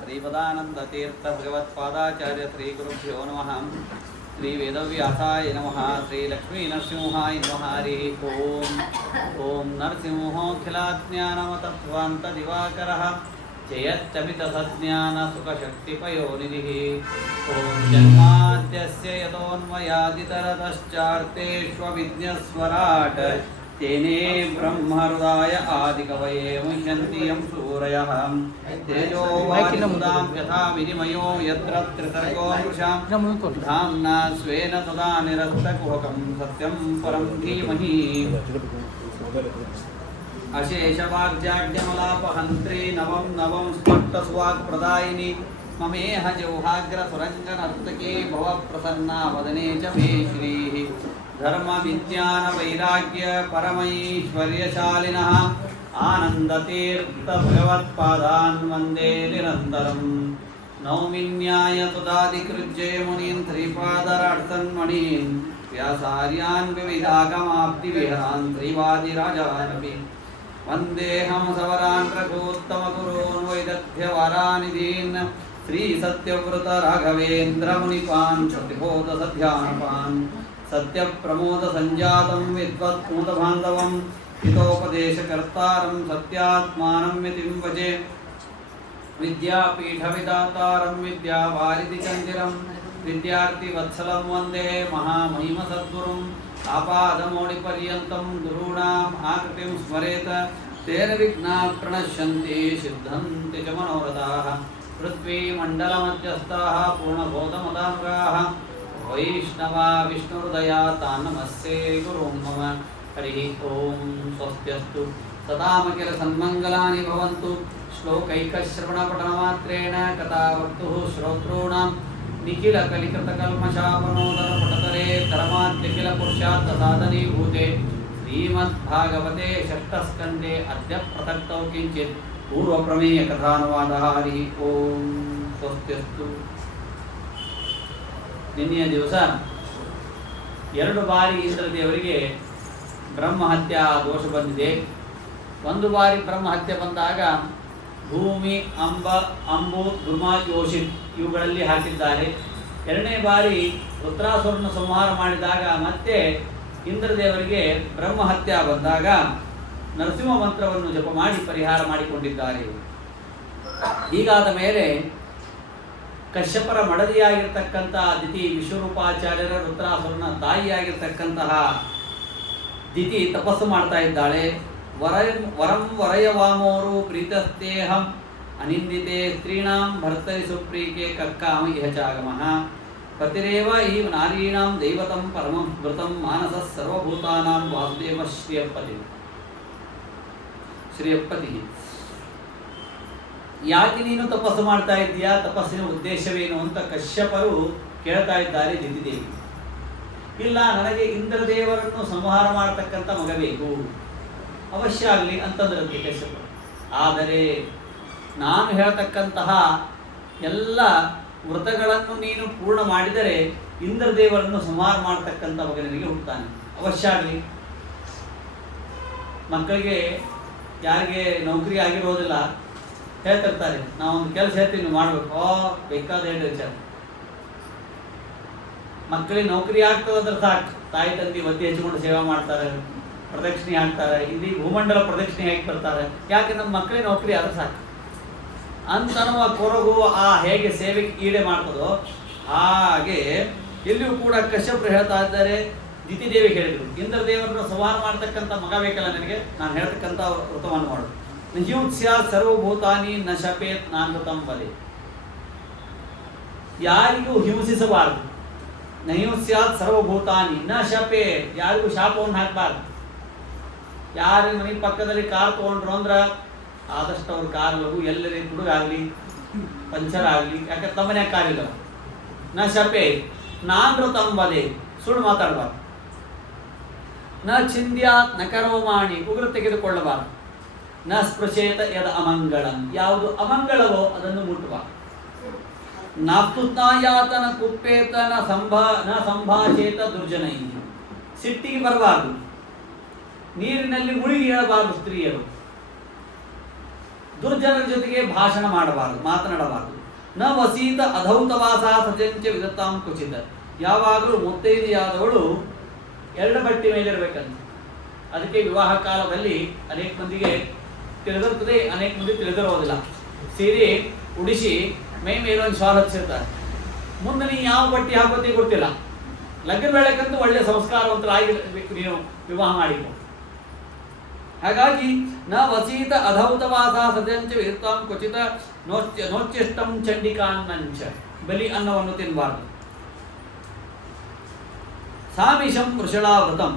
ಶ್ರೀಪದಾನಂದತೀರ್ಥ ಭಗವತ್ಪಾದಾಚಾರ್ಯ ಶ್ರೀ ಗುರುಭ್ಯೋ ನಮಃ. ಶ್ರೀ ವೇದವ್ಯಾಸಾಯ ನಮಃ. ಶ್ರೀ ಲಕ್ಷ್ಮೀ ನರಸಿಂಹಾಯ ನಮಃ. ಹರಿ ಓಂ. ಓಂ ನರಸಿಂಹೋಖಿಲಾಜ್ಞಾನಮತತ್ವಾಂತ ದಿವಾಕರಃ ಜಯಚ್ಚಮಿತ ಸಜ್ಞಾನ ಸುಖಶಕ್ತಿಪಯೋನಿಧಿಃ. ಓಂ ಜನ್ಮಾದ್ಯಸ್ಯ ಯತೋನ್ಮಯಾದಿತರತಶ್ಚಾರ್ಥೇಷ್ವವಿಘ್ನಸ್ವರಾಟ್ तेने ब्रह्महृदाय आदिकवये मुह्यन्ति यं सूरयः. तेजो वारिमृदां यथा विनिमयो यत्र त्रिसर्गो मृषा धाम्ना स्वेन सदा निरस्तकुहकं सत्यं परं धीमहि. अशेषवाग्जाड्यमलापहन्त्री नवं नवं स्फुटस्वाक्प्रदायिनी ममेह जौहाग्रसुरञ्जनर्तकी भवप्रसन्ना वदने च मे श्रीः. धर्म विज्ञान वैराग्य परमैश्वर्यशालिनः आनन्दतीर्थ भगवत्पादान् वन्दे निरन्तरम्. नौमिन्याय सुधादिकृज्ये मुनीन् श्रीपादरार्सन्मणीन् व्यासार्यान् विविधागमाप्तिविहरान् श्रीवादिराजानपि वन्देऽहं सवरान् रघूत्तमगुरून् वैदग्ध्यवरानिधीन् श्रीसत्यव्रत राघवेन्द्रमुनिपान् शतिबोधसध्यानपान् सत्यप्रमोद संजातं विद्वत्कूटबान्धवं हितोपदेशकर्तारं सत्यात्मानं यतिं भजे. विद्यापीठविदातारं विद्यावारिधिचन्दिरं विद्यार्थिवत्सलं वन्दे महामहिमसद्गुरुम्. आपादमौलिपर्यन्तं गुरूणाम् आकृतिं स्मरेत तेन विघ्नाः प्रणश्यन्ति सिद्धन्ति च मनोरथाः. पृथ्वीमण्डलमध्यस्थाः पूर्णबोधमताङ्गाः वैष्णवा विष्णुहृदया तान् नमस्ये गुरुं मम. हरिः ओं. स्वस्त्यस्तु सदामखिल सन्मङ्गलानि भवन्तु. श्लोकैकश्रवणपठनमात्रेण कथावक्तुः श्रोतॄणां निखिलकलिकृतकल्मषापनोदनपटतरे धर्माद्यखिलपुरुषार्थसाधनीभूते श्रीमद्भागवते षष्ठस्कन्धे अद्य प्रसक्तौ किञ्चित् पूर्वप्रमेयकथानुवादः. हरिः ओं. स्वस्त्यस्तु. ನಿನ್ನೆಯ ದಿವಸ 2 ಬಾರಿ ಇಂದ್ರದೇವರಿಗೆ ಬ್ರಹ್ಮಹತ್ಯಾ ದೋಷ ಬಂದಿದೆ. ಒಂದು ಬಾರಿ ಬ್ರಹ್ಮಹತ್ಯೆ ಬಂದಾಗ ಭೂಮಿ, ಅಂಬು, ದುರ್ಮಾಯೋಷಿತ್ ಇವುಗಳಲ್ಲಿ ಹಾಕಿದ್ದಾರೆ. 2ನೇ ಬಾರಿ ವೃತ್ರಾಸುರನ ಸಂಹಾರ ಮಾಡಿದಾಗ ಮತ್ತೆ ಇಂದ್ರದೇವರಿಗೆ ಬ್ರಹ್ಮಹತ್ಯೆ ಬಂದಾಗ ನರಸಿಂಹ ಮಂತ್ರವನ್ನು ಜಪ ಮಾಡಿ ಪರಿಹಾರ ಮಾಡಿಕೊಂಡಿದ್ದಾರೆ. ಹೀಗಾದ ಮೇಲೆ ಕಶ್ಯಪರ ಮಡದಿಯಾಗಿರ್ತಕ್ಕಂತಹ ದಿತಿ ವಿಶ್ವರೂಪಾಚಾರ್ಯರ ವೃತ್ರಾಸುರನ ತಾಯಿಯಾಗಿರ್ತಕ್ಕಂತಹ ದಿತಿ ತಪಸ್ಸು ಮಾಡ್ತಾ ಇದ್ದಾಳೆ. ವರಂ ವರಯವಾಮೋರು ಪ್ರೀತಸ್ತೇಹಂ ಅನಿಂದಿತೆ ಸ್ತ್ರೀಣಾಂ ಭರ್ತರಿ ಸುಪ್ರೀಕೆ ಕಕ್ಕಾಮ ಇಹ ಚಾಗಮಃ. ಪತಿರೇವ ಈ ನಾರೀಣಾಂ ದೈವತಂ ಪರಮಂ ಸ್ಮೃತಂ ಮಾನಸ ಸರ್ವಭೂತಾನಾಂ ವಾಸುದೇವ ಶ್ರೀಯಪ್ಪತಿ. ಯಾಕೆ ನೀನು ತಪಸ್ಸು ಮಾಡ್ತಾ ಇದ್ದೀಯಾ, ತಪಸ್ಸಿನ ಉದ್ದೇಶವೇನು ಅಂತ ಕಶ್ಯಪರು ಕೇಳ್ತಾ ಇದ್ದಾರೆ ದಿತಿದೇವಿ. ಇಲ್ಲ, ನನಗೆ ಇಂದ್ರದೇವರನ್ನು ಸಂಹಾರ ಮಾಡತಕ್ಕಂಥ ಮಗ ಬೇಕು, ಅವಶ್ಯ ಆಗಲಿ ಅಂತಂದ್ರಂತೆ ಕಶ್ಯಪರು. ಆದರೆ ನಾನು ಹೇಳ್ತಕ್ಕಂತಹ ಎಲ್ಲ ವ್ರತಗಳನ್ನು ನೀನು ಪೂರ್ಣ ಮಾಡಿದರೆ ಇಂದ್ರದೇವರನ್ನು ಸಂಹಾರ ಮಾಡತಕ್ಕಂಥ ಮಗ ನಿನಗೆ ಹುಟ್ಟುತ್ತಾನೆ, ಅವಶ್ಯ ಆಗಲಿ. ಮಕ್ಕಳಿಗೆ ಯಾರಿಗೆ ನೌಕರಿ ಆಗಿರೋದಿಲ್ಲ ಹೇಳ್ತಿರ್ತಾರೆ, ನಾವೊಂದು ಕೆಲಸ ಹೇಳ್ತೀವಿ ನೀವು ಮಾಡಬೇಕು, ಬೇಕಾದ ಹೇಳಿ ವಿಚಾರ. ಮಕ್ಕಳಿಗೆ ನೌಕರಿ ಆಗ್ತದಂದ್ರೆ ಸಾಕು, ತಾಯಿ ತಂದೆ ಒತ್ತಿ ಹಚ್ಚಿಕೊಂಡು ಸೇವೆ ಮಾಡ್ತಾರೆ, ಪ್ರದಕ್ಷಿಣೆ ಹಾಕ್ತಾರೆ, ಇಲ್ಲಿ ಭೂಮಂಡಲ ಪ್ರದಕ್ಷಿಣೆ ಹಾಕಿ ಬರ್ತಾರೆ. ಯಾಕೆ ನಮ್ಮ ಮಕ್ಕಳಿಗೆ ನೌಕರಿ ಆದ್ರೆ ಸಾಕು ಅಂತನ್ನುವ ಕೊರಗು ಆ ಹೇಗೆ ಸೇವೆಗೆ ಈಡೆ ಮಾಡ್ತದೋ ಹಾಗೆ ಎಲ್ಲಿಯೂ ಕೂಡ ಕಶ್ಯಪರು ಹೇಳ್ತಾ ಇದ್ದಾರೆ. ದಿತಿದೇವಿ ಹೇಳಿದರು, ಇಂದ್ರದೇವರನ್ನು ಸಂಹಾರ ಮಾಡ್ತಕ್ಕಂಥ ಮಗ ಬೇಕಲ್ಲ ನನಗೆ, ನಾನು ಹೇಳ್ತಕ್ಕಂಥ ವ್ರತವನ್ನು ಮಾಡು. ನಹಿಂಸ್ಯ ಸರ್ವಭೂತಾನಿ ನ ಶಪೇತ್ ನಾನೃತಂ ಬಲೆ. ಯಾರಿಗೂ ಹಿಂಸಿಸಬಾರದು. ನಹಿಂಸ್ಯ ಸರ್ವಭೂತಾನಿ ನ ಶಪೇತ್, ಯಾರಿಗೂ ಶಾಪವನ್ನು ಹಾಕಬಾರ್ದು. ಯಾರ ಮನೆ ಪಕ್ಕದಲ್ಲಿ ಕಾರ್ ತೊಗೊಂಡ್ರು ಅಂದ್ರೆ ಆದಷ್ಟು ಅವ್ರ ಕಾರ್ ಲಗು ಎಲ್ಲರಿ ಹುಡುಗಾಗಲಿ ಪಂಚರ್ ಆಗಲಿ, ಯಾಕಂದ್ರೆ ತಮ್ಮನೆ ಕಾರಿಲ್ಲ. ನ ಶಪೇತ್ ನಾನೃತಂ ಬಲೆ, ಸುಳ್ಳು ಮಾತಾಡಬಾರ್ದು. ನ ಚಿಂದ್ಯಾತ್ ನ ಕರೋಮಾಣಿ, ಉಗುರು ತೆಗೆದುಕೊಳ್ಳಬಾರದು. ನ ಸ್ಪೃಶೇತ ಯದ ಅಮಂಗಳಂ, ಯಾವುದು ಅಮಂಗಳವೋ ಅದನ್ನು ಮುಟ್ಟುವ. ನಾಪ್ತುತ್ನಾಯಾತನ ಕುಪ್ಪೇತ ನ ಸಂಭಾಷೇತ ದುರ್ಜನೈ, ಸಿಟ್ಟಿಗೆ ಬರಬಾರದು. ನೀರಿನಲ್ಲಿ ಮುಳುಗಿ ಹೇಳಬಾರದು ಸ್ತ್ರೀಯರು. ದುರ್ಜನರ ಜೊತೆಗೆ ಭಾಷಣ ಮಾಡಬಾರದು, ಮಾತನಾಡಬಾರದು. ನ ವಸೀತ ಅಧೌತವಾಸ ಸಜಂಚ ವಿದತಾಂ ಕುಚಿತ. ಯಾವಾಗಲೂ ಮುತ್ತೈದೆಯಾದವಳು ಎರಡು ಬಟ್ಟೆ ಮೇಲೆ ಇರಬೇಕಂತ. ಅದಕ್ಕೆ ವಿವಾಹ ಕಾಲದಲ್ಲಿ ಅನೇಕ ಮಂದಿಗೆ ತಿಳಿದಿರ್ತದೆ, ಅನೇಕ ಮಂದಿ ತಿಳಿದಿರೋದಿಲ್ಲ. ಸೀರೆ ಉಡಿಸಿ ಮೈ ಮೇಲೆ ಒಂದು ಶಾಲ್ ಹಚ್ಚಿರ್ತಾರೆ. ಮುಂದೆ ನೀ ಯಾವ ಬಟ್ಟೆ ಹಾಕೋತಿ ಗೊತ್ತಿಲ್ಲ. ಲಗ್ನ ಬೆಳಕಂತೂ ಒಳ್ಳೆ ಸಂಸ್ಕಾರವಂತರಾಗಿ ನೀನು ವಿವಾಹ ಮಾಡಿಕೊ. ಹಾಗಾಗಿ ನ ವಸೀತ ಅಧೌತವಾಸ ಸದಂಚ ವಿರುತ್ತಾಂ ಕ್ವಚಿತ ನೋಚ್ಚಿಷ್ಟಂ ಚಂಡಿಕಾನ್ನಂಚ. ಬಲಿ ಅನ್ನವನ್ನು ತಿನ್ನಬಾರ್ದು. ಸಾಮಿಷಂ ವೃಷಳಾವೃತಂ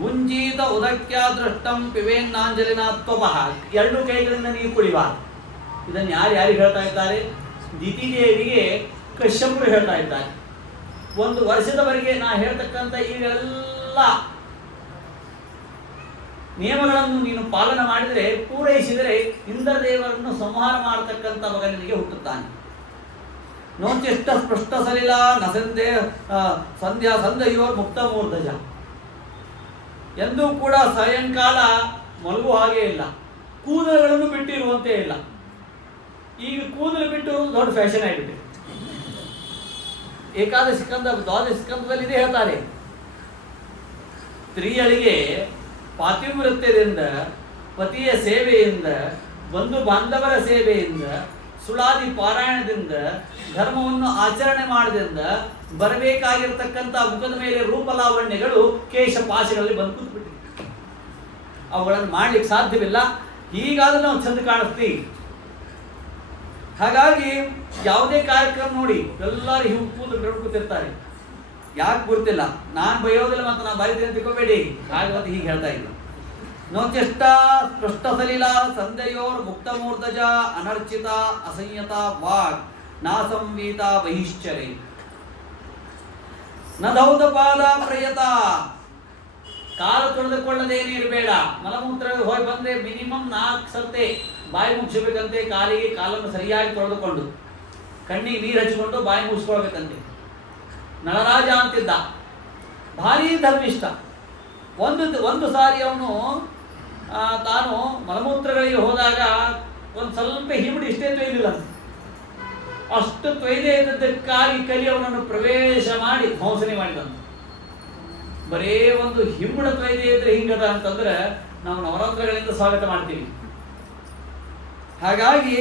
ಗುಂಜೀತ ಉದಕ್ಯ ದೃಷ್ಟಂ ಪಿವೇನ್ನಾಂಜಲಿನಾತ್ವಪಃ. ಎರಡು ಕೈಗಳಿಂದ ನೀವು ಕುಡಿಬಾರ್ದು. ಇದನ್ನು ಯಾರಿಗೆ ಹೇಳ್ತಾ ಇದ್ದಾರೆ? ದಿತಿದೇವಿಗೆ ಕಶ್ಯಪರು ಹೇಳ್ತಾ ಇದ್ದಾರೆ. ಒಂದು ವರ್ಷದವರೆಗೆ ನಾ ಹೇಳ್ತಕ್ಕಂಥ ಈಗೆಲ್ಲ ನಿಯಮಗಳನ್ನು ನೀನು ಪಾಲನೆ ಮಾಡಿದರೆ, ಪೂರೈಸಿದರೆ ಇಂದ್ರದೇವರನ್ನು ಸಂಹಾರ ಮಾಡತಕ್ಕಂಥ ಮಗ ನಿನಗೆ ಹುಟ್ಟುತ್ತಾನೆ. ನೋಚಿಷ್ಟ ಸ್ಪೃಷ್ಟ ಸಲಿಲ ನಸಂದೇ ಸಂಧ್ಯಾ ಸಂಧ್ಯೋರ್ ಮುಕ್ತ ಮೂರ್ಧಜ. ಎಂದೂ ಕೂಡ ಸಾಯಂಕಾಲ ಮಲಗುವ ಹಾಗೆ ಇಲ್ಲ, ಕೂದಲುಗಳನ್ನು ಬಿಟ್ಟಿರುವಂತೆ ಇಲ್ಲ. ಈಗ ಕೂದಲು ಬಿಟ್ಟು ದೊಡ್ಡ ಫ್ಯಾಷನ್ ಆಗಿಬಿಟ್ಟಿದೆ. ಏಕಾದಶಿ ಸ್ಕಂದ ದ್ವಾದಶಿ ಸ್ಕಂದದಲ್ಲಿ ಇದೇ ಹೇಳ್ತಾರೆ. ಸ್ತ್ರೀಯರಿಗೆ ಪಾತಿವ್ರತ್ಯದಿಂದ, ಪತಿಯ ಸೇವೆಯಿಂದ, ಬಂಧು ಬಾಂಧವರ ಸೇವೆಯಿಂದ, ಸುಳಾದಿ ಪಾರಾಯಣದಿಂದ, ಧರ್ಮವನ್ನು ಆಚರಣೆ ಮಾಡದಿಂದ ಬರಬೇಕಾಗಿರ್ತಕ್ಕಂಥ ಮುಖದ ಮೇಲೆ ರೂಪಲಾವಣ್ಯಗಳು ಕೇಶಪಾಶಗಳಲ್ಲಿ ಬಂದು ಕೂತ್ಬಿಟ್ಟಿವೆ. ಅವುಗಳನ್ನು ಮಾಡ್ಲಿಕ್ಕೆ ಸಾಧ್ಯವಿಲ್ಲ. ಹೀಗಾದ್ರೂ ನಾವು ಚಂದ ಕಾಣಿಸ್ತೀವಿ. ಹಾಗಾಗಿ ಯಾವುದೇ ಕಾರ್ಯಕ್ರಮ ನೋಡಿ ಎಲ್ಲರೂ ಹಿಂಗೆ ಕೂತು ಕೂತಿರ್ತಾರೆ. ಯಾಕೆ ಗೊತ್ತಿಲ್ಲ. ನಾನು ಬಯೋದಿಲ್ಲ ಮತ್ತು ನಾನು ಬರೀತೀನಿ ಅಂತ ತಿಳ್ಕೋಬೇಡಿ. ಭಾಗವತ ಹೀಗೆ ಹೇಳ್ತಾ ಇದ್ರು. ನೋಚೆಷ್ಟ ಸ್ಪೃಷ್ಟ ಸಲಿಲ ಸಂಧ್ಯೋರ್ ಮುಕ್ತ ಮೂರ್ಧಜ ಅನರ್ಚಿತ ಅಸಂಯತ ವಾಕ್ ನಾಸಂವೀತ ಬಹಿಶ್ಚರೆ ನ ದೌತಪಾದ ಪ್ರಯತ. ಕಾಲು ತೊಳೆದುಕೊಳ್ಳದೇನೆ ಇರಬೇಡ. ಮಲಮೂತ್ರ ಹೋಗಿ ಬಂದರೆ ಮಿನಿಮಮ್ 4 ಸರ್ತೆ ಬಾಯಿ ಮುಗಿಸಬೇಕಂತೆ. ಕಾಲನ್ನು ಸರಿಯಾಗಿ ತೊಳೆದುಕೊಂಡು ಕಣ್ಣಿಗೆ ನೀರು ಹಚ್ಚಿಕೊಂಡು ಬಾಯಿ ಮುಗಿಸ್ಕೊಳ್ಬೇಕಂತೆ. ನಳರಾಜ ಅಂತಿದ್ದ, ಭಾರೀ ಧರ್ಮಿಷ್ಠ. ಒಂದು ಸಾರಿ ಅವನು ತಾನು ಮಲಮೂತ್ರಗಳಿಗೆ ಹೋದಾಗ ಒಂದು ಸ್ವಲ್ಪ ಹಿಮ್ಮಡಿ ಇಷ್ಟೇ ತೊಯ್ಲಿಲ್ಲ. ಅಷ್ಟು ತೊಯ್ದೇ ಇದ್ದದ್ದಕ್ಕಾಗಿ ಕಲಿ ಅವನನ್ನು ಪ್ರವೇಶ ಮಾಡಿ ಧ್ವಂಸನೆ ಮಾಡಿದಂತ. ಬರೇ ಒಂದು ಹಿಮ್ಮಡ ತೊಯ್ದೇ ಇದ್ರೆ ಹಿಂಗದ ಅಂತಂದ್ರೆ ನಾವು ನವರಾತ್ರಗಳಿಂದ ಸ್ವಾಗತ ಮಾಡ್ತೀವಿ. ಹಾಗಾಗಿ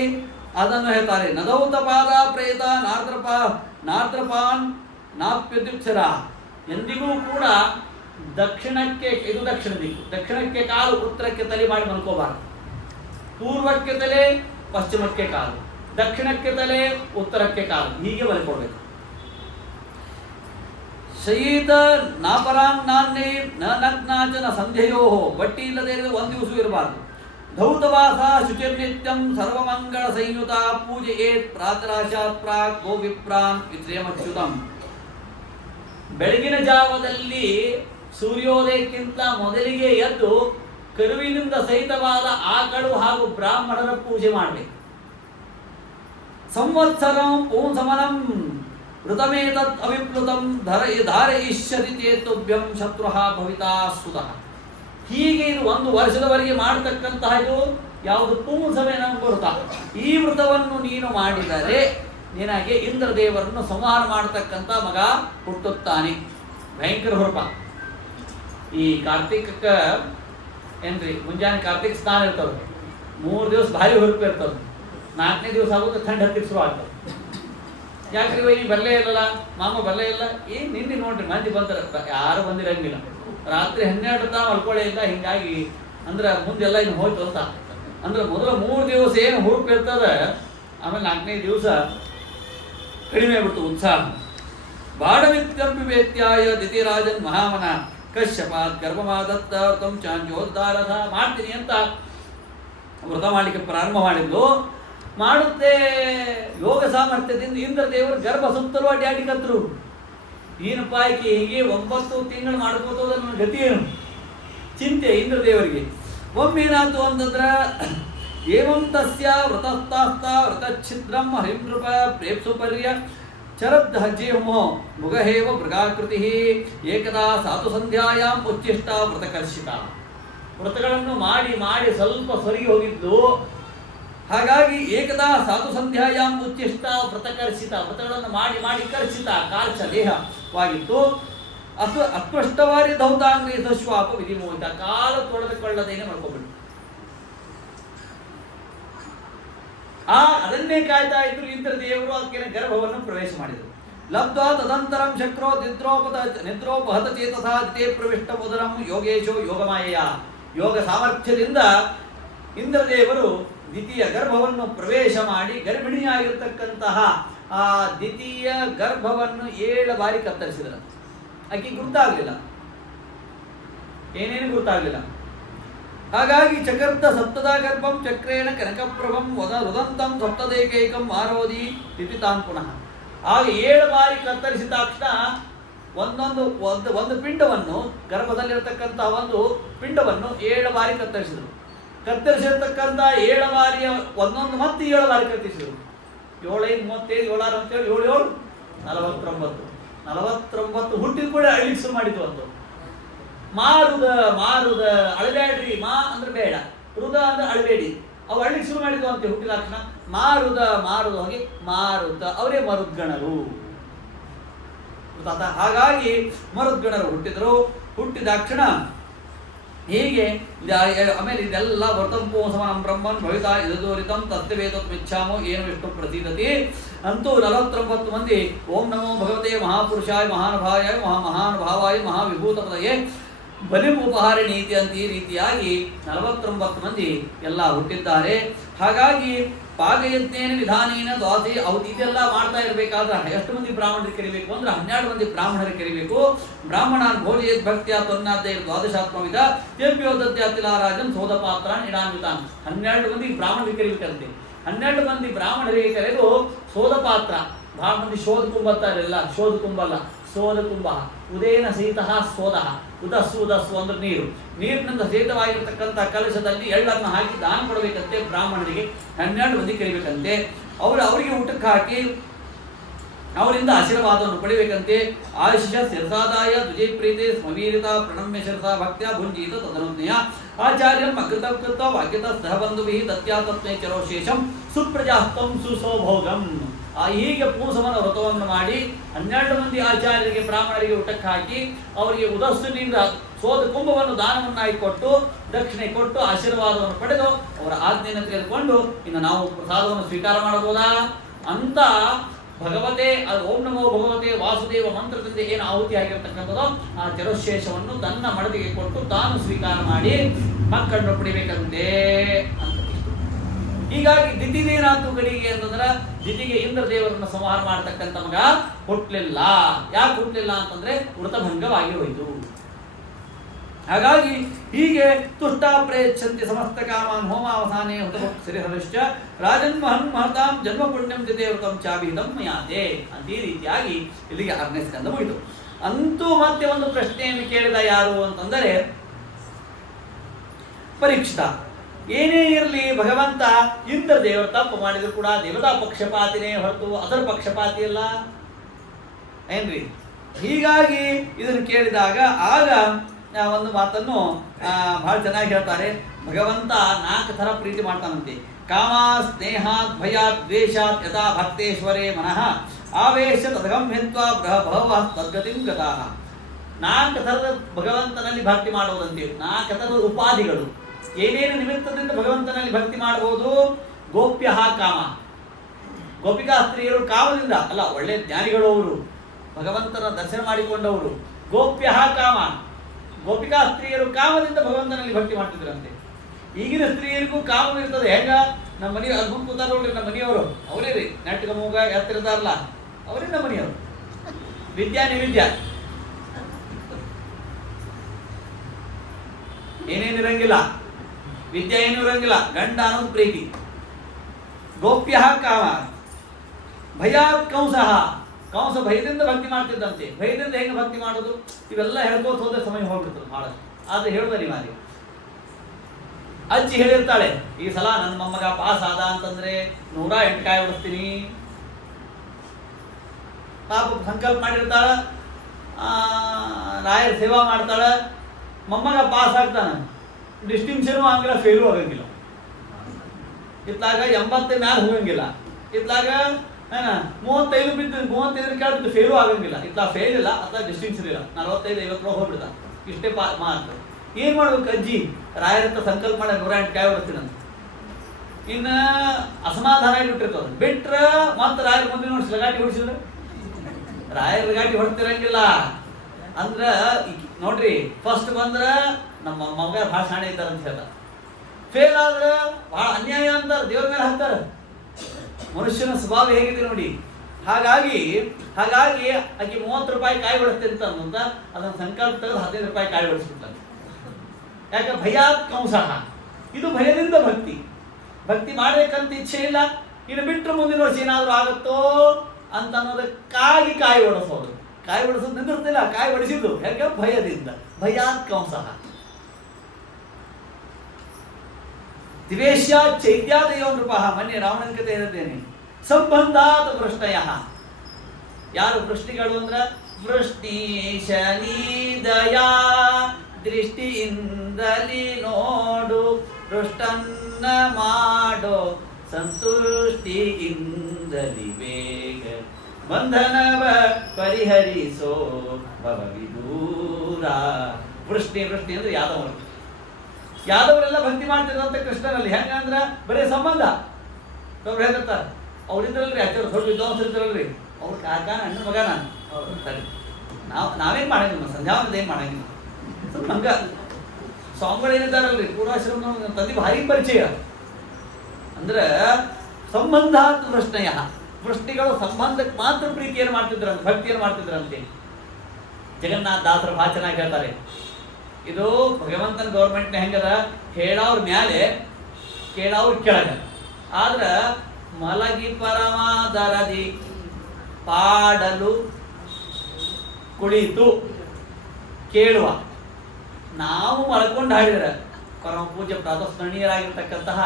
ಅದನ್ನು ಹೇಳ್ತಾರೆ. ನದೌತಪಾದ ಪ್ರೇತ ನಾರ್ದ್ರಪಾನ್ ನಾಪ್ಯದುಕ್ಷರ. ಎಂದಿಗೂ ಕೂಡ ದಕ್ಷಿಣಕ್ಕೆ, ಇದು ದಕ್ಷಿಣ ದಿಕ್ಕು, ದಕ್ಷಿಣಕ್ಕೆ ಕಾಲು, ಉತ್ತರಕ್ಕೆ ತಲೆ ಮಾಡಿ ಮಲ್ಕೋಬಾರ್ದು. ಪೂರ್ವಕ್ಕೆ ತಲೆ, ಪಶ್ಚಿಮಕ್ಕೆ ಕಾಲು, ದಕ್ಷಿಣಕ್ಕೆ ತಲೆ, ಉತ್ತರಕ್ಕೆ ಕಾಲು, ಹೀಗೆ ಮಲ್ಕೊಳ್ಬೇಕು. ಶಯೀತ ನಾಪರಾಂಗ್ ನಾನ್ನೇ ನ ನಗ್ನಾಚನ ಸಂಧ್ಯೆಯೋ. ಬಟ್ಟಿ ಇಲ್ಲದೆ ಒಂದು ದಿವಸ ಇರಬಾರ್ದು. ಧೌತವಾಸ ಶುಚಿರ್ನಿತ್ಯಂ ಸರ್ವಮಂಗಳ ಸಂಯುತ ಪೂಜೆಯೇತ್ ಪ್ರಾತರಾಶಾತ್ ಪ್ರಾಕ್ ಗೋವಿಪ್ರಾನ್ ವಿತ್ರಯಮಚ್ಯುತಂ. ಬೆಳಗಿನ ಜಾವದಲ್ಲಿ ಸೂರ್ಯೋದಯಕ್ಕಿಂತ ಮೊದಲಿಗೆ ಎದ್ದು ಕರುವಿನಿಂದ ಸಹಿತವಾದ ಆಕಳು ಹಾಗೂ ಬ್ರಾಹ್ಮಣರ ಪೂಜೆ ಮಾಡಬೇಕು. ಸಂವತ್ಸರಂ ಪೂಂಸಮನಂ ಋತಮೇತತ್ ಅವಿಪ್ಲುತಂ ಧಾರಯಿಷ್ಯತಿ ಚೇತುಭ್ಯಂ ಶತ್ರುಃ ಭವಿತಾ ಸುತಃ. ಹೀಗೆ ಇದು 1 ವರ್ಷದವರೆಗೆ ಮಾಡತಕ್ಕಂತಹ ಇದು ಯಾವುದು ಪೂಂಸಮೆ ವ್ರತ. ಈ ವ್ರತವನ್ನು ನೀನು ಮಾಡಿದರೆ ನಿನಗೆ ಇಂದ್ರದೇವರನ್ನು ಸಂಹಾರ ಮಾಡತಕ್ಕಂಥ ಮಗ ಹುಟ್ಟುತ್ತಾನೆ. ಭಯಂಕರ ಹುರುಪ. ಈ ಕಾರ್ತಿಕಕ್ಕೆ ಏನ್ರಿ, ಮುಂಜಾನೆ ಕಾರ್ತಿಕ ಸ್ನಾನ ಇರ್ತವೆ. 3 ದಿವಸ ಭಾರಿ ಹುರುಪ ಇರ್ತವೆ. 4ನೇ ದಿವಸ ಆಗೋದು ಥಂಡ್ ಹತ್ತಿರ ಶುರು ಆಗ್ತದೆ. ಯಾಕ್ರಿ ವೈ ಬರಲೇ ಇಲ್ಲಲ್ಲ, ಮಾಮ ಬರಲೇ ಇಲ್ಲ. ನಿನ್ನೆ ನೋಡ್ರಿ ಮಂದಿ ಬಂದ್ರೆ ಯಾರು ಬಂದಿರಂಗಿಲ್ಲ. ರಾತ್ರಿ 12 ತಾವು ಮಲ್ಕೊಳ್ಳೇ ಇಲ್ಲ. ಹಿಂಗಾಗಿ ಅಂದ್ರೆ ಮುಂದೆಲ್ಲ ಇನ್ನು ಹೋಯ್ತು ಅಂತ. ಅಂದ್ರೆ ಮೊದಲು 3 ದಿವಸ ಏನು ಹುರುಪು ಇರ್ತದೆ, ಆಮೇಲೆ 4ನೇ ದಿವಸ ಕಡಿಮೆ ಆಗ್ಬಿಡ್ತು ಉತ್ಸಾಹ. ಬಾಡವಿತ್ಯಂಪಿ ವೇತ್ಯಾಯ ದಿತಿರಾಜನ್ ಮಹಾಮನ ಕಶ್ಯಪಾತ್ ಗರ್ಭಮಾದತ್ತ ತಂ ಚಾಂಜೋದ್ಧಾರಥ. ಮಾಡ್ತೀನಿ ಅಂತ ವ್ರತ ಮಾಡಲಿಕ್ಕೆ ಪ್ರಾರಂಭ ಮಾಡಿದ್ದು. ಮಾಡುತ್ತೆ ಯೋಗ ಸಾಮರ್ಥ್ಯದಿಂದ ಇಂದ್ರದೇವರು ಗರ್ಭ ಸುತ್ತಲೂ ಅಡ್ಡಾಡಿಕತ್ರು. ಏನಪ್ಪ ಆಯ್ಕೆ ಹೀಗೆ 9 ತಿಂಗಳು ಮಾಡ್ಕೋತೋದ ನನ್ನ ಗತಿ ಏನು ಚಿಂತೆ ಇಂದ್ರದೇವರಿಗೆ. ಒಮ್ಮೇನಾಯ್ತು ಅಂತಂದ್ರೆ ಏವಂ ತಸ್ಯ ವ್ರತಸ್ಥಾಸ್ತ ವ್ರತಚ್ಛಿದ್ರಂ ಹರಿನೃಪ ಪ್ರೇಪ್ಸುಪರ್ಯ ಚರದ್ ಹಜ್ಜೇಮೋ ಮುಗಹೇವ ಮೃಗಾಕೃತಿ ಏಕದಾ ಸಾತು ಸಂಧ್ಯಾಯಾಂ ಉಚ್ಚಿಷ್ಟ ವ್ರತಕರ್ಷಿತ. ವ್ರತಗಳನ್ನು ಮಾಡಿ ಮಾಡಿ ಸ್ವಲ್ಪ ಸೊರಗಿ ಹೋಗಿದ್ದು ಹಾಗಾಗಿ ಏಕದಾ ಸಾಧು ಸಂಧ್ಯಾಯಾಂ ಉಚ್ಚಿಷ್ಟ ವ್ರತಕರ್ಷಿತ, ವ್ರತಗಳನ್ನು ಮಾಡಿ ಮಾಡಿ ಕರ್ಷಿತ ಕಾರ್ಚ ದೇಹವಾಗಿತ್ತು. ಅಸ್ಪಷ್ಟವಾರಿ ದೌತಾಂಗ್ರಿ ಶ್ವಾಪ ವಿಧಿಮೋಹಿತ, ಕಾಲು ತೊಳೆದುಕೊಳ್ಳದೇನೆ ಮಾಡ್ಕೊಂಡ್ಬಿಟ್ಟು ಅದನ್ನೇ ಕಾಯ್ತಾ ಇದ್ರು ಇಂದ್ರದೇವರು. ಅದಕ್ಕೆ ಗರ್ಭವನ್ನು ಪ್ರವೇಶ ಮಾಡಿದರು. ಲಬ್ಧ ತದಂತರಂ ಶಕ್ರೋ ನಿದ್ರೋಪಹತ ಚೇತಸಾ ದಿತೇ ಪ್ರವಿಷ್ಟ ಉದರಂ ಯೋಗೇಶೋ ಯೋಗಮಾಯೆಯ, ಯೋಗ ಸಾಮರ್ಥ್ಯದಿಂದ ಇಂದ್ರದೇವರು ದ್ವಿತೀಯ ಗರ್ಭವನ್ನು ಪ್ರವೇಶ ಮಾಡಿ ಗರ್ಭಿಣಿಯಾಗಿರ್ತಕ್ಕಂತಹ ಆ ದ್ವಿತೀಯ ಗರ್ಭವನ್ನು 7 ಬಾರಿ ಕತ್ತರಿಸಿದರು. ಆಕೆ ಗುರುತಾಗಲಿಲ್ಲ, ಏನೇನು ಗುರುತಾಗಲಿಲ್ಲ. ಹಾಗಾಗಿ ಚಕರ್ತ ಸಪ್ತದಾ ಗರ್ಭಂ ಚಕ್ರೇಣ ಕನಕಪ್ರಭಂ ವದಂತಂ ಸಪ್ತದೇಕೈಕಂ ಆರೋಧಿ ತಿಥಿತಾನ್ ಪುನಃ. ಆಗ 7 ಬಾರಿ ಕತ್ತರಿಸಿದ ತಕ್ಷಣ ಒಂದು ಪಿಂಡವನ್ನು, ಗರ್ಭದಲ್ಲಿರತಕ್ಕಂತಹ ಒಂದು ಪಿಂಡವನ್ನು 7 ಬಾರಿ ಕತ್ತರಿಸಿದರು. ಕತ್ತರಿಸಿರ್ತಕ್ಕಂಥ 7 ಬಾರಿಯ ಒಂದೊಂದು ಮತ್ತೆ 7 ಬಾರಿ ಕತ್ತರಿಸಿದರು. 7 5 35 7 6 ಅಂತೇಳಿ 7 7 49 ಹುಟ್ಟಿದ ಕೂಡ ಅಳಿಲಿಕ್ಕೆ ಶುರು ಮಾಡಿತು. ಒಂದು ಮಾರುದ ಅಳಬೇಡ್ರಿ, ಮಾ ಅಂದ್ರೆ ಬೇಡ, ರುದ ಅಂದ್ರೆ ಅಳಬೇಡಿ, ಅವು ಅಳ್ಳಿಕ್ಕೆ ಶುರು ಮಾಡಿದ್ವು ಅಂತ ಹುಟ್ಟಿದ ತಕ್ಷಣ ಮಾರುದ ಹೋಗಿ ಮಾರುತ, ಅವರೇ ಮರುದ್ಗಣರು. ಹಾಗಾಗಿ ಮರುದ್ಗಣರು ಹುಟ್ಟಿದ್ರು. ಹುಟ್ಟಿದ ತಕ್ಷಣ ಹೀಗೆ ಆಮೇಲೆ ಇದೆಲ್ಲ ವರ್ತಂಪೋ ಸಮನಂ ಬ್ರಹ್ಮನ್ ಭವಿತಾ ಇದೋರಿತಂ ತತ್ವೇತತ್ಮಿಚ್ಛಾಮೋ ಏನು ವಿಷ್ಣು ಪ್ರತೀದತಿ. ಅಂತೂ 49 ಮಂದಿ ಓಂ ನಮೋ ಭಗವತೆ ಮಹಾಪುರುಷಾಯ ಮಹಾನುಭಾವಾಯ ಮಹಾನುಭಾವಾಯ ಮಹಾವಿಭೂತಪದಯೇ ಬಲಿಂ ಉಪಹಾರ ನೀತಿ ಅಂತ ಈ ರೀತಿಯಾಗಿ 49 ಮಂದಿ ಎಲ್ಲ ಹುಟ್ಟಿದ್ದಾರೆ. ಹಾಗಾಗಿ ಪಾಕಯಜ್ಞೇನ ವಿಧಾನೇನ ದ್ವಾಸಿ ಅವ್ರು ಇದೆಲ್ಲ ಮಾಡ್ತಾ ಇರಬೇಕಾದ್ರೆ ಎಷ್ಟು ಮಂದಿ ಬ್ರಾಹ್ಮಣರಿಗೆ ಕರಿಬೇಕು ಅಂದ್ರೆ 12 ಮಂದಿ ಬ್ರಾಹ್ಮಣರಿಗೆ ಕರಿಬೇಕು. ಬ್ರಾಹ್ಮಣಾನ್ ಭೋಜಯೇತ್ ಭಕ್ತಿಯ ತೊನ್ನಾದ್ದೇರ್ ದ್ವಾದಶಾತ್ಮವಿದ ತೇಪ್ಯೋದತ್ಯಾತಿಲಾರಾಜನ್ ಸೋದಪಾತ್ರಾನ್ ಇಡಾನ್ವಿತಾನ್. 12 ಮಂದಿ ಬ್ರಾಹ್ಮಣರಿಗೆ ಕರಿಬೇಕಂತೆ. 12 ಮಂದಿ ಬ್ರಾಹ್ಮಣರಿಗೆ ಕರೆದು ಸೋದಪಾತ್ರ, ಬಹಳ ಮಂದಿ ಶೋಧ ಕುಂಬತ್ತಾರೆಲ್ಲ, ಶೋಧ ಕುಂಬಲ್ಲ, ಸೋದ ಕುಂಭ, ಉದೇನ ಸಹಿತ ಸೋದ, ಉದಸ್ಸು ಅಂದ್ರೆ ನೀರಿನಿಂದ ಸಹಿತವಾಗಿರತಕ್ಕಂಥ ಕಲಶದಲ್ಲಿ ಎಳ್ಳನ್ನು ಹಾಕಿ ದಾನ ಕೊಡಬೇಕಂತೆ. ಬ್ರಾಹ್ಮಣರಿಗೆ 12 ಮಂದಿ ಕರಿಬೇಕಂತೆ. ಅವರಿಗೆ ಊಟಕ್ಕೆ ಹಾಕಿ ಅವರಿಂದ ಆಶೀರ್ವಾದವನ್ನು ಪಡಿಬೇಕಂತೆ. ಆಶಿಷ ಶಿರಸಾದಾಯ ದ್ವಿಜಯ ಪ್ರೀತಿ ಸ್ಮವೀರಿತ ಪ್ರಣಮ್ಯ ಶಿರಸಾ ಭಕ್ತ್ಯ ಭುಂಜೀತ ತದನುಜ್ಞೆಯ ಆಚಾರ್ಯಂ ಅಕೃತಕೃತ ವಾಕ್ಯತ ಸಹಬಂಧುಭಿ ದತ್ಯಾತತ್ವೇ ಚರೋಶೇಷಂ ಸುಪ್ರಜಾಸ್ತಂ ಸುಸೌಭೋಗಂ. ಹೀಗೆ ಪೂಸವನ ವ್ರತವನ್ನು ಮಾಡಿ 12 ಮಂದಿ ಆಚಾರ್ಯರಿಗೆ ಬ್ರಾಹ್ಮಣರಿಗೆ ಊಟಕ್ಕೆ ಹಾಕಿ ಅವರಿಗೆ ಉದಸ್ಸಿನಿಂದ ಸೋದ ಕುಂಭವನ್ನು ದಾನವನ್ನಾಗಿ ಕೊಟ್ಟು ದಕ್ಷಿಣೆ ಕೊಟ್ಟು ಆಶೀರ್ವಾದವನ್ನು ಪಡೆದು ಅವರ ಆಜ್ಞೆಯನ್ನು ತೆಗೆದುಕೊಂಡು ಇನ್ನು ನಾವು ಪ್ರಸಾದವನ್ನು ಸ್ವೀಕಾರ ಮಾಡಬಹುದಾ ಅಂತ ಭಗವತೆ ಓಂ ನಮೋ ಭಗವತೆ ವಾಸುದೇವ ಮಂತ್ರದಿಂದ ಏನು ಆಹುತಿ ಆಗಿರತಕ್ಕಂಥದ್ದು ಆ ಚರೋಶೇಷವನ್ನು ತನ್ನ ಮಡದಿಗೆ ಕೊಟ್ಟು ತಾನು ಸ್ವೀಕಾರ ಮಾಡಿ ಮಕ್ಕಳನ್ನು ಪಡಿಬೇಕಂತೆ ಅಂತ. ಹೀಗಾಗಿ ದಿತಿದೇನಾತು ಕಡೆಗೆ ಅಂತಂದ್ರೆ ದಿತಿಗೆ ಇಂದ್ರದೇವರನ್ನು ಸಂಹಾರ ಮಾಡತಕ್ಕಂಥ ಮಗ ಹುಟ್ಟಲಿಲ್ಲ. ಯಾಕೆ ಹುಟ್ಟಲಿಲ್ಲ ಅಂತಂದ್ರೆ ವೃತಭಂಗವಾಗಿ ಹೋಯಿತು. ಹಾಗಾಗಿ ಹೀಗೆ ತುಷ್ಟ ಪ್ರೇಚ್ಛಂತಿ ಸಮಸ್ತ ಕಾಮಾನ್ ಹೋಮಾವಸಾನೆ ಹುತಭಕ್ತಿರಿಹರಿಶ್ಚ ರಾಜನ್ ಮಹನ್ ಮಹತಾಂ ಜನ್ಮ ಪುಣ್ಯಂ ದಿದೇವೃತಂ ಚಾಭಿದಂ ಮಯಾತೆ ಅಂತ ಈ ರೀತಿಯಾಗಿ ಇಲ್ಲಿಗೆ 6ನೇ ಸ್ಕಂದ ಮುಗಿತು. ಅಂತೂ ಮತ್ತೆ ಒಂದು ಪ್ರಶ್ನೆಯನ್ನು ಕೇಳಿದ ಯಾರು ಅಂತಂದರೆ ಪರೀಕ್ಷಿತ. ಏನೇ ಇರಲಿ ಭಗವಂತ ಇಂದ್ರದೇವರು ತಪ್ಪು ಮಾಡಿದ್ರು ಕೂಡ ದೇವತಾ ಪಕ್ಷಪಾತಿನೇ ಹೊರತು ಅದರ ಪಕ್ಷಪಾತಿ ಅಲ್ಲ ಏನ್ರಿ. ಹೀಗಾಗಿ ಇದನ್ನು ಕೇಳಿದಾಗ ಆಗ ಒಂದು ಮಾತನ್ನು ಬಹಳ ಚೆನ್ನಾಗಿ ಹೇಳ್ತಾರೆ. ಭಗವಂತ 4 ಥರ ಪ್ರೀತಿ ಮಾಡ್ತಾನಂತೆ. ಕಾಮ ಸ್ನೇಹಾತ್ ಭಯಾತ್ ದ್ವೇಷಾತ್ ಯಥಾ ಭಕ್ತೇಶ್ವರೇ ಮನಃ ಆವೇಶ ತದಗಂ ಹಿತ್ವಾ ಬಹವ ತದ್ಗತಿಂ ಗತಾಃ. 4 ಥರದ ಭಗವಂತನಲ್ಲಿ ಭಕ್ತಿ ಮಾಡುವುದಂತೆ. 4 ಥರದ ಉಪಾಧಿಗಳು, ಏನೇನು ನಿಮಿತ್ತದಿಂದ ಭಗವಂತನಲ್ಲಿ ಭಕ್ತಿ ಮಾಡಬಹುದು. ಗೋಪ್ಯ ಕಾಮ, ಗೋಪಿಕಾ ಸ್ತ್ರೀಯರು ಕಾಮದಿಂದ ಅಲ್ಲ, ಒಳ್ಳೆ ಜ್ಞಾನಿಗಳು ಅವರು, ಭಗವಂತನ ದರ್ಶನ ಮಾಡಿಕೊಂಡವರು. ಗೋಪ್ಯ ಕಾಮ, ಗೋಪಿಕಾ ಸ್ತ್ರೀಯರು ಕಾಮದಿಂದ ಭಗವಂತನಲ್ಲಿ ಭಕ್ತಿ ಮಾಡ್ತಿದ್ರಂತೆ. ಈಗಿನ ಸ್ತ್ರೀಯರಿಗೂ ಕಾಮವಿರ್ತದೆ. ಹೆಂಗ ನಮ್ಮ ಮನೆ ಅದ್ಭುತ ಕೂತಾರ ನೋಡ್ರಿ, ನಮ್ಮ ಮನೆಯವರು ಅವರೇ ರೀ, ನಾಟಕ ಮೂಗ ಎತ್ತಿರ್ತಾರಲ್ಲ ಅವರೇ ನಮ್ಮ ಮನೆಯವರು. ವಿದ್ಯಾ ನಿವಿದ್ಯಾ ಏನೇನಿರಂಗಿಲ್ಲ, ವಿದ್ಯೆ ಏನೂ ಇರಂಗಿಲ್ಲ, ಗಂಡ ಅನ್ನೋದು ಪ್ರೀತಿ. ಗೋಪ್ಯ ಕಾಮ ಭಯಾತ್ ಕಂಸಃ, ಕಂಸ ಭಯದಿಂದ ಭಕ್ತಿ ಮಾಡ್ತಿದ್ದಂತೆ. ಭಯದಿಂದ ಹೆಂಗೆ ಭಕ್ತಿ ಮಾಡೋದು ಇವೆಲ್ಲ ಹೇಳ್ಕೋತ ಹೋದ್ರೆ ಸಮಯ ಹೋಗ್ಬಿಡ್ತದೆ ಬಹಳಷ್ಟು. ಆದ್ರೆ ಹೇಳುವ ನೀವಾರಿ ಅಜ್ಜಿ ಹೇಳಿರ್ತಾಳೆ, ಈ ಸಲ ನನ್ನ ಮೊಮ್ಮಗ ಪಾಸ್ ಆದ ಅಂತಂದ್ರೆ 108 ಕಾಯಿ ಹೊಡಿಸ್ತೀನಿ. ಪಾಪ ಸಂಕಲ್ಪ ಮಾಡಿರ್ತಾಳ, ರಾಯರ ಸೇವಾ ಮಾಡ್ತಾಳ, ಮೊಮ್ಮಗ ಪಾಸ್ ಆಗ್ತಾನ, ಡಿಸ್ಟಿಂಕ್ಷನು ಆಗಿಲ್ಲ, ಫೇಲು ಆಗಂಗಿಲ್ಲ. ಇತ್ಲಾಗ 80 ಮ್ಯಾಲ ಹೋಗಂಗಿಲ್ಲ, ಇತ್ಲಾಗ 35 ಬಿದ್ದು 35 ಕೆಳಗೆ ಬಿದ್ದು ಫೇಲು ಆಗಂಗಿಲ್ಲ. ಇತ್ಲಾಗ ಫೇಲ್ ಇಲ್ಲ, ಅಥವಾ ಡಿಸ್ಟಿಂಕ್ಷನ್ ಇಲ್ಲ, 45-50 ಹೋಗ್ಬಿಡ್ತಾನೆ. ಇಷ್ಟೇ ಮಾತು. ಏನ್ ಮಾಡ್ಬೇಕು ಅಜ್ಜಿ? ರಾಯರತ್ತ ಸಂಕಲ್ಪ ಮಾಡಿ 108 ಕಾಯಿ ಹೊಡ್ತೀನಂತ. ಇನ್ನ ಅಸಮಾಧಾನ ಬಿಟ್ಟಿರ್ತದ, ಬಿಟ್ರ ಮತ್ತೆ ರಾಯರ ಮುಂದೆ ನೋಡಿ ಲಗಾಟಿ ಹೊಡಿಸಿದ್ರೆ ರಾಯರ ಲಗಾಟಿ ಹೊಡ್ತಿರಂಗಿಲ್ಲ. ಅಂದ್ರ ನೋಡ್ರಿ, ಫಸ್ಟ್ ಬಂದ್ರ ನಮ್ಮ ಮಗ ಭಾಳ ಶಾಣೆ ಇದ್ದಾರ ಅಂತ ಹೇಳ್ತಾರ, ಫೇಲ್ ಆದ್ರ ಬಹಳ ಅನ್ಯಾಯ ಅಂತಾರ, ದೇವ್ರ ಮೇಲೆ ಹಾಕ್ತಾರ. ಮನುಷ್ಯನ ಸ್ವಭಾವ ಹೇಗಿದೆ ನೋಡಿ. ಹಾಗಾಗಿ ಆಕೆ 30 ರೂಪಾಯಿ ಕಾಯಿ ಹೊಡಿಸ್ತೀನಿ ಅಂತ ಅದನ್ನ ಸಂಕಲ್ಪ ತೆಗೆದು 15 ರೂಪಾಯಿ ಕಾಯಿ ಹೊಡಿಸ್ಬಿಡ್ತಾನೆ. ಯಾಕೆ? ಭಯಾತ್ ಕಂಸಃ. ಇದು ಭಯದಿಂದ ಭಕ್ತಿ. ಭಕ್ತಿ ಮಾಡ್ಬೇಕಂತ ಇಚ್ಛೆ ಇಲ್ಲ, ಇನ್ನು ಬಿಟ್ಟರೆ ಮುಂದಿನ ವರ್ಷ ಏನಾದರೂ ಆಗುತ್ತೋ ಅಂತ ಅನ್ನೋದಕ್ಕಾಗಿ ಕಾಯಿ ಹೊಡಿಸೋದು. ಕಾಯಿ ಹೊಡಿಸೋದು ನಿಂದಿರ್ತಿಲ್ಲ, ಕಾಯಿ ಹೊಡಿಸಿದ್ದು ಯಾಕೆ? ಭಯದಿಂದ. ಭಯಾತ್ ಕಂಸಃ. ದಿವೇಶ್ಯ ಚೈತ್ಯಾದಯೋ ನೃಪಃ. ಮೊನ್ನೆ ರಾವಣನ ಕಥೆ ಹೇಳಿದ್ದೇನೆ. ಸಂಬಂಧಾತ್ ವೃಷ್ಟಯ. ಯಾರು ವೃಷ್ಟಿಗಳು ಅಂದ್ರ ವೃಷ್ಣೀಶನಿ ದಯಾ ದೃಷ್ಟಿಯಿಂದಲಿ ನೋಡು, ವೃಷ್ಟನ್ನ ಮಾಡೋ ಸಂತುಷ್ಟಿಯಿಂದಲಿ ಬೇಗ, ಬಂಧನವ ಪರಿಹರಿಸೋ ಭವವಿದೂರ. ವೃಷ್ಟಿ ಅಂದ್ರೆ ಯಾದವರು. ಯಾದವರೆಲ್ಲ ಭಕ್ತಿ ಮಾಡ್ತಿದ್ರಂತ ಕೃಷ್ಣನಲ್ಲಿ. ಹೆಂಗಂದ್ರ ಬರೀ ಸಂಬಂಧ. ಒಬ್ರು ಹೇಳ್ತಿರ್ತಾರೆ, ಅವ್ರಿದ್ರಲ್ರಿ ಆಚಾರ್ಯ ದೊಡ್ಡ ವಿದ್ವಾಂಸರು ಇದ್ರಲ್ರಿ, ಅವ್ರ ಕಾಕಾನ ಅಣ್ಣ ಮಗ ನಾನು ಸರಿ, ನಾವೇನ್ ಮಾಡಂಗಿಲ್ಲ, ಸಂಧ್ಯಾವಂತ ಏನ್ ಮಾಡಂಗಿಲ್ಲ. ಸ್ವಲ್ಪ ಹಂಗ ಸ್ವಾಮಿಗಳು ಏನಿದ್ದಾರಲ್ರಿ ಪೂರ್ವಾಶ್ರಮ ತಂದೆ ಭಾರಿ ಪರಿಚಯ. ಅಂದ್ರ ಸಂಬಂಧ ವೃಷ್ಣಯ. ವೃಷ್ಟಿಗಳು ಸಂಬಂಧಕ್ಕೆ ಮಾತ್ರ ಪ್ರೀತಿಯನ್ನು ಮಾಡ್ತಿದ್ರಂತೆ, ಭಕ್ತಿಯನ್ನು ಮಾಡ್ತಿದ್ರಂತೆ. ಜಗನ್ನಾಥ ದಾಸರ ಭಾಳ ಚೆನ್ನಾಗಿ ಹೇಳ್ತಾರೆ. ಇದು ಭಗವಂತನ ಗೌರ್ಮೆಂಟ್ನ ಹೆಂಗದ, ಹೇಳವ್ರ ಮ್ಯಾಲೆ ಕೇಳವ್ರ ಕೆಳಗ. ಆದ್ರ ಮಲಗಿ ಪರಮಾದರದಿ ಪಾಡಲು ಕುಳಿತು ಕೇಳುವ. ನಾವು ಮಲ್ಕೊಂಡು ಹಾಡಿದ್ರೆ ಪರಮ ಪೂಜ್ಯ ಪ್ರಾತಸ್ಮರಣೀಯರಾಗಿರ್ತಕ್ಕಂತಹ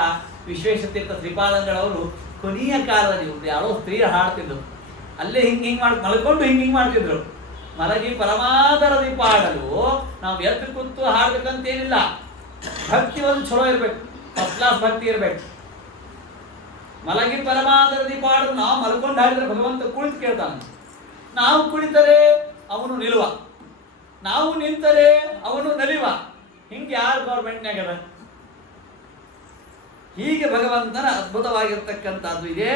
ವಿಶ್ವೇಶತೀರ್ಥ ಶ್ರೀಪಾದಂಗಳವರು ಕೊನೆಯ ಕಾಲದಲ್ಲಿ ಯಾರೋ ಸ್ತ್ರೀ ಹಾಡ್ತಿದ್ರು, ಅಲ್ಲೇ ಹಿಂಗೆ ಮಲ್ಕೊಂಡು ಹಿಂಗೆ ಮಾಡ್ತಿದ್ರು. ಮಲಗಿ ಪರಮಾದರದಿ ಪಾಡಲು ನಾವು ಎದ್ದು ಕೂತು ಹಾಡ್ಬೇಕಂತೇನಿಲ್ಲ, ಭಕ್ತಿ ಒಂದು ಚಲೋ ಇರ್ಬೇಕು, ಫಸ್ಟ್ ಕ್ಲಾಸ್ ಭಕ್ತಿ ಇರ್ಬೇಕು. ಮಲಗಿ ಪರಮಾದರದಿ ಪಾಡಲು ನಾವು ಮಲ್ಕೊಂಡು ಹಾಡಿದ್ರೆ ಭಗವಂತ ಕುಳಿತು ಕೇಳ್ತಾನೆ. ನಾವು ಕುಳಿತರೆ ಅವನು ನಿಲ್ಲುವ, ನಾವು ನಿಂತರೆ ಅವನು ನಲಿವ. ಹಿಂಗೆ ಯಾರು ಗೌರ್ಮೆಂಟ್ನಾಗದ? ಹೀಗೆ ಭಗವಂತನ ಅದ್ಭುತವಾಗಿರ್ತಕ್ಕಂಥದ್ದು ಇದೆ.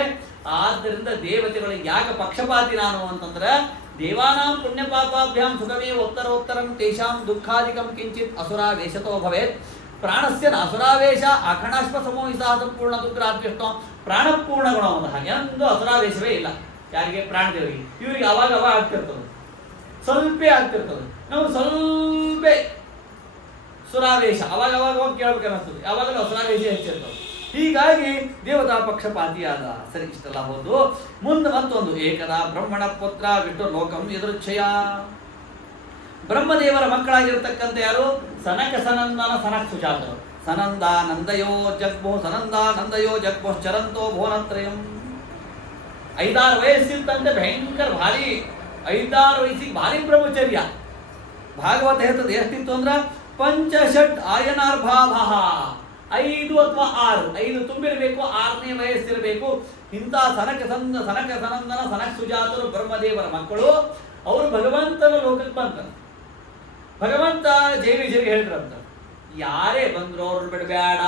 ಆದ್ದರಿಂದ ದೇವತೆಗಳಿಗೆ ಯಾಕೆ ಪಕ್ಷಪಾತಿ ನಾನು ಅಂತಂದ್ರೆ, ದೇವಾನಾಂ ಪುಣ್ಯ ಪಾಪಾಭ್ಯಾಂ ಸುಖಮೇ ಉತ್ತರೋತ್ತರಂ ತೇಷಾಂ ದುಃಖಾಧಿಕಂ ಕಿಂಚಿತ್ ಅಸುರಾವೇಶತೋ ಭವೇತ್. ಪ್ರಾಣಸ್ಯ ಅಸುರಾವೇಶ ಅಖಂಡಾಶ್ವ ಸಮೋಹಿತ ಸಂಪೂರ್ಣ ದುಗ್ರಾದ್ಯಷ್ಟ ಪ್ರಾಣಪೂರ್ಣ ಗುಣವಂತಹ ಎಂದು ಅಸುರಾವೇಶವೇ ಇಲ್ಲ. ಯಾರಿಗೆ? ಪ್ರಾಣದೇವರಿಗೆ. ಇವರಿಗೆ ಅವಾಗ ಆಗ್ತಿರ್ತದೆ, ಸ್ವಲ್ಪ ಆಗ್ತಿರ್ತದೆ. ನಾವು ಸ್ವಲ್ಪ ಸುರಾವೇಶ ಅವಾಗ ಹೋಗಿ ಕೇಳ್ಬೇಕನ್ನಿಸ್ತದೆ, ಯಾವಾಗಲೂ ಅಸುರಾವೇಶ ಹೆಚ್ಚಿರ್ತದೆ. ಹೀಗಾಗಿ ದೇವತಾ ಪಕ್ಷಪಾತಿಯಾದ. ಸರಿ, ಇಷ್ಟೆಲ್ಲ ಹೋದು ಮುಂದೆ ಮತ್ತೊಂದು. ಏಕದಾ ಬ್ರಹ್ಮಣ ಪುತ್ರ ವಿಟ್ಟು ಲೋಕಂ ಎದುರುಚ್ಛಯ. ಬ್ರಹ್ಮದೇವರ ಮಕ್ಕಳಾಗಿರ್ತಕ್ಕಂಥ ಯಾರು? ಸನಕ ಸನಂದನ ಸನಕ್ ಸುಜಾತರು. ಸನಂದಾನಂದಯೋ ಜಗ್ಭೋ ಚರಂತೋ ಭುವನತ್ರಯಂ. 5-6 ವಯಸ್ಸಿತ್ತಂತೆ, ಭಯಂಕರ ಭಾರಿ 5-6 ವಯಸ್ಸಿಗೆ ಭಾರಿ ಬ್ರಹ್ಮಚರ್ಯ. ಭಾಗವತ ಹೇಳ್ತದೆ ಎಷ್ಟಿತ್ತು ಅಂದ್ರ ಪಂಚಷಟ್ ಆಯನಾರ್ಭಾವ. 5 ಅಥವಾ 6, 5 ತುಂಬಿರಬೇಕು, 6ನೇ ವಯಸ್ಸಿರಬೇಕು. ಇಂಥ ಸನಕ ಸನಂದನ ಸನಕ್ ಸುಜಾತರು ಬ್ರಹ್ಮದೇವರ ಮಕ್ಕಳು. ಅವರು ಭಗವಂತನ ಲೋಕಕ್ಕೆ ಬಂತ. ಭಗವಂತ ಜೇವಿ ಹೇಳಿದ್ರಂತ, ಯಾರೇ ಬಂದ್ರು ಅವ್ರನ್ನ ಬಿಡಬೇಡ.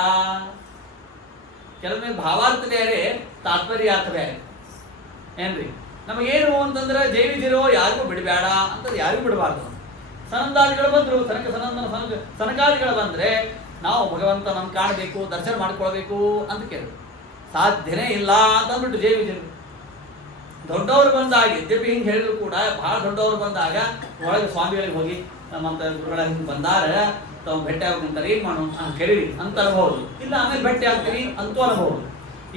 ಕೆಲವೊಮ್ಮೆ ಭಾವಾರ್ಥ ಬೇರೆ, ತಾತ್ಪರ್ಯ ಅರ್ಥ ಬೇರೆ ಏನ್ರಿ. ನಮಗೇನು ಅಂತಂದ್ರೆ ಜೈವಿಜಿರೋ ಯಾರಿಗೂ ಬಿಡಬೇಡ ಅಂತಂದ್ರೆ ಯಾರಿಗೂ ಬಿಡಬಾರ್ದು. ಸನಂದಾದಿಗಳು ಬಂದ್ರು, ಸನಕಾದಿಗಳು ಬಂದ್ರೆ ನಾವು ಭಗವಂತನನ್ನು ಕಾಣಬೇಕು, ದರ್ಶನ ಮಾಡ್ಕೊಳ್ಬೇಕು ಅಂತ ಕೇಳಿದ್ರು. ಸಾಧ್ಯನೇ ಇಲ್ಲ ಅಂತ ಅಂದ್ಬಿಟ್ಟು ಜೈವಿಜರು. ದೊಡ್ಡವರು ಬಂದಾಗ ಯದ್ಯಪಿ ಹಿಂಗೆ ಹೇಳಿದ್ರು ಕೂಡ, ಬಹಳ ದೊಡ್ಡವರು ಬಂದಾಗ ಒಳಗೆ ಸ್ವಾಮಿಗಳಿಗೆ ಹೋಗಿ ನಮ್ಮಂತ ಗುರುಗಳ ಹಿಂಗೆ ಬಂದಾರ ತಾವು ಭೇಟಿ ಆಗ್ಬೇಕಂತಾರೆ, ಏನ್ ಮಾಡೋಣ ಕರೀರಿ ಅಂತ ಅನ್ಬಹುದು. ಇಲ್ಲ ಆಮೇಲೆ ಭೇಟಿ ಆಗ್ತೀರಿ ಅಂತೂ ಅನ್ಬಹುದು.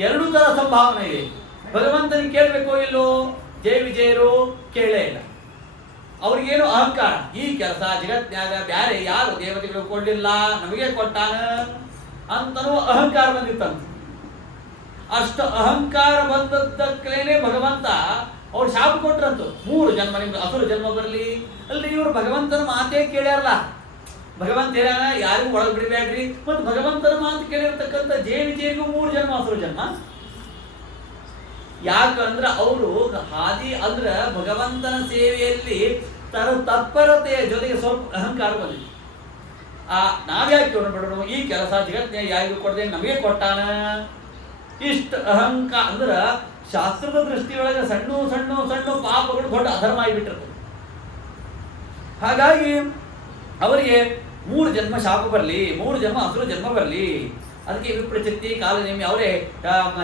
2 ತರ ಸಂಭಾವನೆ ಇದೆ. ಭಗವಂತನಿಗೆ ಕೇಳಬೇಕೋ ಇಲ್ಲೋ? ಜಯ ವಿಜಯರು ಕೇಳೇ ಇಲ್ಲ. ಅವ್ರಿಗೇನು ಅಹಂಕಾರ, ಈ ಕೆಲಸ ಜಗತ್ನ್ಯಾಗ ಬ್ಯಾರೆ ಯಾರು ದೇವತೆಗಳು ಕೊಡ್ಲಿಲ್ಲ, ನಮಗೆ ಕೊಟ್ಟಾನ ಅಂತನೂ ಅಹಂಕಾರ ಬಂದಿತ್ತಂತ. ಅಷ್ಟು ಅಹಂಕಾರ ಬಂದದ್ದಕ್ಕೇನೆ ಭಗವಂತ ಅವ್ರು ಶಾಪ ಕೊಟ್ರಂತು. 3 ಜನ್ಮ ನಿಮ್ಗೆ ಅಸುರ ಜನ್ಮ ಬರಲಿ. ಅಲ್ಲಿ ಇವರು ಭಗವಂತನ ಮಾತೇ ಕೇಳ್ಯಾರಲ್ಲ. ಭಗವಂತ ಏನ ಯಾರಿಗೂ ಒಳಗೆ ಬಿಡಬೇಡ್ರಿ. ಮತ್ತು ಭಗವಂತನ ಮಾತು ಕೇಳಿರ್ತಕ್ಕಂಥ ಜೇವಿಗೂ 3 ಜನ್ಮ ಹಸುರು ಜನ್ಮ. ಯಾಕಂದ್ರೆ ಅವರು ಹಾದಿ ಅಂದ್ರ ಭಗವಂತನ ಸೇವೆಯಲ್ಲಿ ತತ್ಪರತೆಯ ಜೊತೆಗೆ ಸ್ವಲ್ಪ ಅಹಂಕಾರ ಬಂದಿದೆ. ನಾವ್ಯಾಕೆ ಬಿಡೋಣ, ಈ ಕೆಲಸ ಜಗತ್ತಿನ ಯಾರಿಗೂ ಕೊಡದೆ ನಮಗೆ ಕೊಟ್ಟಾನ, ಇಷ್ಟ ಅಹಂಕಾರ ಅಂದ್ರ ಶಾಸ್ತ್ರದ ದೃಷ್ಟಿಯೊಳಗೆ ಸಣ್ಣ ಸಣ್ಣ ಸಣ್ಣ ಪಾಪಗಳು ದೊಡ್ಡ ಅಧರ್ಮ ಆಗಿಬಿಟ್ಟಿರ್ತದೆ. ಹಾಗಾಗಿ ಅವರಿಗೆ 3 ಜನ್ಮ ಶಾಪ ಬರಲಿ, 3 ಜನ್ಮ ಹಸುರು ಜನ್ಮ ಬರಲಿ. ಅದಕ್ಕೆ ವಿಪ್ರಚಿತ್ತಿ ಕಾಲನೇಮಿ ಅವರೇ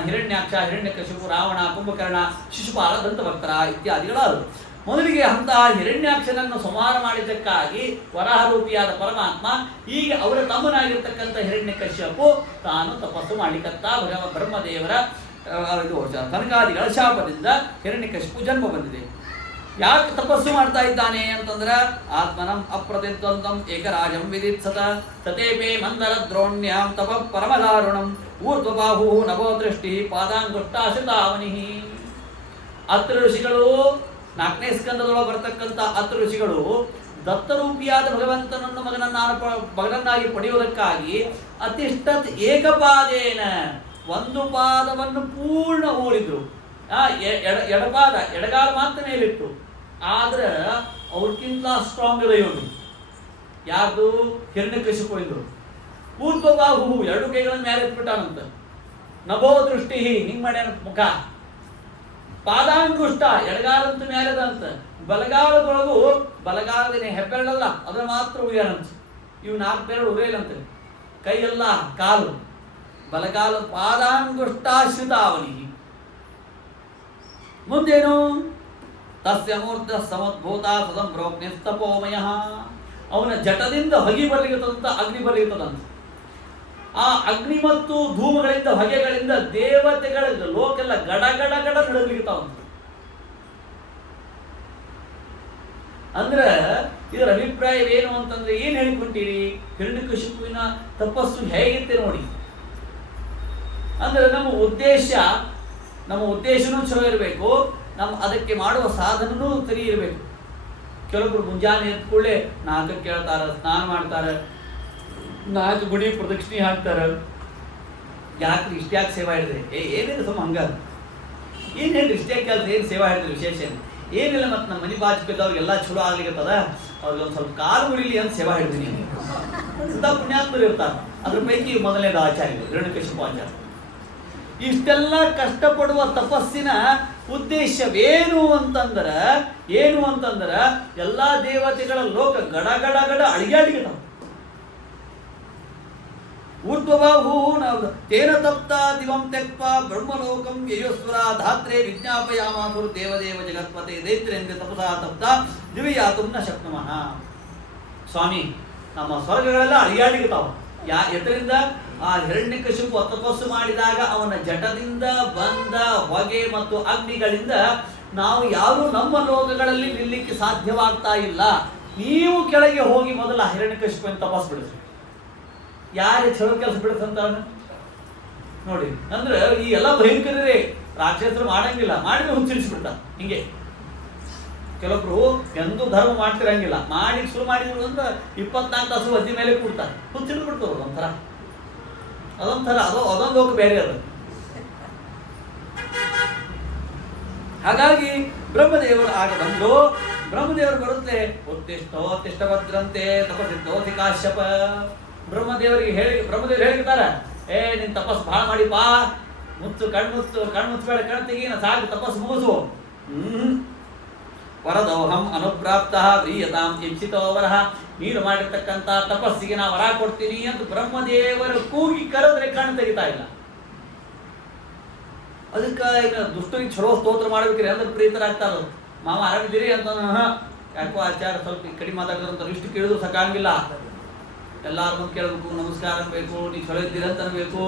ಹಿರಣ್ಯಾಕ್ಷ, ಹಿರಣ್ಯಕಶಿಪು, ರಾವಣ, ಕುಂಭಕರ್ಣ, ಶಿಶುಪಾಲ, ದಂತಭಕ್ತರ ಇತ್ಯಾದಿಗಳಾದರು. ಮೊದಲಿಗೆ ಅಂತಹ ಹಿರಣ್ಯಾಕ್ಷನನ್ನು ಸಂಹಾರ ಮಾಡಿದ್ದಕ್ಕಾಗಿ ವರಾಹರೂಪಿಯಾದ ಪರಮಾತ್ಮ ಈಗ ಅವರ ತಮ್ಮನಾಗಿರ್ತಕ್ಕಂಥ ಹಿರಣ್ಯಕಶ್ಯಪು ತಾನು ತಪಸ್ಸು ಮಾಡಿಕತ್ತ ಬ್ರಹ್ಮದೇವರ ತನಕಾದಿಗಳ ಶಾಪದಿಂದ ಹಿರಣ್ಯಕಶಿಪು ಜನ್ಮ ಬಂದಿದೆ. ಯಾಕೆ ತಪಸ್ಸು ಮಾಡ್ತಾ ಇದ್ದಾನೆ ಅಂತಂದ್ರೆ ಆತ್ಮನಂ ಅಪ್ರತಿದ್ವಂತಂ ಏಕರಾಜಂ ವಿದಿತ್ಸತ ತತೇಪೇ ಮಂದರ ದ್ರೋಣ್ಯಾಂ ತಪ ಪರಮದಾರುಣಂ ಊರ್ಧ್ವಬಾಹು ನಭೋ ದೃಷ್ಟಿ ಪಾದಾಂಗುಷ್ಟಾಶ್ರಿತಾವನಿ. ಅತ್ರ ಋಷಿಗಳು 4ನೇ ಸ್ಕಂದದೊಳಗೆ ಬರ್ತಕ್ಕಂಥ ಅತ್ರ ಋಷಿಗಳು ದತ್ತರೂಪಿಯಾದ ಭಗವಂತನನ್ನು ಮಗನನ್ನಾಗಿ ಪಡೆಯುವುದಕ್ಕಾಗಿ ಅತಿಷ್ಠತ್ ಏಕಪಾದೇನ ಒಂದು ಪಾದವನ್ನು ಪೂರ್ಣ ಊರಿದ್ರು. ಎಡಪಾದ ಎಡಗಾಲ ಮಾತ್ರ ಮೇಲಿತ್ತು. ಆದ್ರೆ ಅವ್ರಕ್ಕಿಂತ ಸ್ಟ್ರಾಂಗ್ ಇದೆ ಇವರು. ಯಾರ್ದು? ಹಿರಣ್ಯಕಶಿಪು ಇದ್ರು. ಊರ್ಧ್ವಬಾಹು 2 ಕೈಗಳನ್ನು ಮೇಲೆ ಎತ್ಬಿಟ್ಟಾನಂತ. ನಭೋ ದೃಷ್ಟಿ ಹಿಂಗ್ ಮಾಡ್ಯಾನ ಮುಖ. ಪಾದಾಂಗುಷ್ಟ ಎಡಗಾಲಂತ ಮೇಲೆದಂತ. ಬಲಗಾಲದೊಳಗು ಬಲಗಾಲದಿನ ಹೆಬ್ಬೆರಳಲ್ಲ ಅದರ ಮಾತ್ರ ಉಯ್ಯಾನಂತ. ಇವು 4 ಬೆರಳು ಉರಿಯಲಂತ. ಕೈಯೆಲ್ಲ ಕಾಲು ಬಲಗಾಲ ಪಾದಾಂಗುಷ್ಟಾಶ್ರಿತಾವನಿ. ಮುಂದೇನು? ತಸ್ಯ ಮೂರ್ಧ ಸಮದ್ಭೂತ ಸದಂಬ್ರೋಗ್ನಿಸ್ತಪೋಮಯ. ಅವನ ಜಟದಿಂದ ಹೊಗೆ ಬರ್ಲಿಕ್ಕದಂತ, ಅಗ್ನಿ ಬರ್ಲಿಕ್ಕದಂತ. ಆ ಅಗ್ನಿ ಮತ್ತು ಧೂಮಗಳಿಂದ ಹೊಗೆಗಳಿಂದ ದೇವತೆಗಳ ಲೋಕೆಲ್ಲ ಗಡ ಗಡ ಗಡ ನಡಲಿಕ್ತಾವಂತ. ಅಂದ್ರೆ ಇದರ ಅಭಿಪ್ರಾಯವೇನು ಅಂತಂದ್ರೆ ಏನ್ ಹೇಳಿಕೊಟ್ಟಿರಿ? ಹಿರಣ್ಯಕಶಿಪುವಿನ ತಪಸ್ಸು ಹೇಗಿತ್ತೆ ನೋಡಿ. ಅಂದ್ರೆ ನಮ್ಮ ಉದ್ದೇಶನೂ ಚಲೋ ಇರಬೇಕು, ಅದಕ್ಕೆ ಮಾಡುವ ಸಾಧನನೂ ಸರಿ ಇರಬೇಕು. ಕೆಲವೊಬ್ರು ಮುಂಜಾನೆ ಎದ್ದ ಕೂಡಲೇ 4 ಕೇಳ್ತಾರ, ಸ್ನಾನ ಮಾಡ್ತಾರ, 4 ಗುಡಿ ಪ್ರದಕ್ಷಿಣೆ ಹಾಕ್ತಾರ. ಯಾಕ್ರಿ ಇಷ್ಟ್ಯಾಕೆ ಸೇವಾ ಹಿಡಿದ್ರಿ? ಏನಿಲ್ಲ ಸುಮ್ಮ ಹಂಗ ಏನ್ ಹೇಳ್ರಿ ಇಷ್ಟ್ಯಾಕೆ ಕೆಲಸ, ಏನು ಸೇವಾ ಹಿಡಿದ್ರಿ ವಿಶೇಷ ಏನಿಲ್ಲ. ಮತ್ತೆ ನಮ್ಮ ಮನೆ ಬಾಚಿದ್ದವ್ರಿಗೆಲ್ಲ ಚಲೋ ಆಗ್ಲಿಕ್ಕತ್ತದ, ಅವ್ರಿಗೊಂದು ಸ್ವಲ್ಪ ಕಾಲು ಮುರಿಲಿ ಅಂತ ಸೇವಾ ಹಿಡಿದ್ರಿ. ನೀವು ಇಂಥ ಪುಣ್ಯಾತ್ಮರು ಇರ್ತಾರ. ಅದ್ರ ಪೈಕಿ ಮೊದಲನೇದು ಆಚಾರ್ಯರು ಹಿರಣ್ಯಕಶಿಪು ಆಚಾರ್ಯ. ಇಷ್ಟೆಲ್ಲ ಕಷ್ಟಪಡುವ ತಪಸ್ಸಿನ ಉದ್ದೇಶವೇನು ಅಂತಂದ್ರ ಎಲ್ಲಾ ದೇವತೆಗಳ ಲೋಕ ಗಡ ಗಡ ಗಡ ಅಡಿಗಾಡಿಗಿತಾವ. ಊರ್ಧ್ವಬಾಹು ತೇನ ತಪ್ತ ದಿವಂ ತ್ಯಕ್ವಾ ಬ್ರಹ್ಮಲೋಕಂ ಯಯೋಸ್ವರ ಧಾತ್ರೆ ವಿಜ್ಞಾಪಯಾಮಾಸುರು ದೇವದೇವ ಜಗತ್ಪತೆ ದೈತ್ರೇಂದ್ರ ತಪಸಾ ತಪ್ತ ದಿವ್ಯಾತುಂ ನ ಶಕ್ನುಮಃ. ಸ್ವಾಮಿ, ನಮ್ಮ ಸ್ವರ್ಗಗಳೆಲ್ಲ ಅಡಿಯಾಡಿಗುತ್ತಾವ. ಎದರಿಂದ? ಆ ಹಿರಣ್ಯಕಶಿಪು ತಪಸ್ಸು ಮಾಡಿದಾಗ ಅವನ ಜಟದಿಂದ ಬಂದ ಹೊಗೆ ಮತ್ತು ಅಗ್ನಿಗಳಿಂದ ನಾವು ಯಾರು ನಮ್ಮ ಲೋಕಗಳಲ್ಲಿ ನಿಲ್ಲಿಕ್ಕೆ ಸಾಧ್ಯವಾಗ್ತಾ ಇಲ್ಲ. ನೀವು ಕೆಳಗೆ ಹೋಗಿ ಮೊದಲ ಹಿರಣ್ಯಕಶಿಪುವಿನ ತಪಸ್ಸು ಬಿಡಿಸಿ. ಯಾರೇ ಚಲೋ ಕೆಲಸ ಬಿಡಿಸಂತ ನೋಡಿ. ಅಂದ್ರೆ ಈ ಎಲ್ಲ ಭಯಂಕರರೇ, ರಾಕ್ಷಸರು ಮಾಡಂಗಿಲ್ಲ, ಮಾಡಿದ್ರೆ ಹುಚ್ಚಿರಿಸ್ಬಿಡ್ತಾರೆ. ಹಿಂಗೆ ಕೆಲವೊಬ್ರು ಎಂದೂ ಧರ್ಮ ಮಾಡ್ತಿರಂಗಿಲ್ಲ, ಮಾಡಿ ಶುರು ಮಾಡಿದ್ರು ಅಂದ್ರೆ 24 ತಾಸು ಅಜ್ಜಿ ಮೇಲೆ ಕೂಡ್ತಾರೆ, ಹುಚ್ಚಿಡ್ದು ಬಿಡ್ತಾರೆ. ಅದೊಂಥರ ಅದೊಂದು ಲೋಕ ಬೇರೆ ಅದು. ಹಾಗಾಗಿ ಬ್ರಹ್ಮದೇವರು ಆಗ ಬಂದು, ಬ್ರಹ್ಮದೇವರು ಬರುತ್ತೆ, ಉತ್ತಿಷ್ಠ ಭದ್ರಂತೆ ತಪಸ್ಸಿದ್ದೋತಿ ಕಾಶ್ಯಪ. ಬ್ರಹ್ಮದೇವರು ಹೇಳಿರ್ತಾರ, ನೀನ್ ತಪಸ್ಸು ಭಾಳ ಮಾಡಿಪಾ, ಕಣ್ಮುಚ್ಚಬೇಡ, ಕಣ್ ತೆಗೀನ ಸಾಕು, ತಪಸ್ಸು ಮುಗಿಸು. ವರದೋಹಂ ಅನುಪ್ರಾಪ್ತ ವ್ರೀಯತಾಂ ಇಚ್ಛಿತೋವರಹ. ನೀನು ಮಾಡಿರ್ತಕ್ಕಂಥ ತಪಸ್ಸಿಗೆ ನಾ ವರ ಕೊಡ್ತೀನಿ ಅಂತ ಬ್ರಹ್ಮದೇವರು ಕೂಗಿ ಕರೆದ್ರೆ ಕಣ್ಣು ತೆಗಿತಾ ಇಲ್ಲ. ಅದಕ್ಕೆ ಈಗ ದುಷ್ಟರಿಗೆ ಚಲೋ ಸ್ತೋತ್ರ ಮಾಡ್ಬೇಕ್ರಿ ಅಂದ್ರೆ ಪ್ರೀತರಾಗ್ತಾರ. ಮಾವ ಆರಾಮಿದ್ದೀರಿ ಅಂತ, ಯಾಕೋ ಆಚಾರ ಸ್ವಲ್ಪ ಕಡಿಮೆ ಮಾತಾಡಿದ್ರು ಇಷ್ಟು ಕೇಳಿದ್ರು ಸಾಕಾಗಿಲ್ಲ. ಎಲ್ಲಾರು ಮುಂದೆ ಕೇಳಬೇಕು, ನಮಸ್ಕಾರ ಅನ್ಬೇಕು, ನೀವು ಚಲೋ ಇದ್ದೀರ ಅಂತ ಅನ್ಬೇಕು.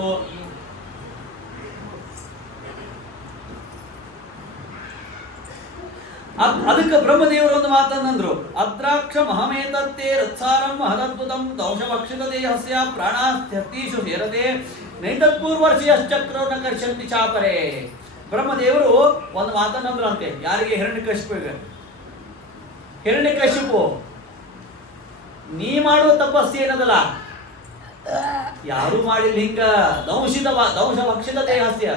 ಅದಕ್ಕೆ ಬ್ರಹ್ಮದೇವರು ಒಂದು ಮಾತಂದ್ರು, ಅದ್ರಾಕ್ಷ ಮಹಮೇತತ್ತೇ ರತ್ಸಾರಂ ಮಹದದ್ಭುತಂ ದೌಷಭಕ್ಷಿತ ದೇಹಸ್ಯ ಪ್ರಾಣಾಸ್ಥ್ಯತೀಶು ಸೇರದೆ ನೈತತ್ಪೂರ್ವರ್ಷಿಯಶ್ಚಕ್ರೋ ನ ಕರ್ಷಂತಿ ಚಾಪರೆ. ಬ್ರಹ್ಮದೇವರು ಒಂದು ಮಾತನ್ನಂದ್ರು ಅಂತೆ. ಯಾರಿಗೆ? ಹಿರಣ್ಯಕಶಿಪು ನೀ ಮಾಡುವ ತಪಸ್ಸು ಏನದಲ್ಲ ಯಾರು ಮಾಡಿಲ್ಲ. ಹಿಂಗ ದಂಶ ಭಕ್ಷಿತ ದೇಹಸ್ಯ,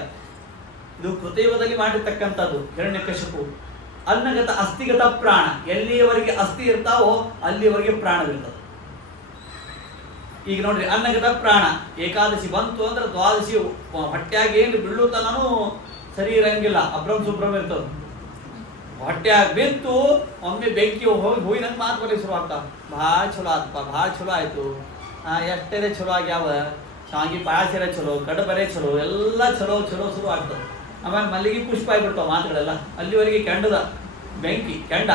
ಇದು ಕೃತಯುಗದಲ್ಲಿ ಮಾಡಿರ್ತಕ್ಕಂಥದ್ದು. ಹಿರಣ್ಯಕಶಿಪು ಅನ್ನಗತ ಅಸ್ಥಿಗತ ಪ್ರಾಣ, ಎಲ್ಲಿಯವರೆಗೆ ಅಸ್ಥಿ ಇರ್ತಾವೋ ಅಲ್ಲಿಯವರೆಗೆ ಪ್ರಾಣವಿರ್ತದೆ. ಈಗ ನೋಡ್ರಿ, ಅನ್ನಗತ ಪ್ರಾಣ ಏಕಾದಶಿ ಬಂತು ಅಂದ್ರೆ ದ್ವಾದಶಿ ಹೊಟ್ಟೆಯಾಗಿ ಏನು ಬೀಳುತ್ತಾನೂ ಸರಿ ಇರಂಗಿಲ್ಲ, ಅಬ್ರಂ ಸುಬ್ರಂ ಇರ್ತದೆ. ಹೊಟ್ಟೆಯಾಗ ಬಿತ್ತು ಒಮ್ಮೆ ಬೆಂಕಿ ಹೋಗಿನಂತ ಮಾತು ಬರಲಿಕ್ಕೆ ಶುರು ಆಗ್ತಾವ. ಭಾಳ ಚಲೋ ಆತಪ್ಪ, ಭಾಳ ಚಲೋ ಆಯ್ತು, ಎಷ್ಟೇ ಚಲೋ ಆಗ್ಯಾವ, ಶಾವಿಗೆ ಪಾಯಸರ ಚಲೋ, ಕಡಬರೆ ಚಲೋ, ಎಲ್ಲ ಚಲೋ ಚಲೋ ಶುರು ಆಗ್ತದೆ. ಆಮೇಲೆ ಮಲ್ಲಿಗೆ ಪುಷ್ಪ ಆಗಿಬಿಡ್ತಾವ ಮಾತುಗಳೆಲ್ಲ. ಅಲ್ಲಿವರೆಗೆ ಕೆಂಡದ ಬೆಂಕಿ ಕೆಂಡ,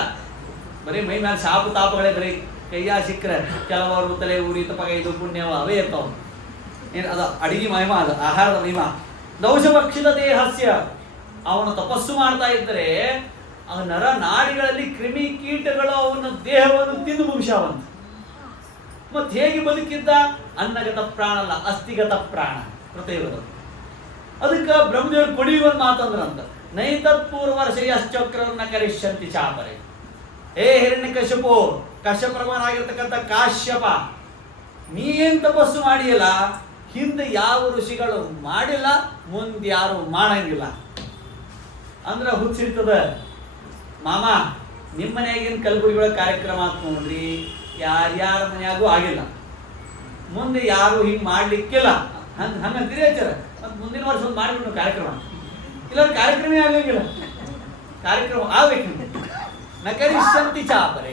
ಬರೀ ಮೈ ಮೇಲೆ ಶಾಪು ತಾಪಗಳೇ, ಬರೀ ಕೈಯ ಸಿಕ್ಕರೆ ಕೆಲವರು ತಲೆ ಉರಿ ತಪ್ಪಾಗ ಇದು ಪುಣ್ಯವ ಅವೇ ಇರ್ತಾವ. ಏನು ಅದು ಅಡಿಗೆ ಮಹಿಮ, ಅದು ಆಹಾರದ ಮಹಿಮ. ದೌಶಭಕ್ಷಿತ ದೇಹಸ್ಯ, ಅವನು ತಪಸ್ಸು ಮಾಡ್ತಾ ಇದ್ದರೆ ಆ ನರ ನಾಡಿಗಳಲ್ಲಿ ಕ್ರಿಮಿ ಕೀಟಗಳು ಅವನ ದೇಹವನ್ನು ತಿಂದು ಮುಗಿಸಾವಂತ. ಮತ್ತೆ ಹೇಗೆ ಬದುಕಿದ್ದ? ಅನ್ನಗತ ಪ್ರಾಣ ಅಲ್ಲ, ಅಸ್ಥಿಗತ ಪ್ರಾಣ ಕೃತಯುಗದ. ಅದಕ್ಕೆ ಬ್ರಹ್ಮದೇವರು ಕೊಡಿಯುವ ಮಾತಂದ್ರಂತ, ನೈತತ್ಪೂರ್ವರ್ಷ ಯಶ್ಚಕ್ರವನ್ನ ಕರಿಷ್ಯಂತಿ ಚಾಪರೆ. ಹೇ ಹಿರಣ್ಯಕಶಿಪು, ಕಶ್ಯಪರಮನಾಗಿರ್ತಕ್ಕಂಥ ಕಾಶ್ಯಪ, ನೀ ಏನ್ ತಪಸ್ಸು ಮಾಡಿಯಲ್ಲ, ಹಿಂದೆ ಯಾವ ಋಷಿಗಳು ಮಾಡಿಲ್ಲ, ಮುಂದೆ ಯಾರು ಮಾಡಂಗಿಲ್ಲ. ಅಂದ್ರೆ ಹುಚ್ಚಿರ್ತದ. ಮಾಮ, ನಿಮ್ಮ ಮನೆಯಾಗಿನ ಕಲಬುರಗಿಗಳ ಕಾರ್ಯಕ್ರಮ ಅಂತ ನೋಡ್ರಿ, ಯಾರ್ಯಾರ ಮನೆಯಾಗೂ ಆಗಿಲ್ಲ, ಮುಂದೆ ಯಾರು ಹಿಂಗೆ ಮಾಡ್ಲಿಕ್ಕಿಲ್ಲ. ಹಂಗಂತೀರಿ ಆಚಾರ. ಮತ್ತು ಮುಂದಿನ ವರ್ಷ ಒಂದು ಮಾಡಿಬಿಟ್ಟು ಕಾರ್ಯಕ್ರಮ, ಇಲ್ಲ ಕಾರ್ಯಕ್ರಮೇ ಆಗಂಗಿಲ್ಲ. ಕಾರ್ಯಕ್ರಮ ಆಗ್ಬೇಕು. ನಕರಿಷ್ಯಂತಿ ಚಾಪರೆ,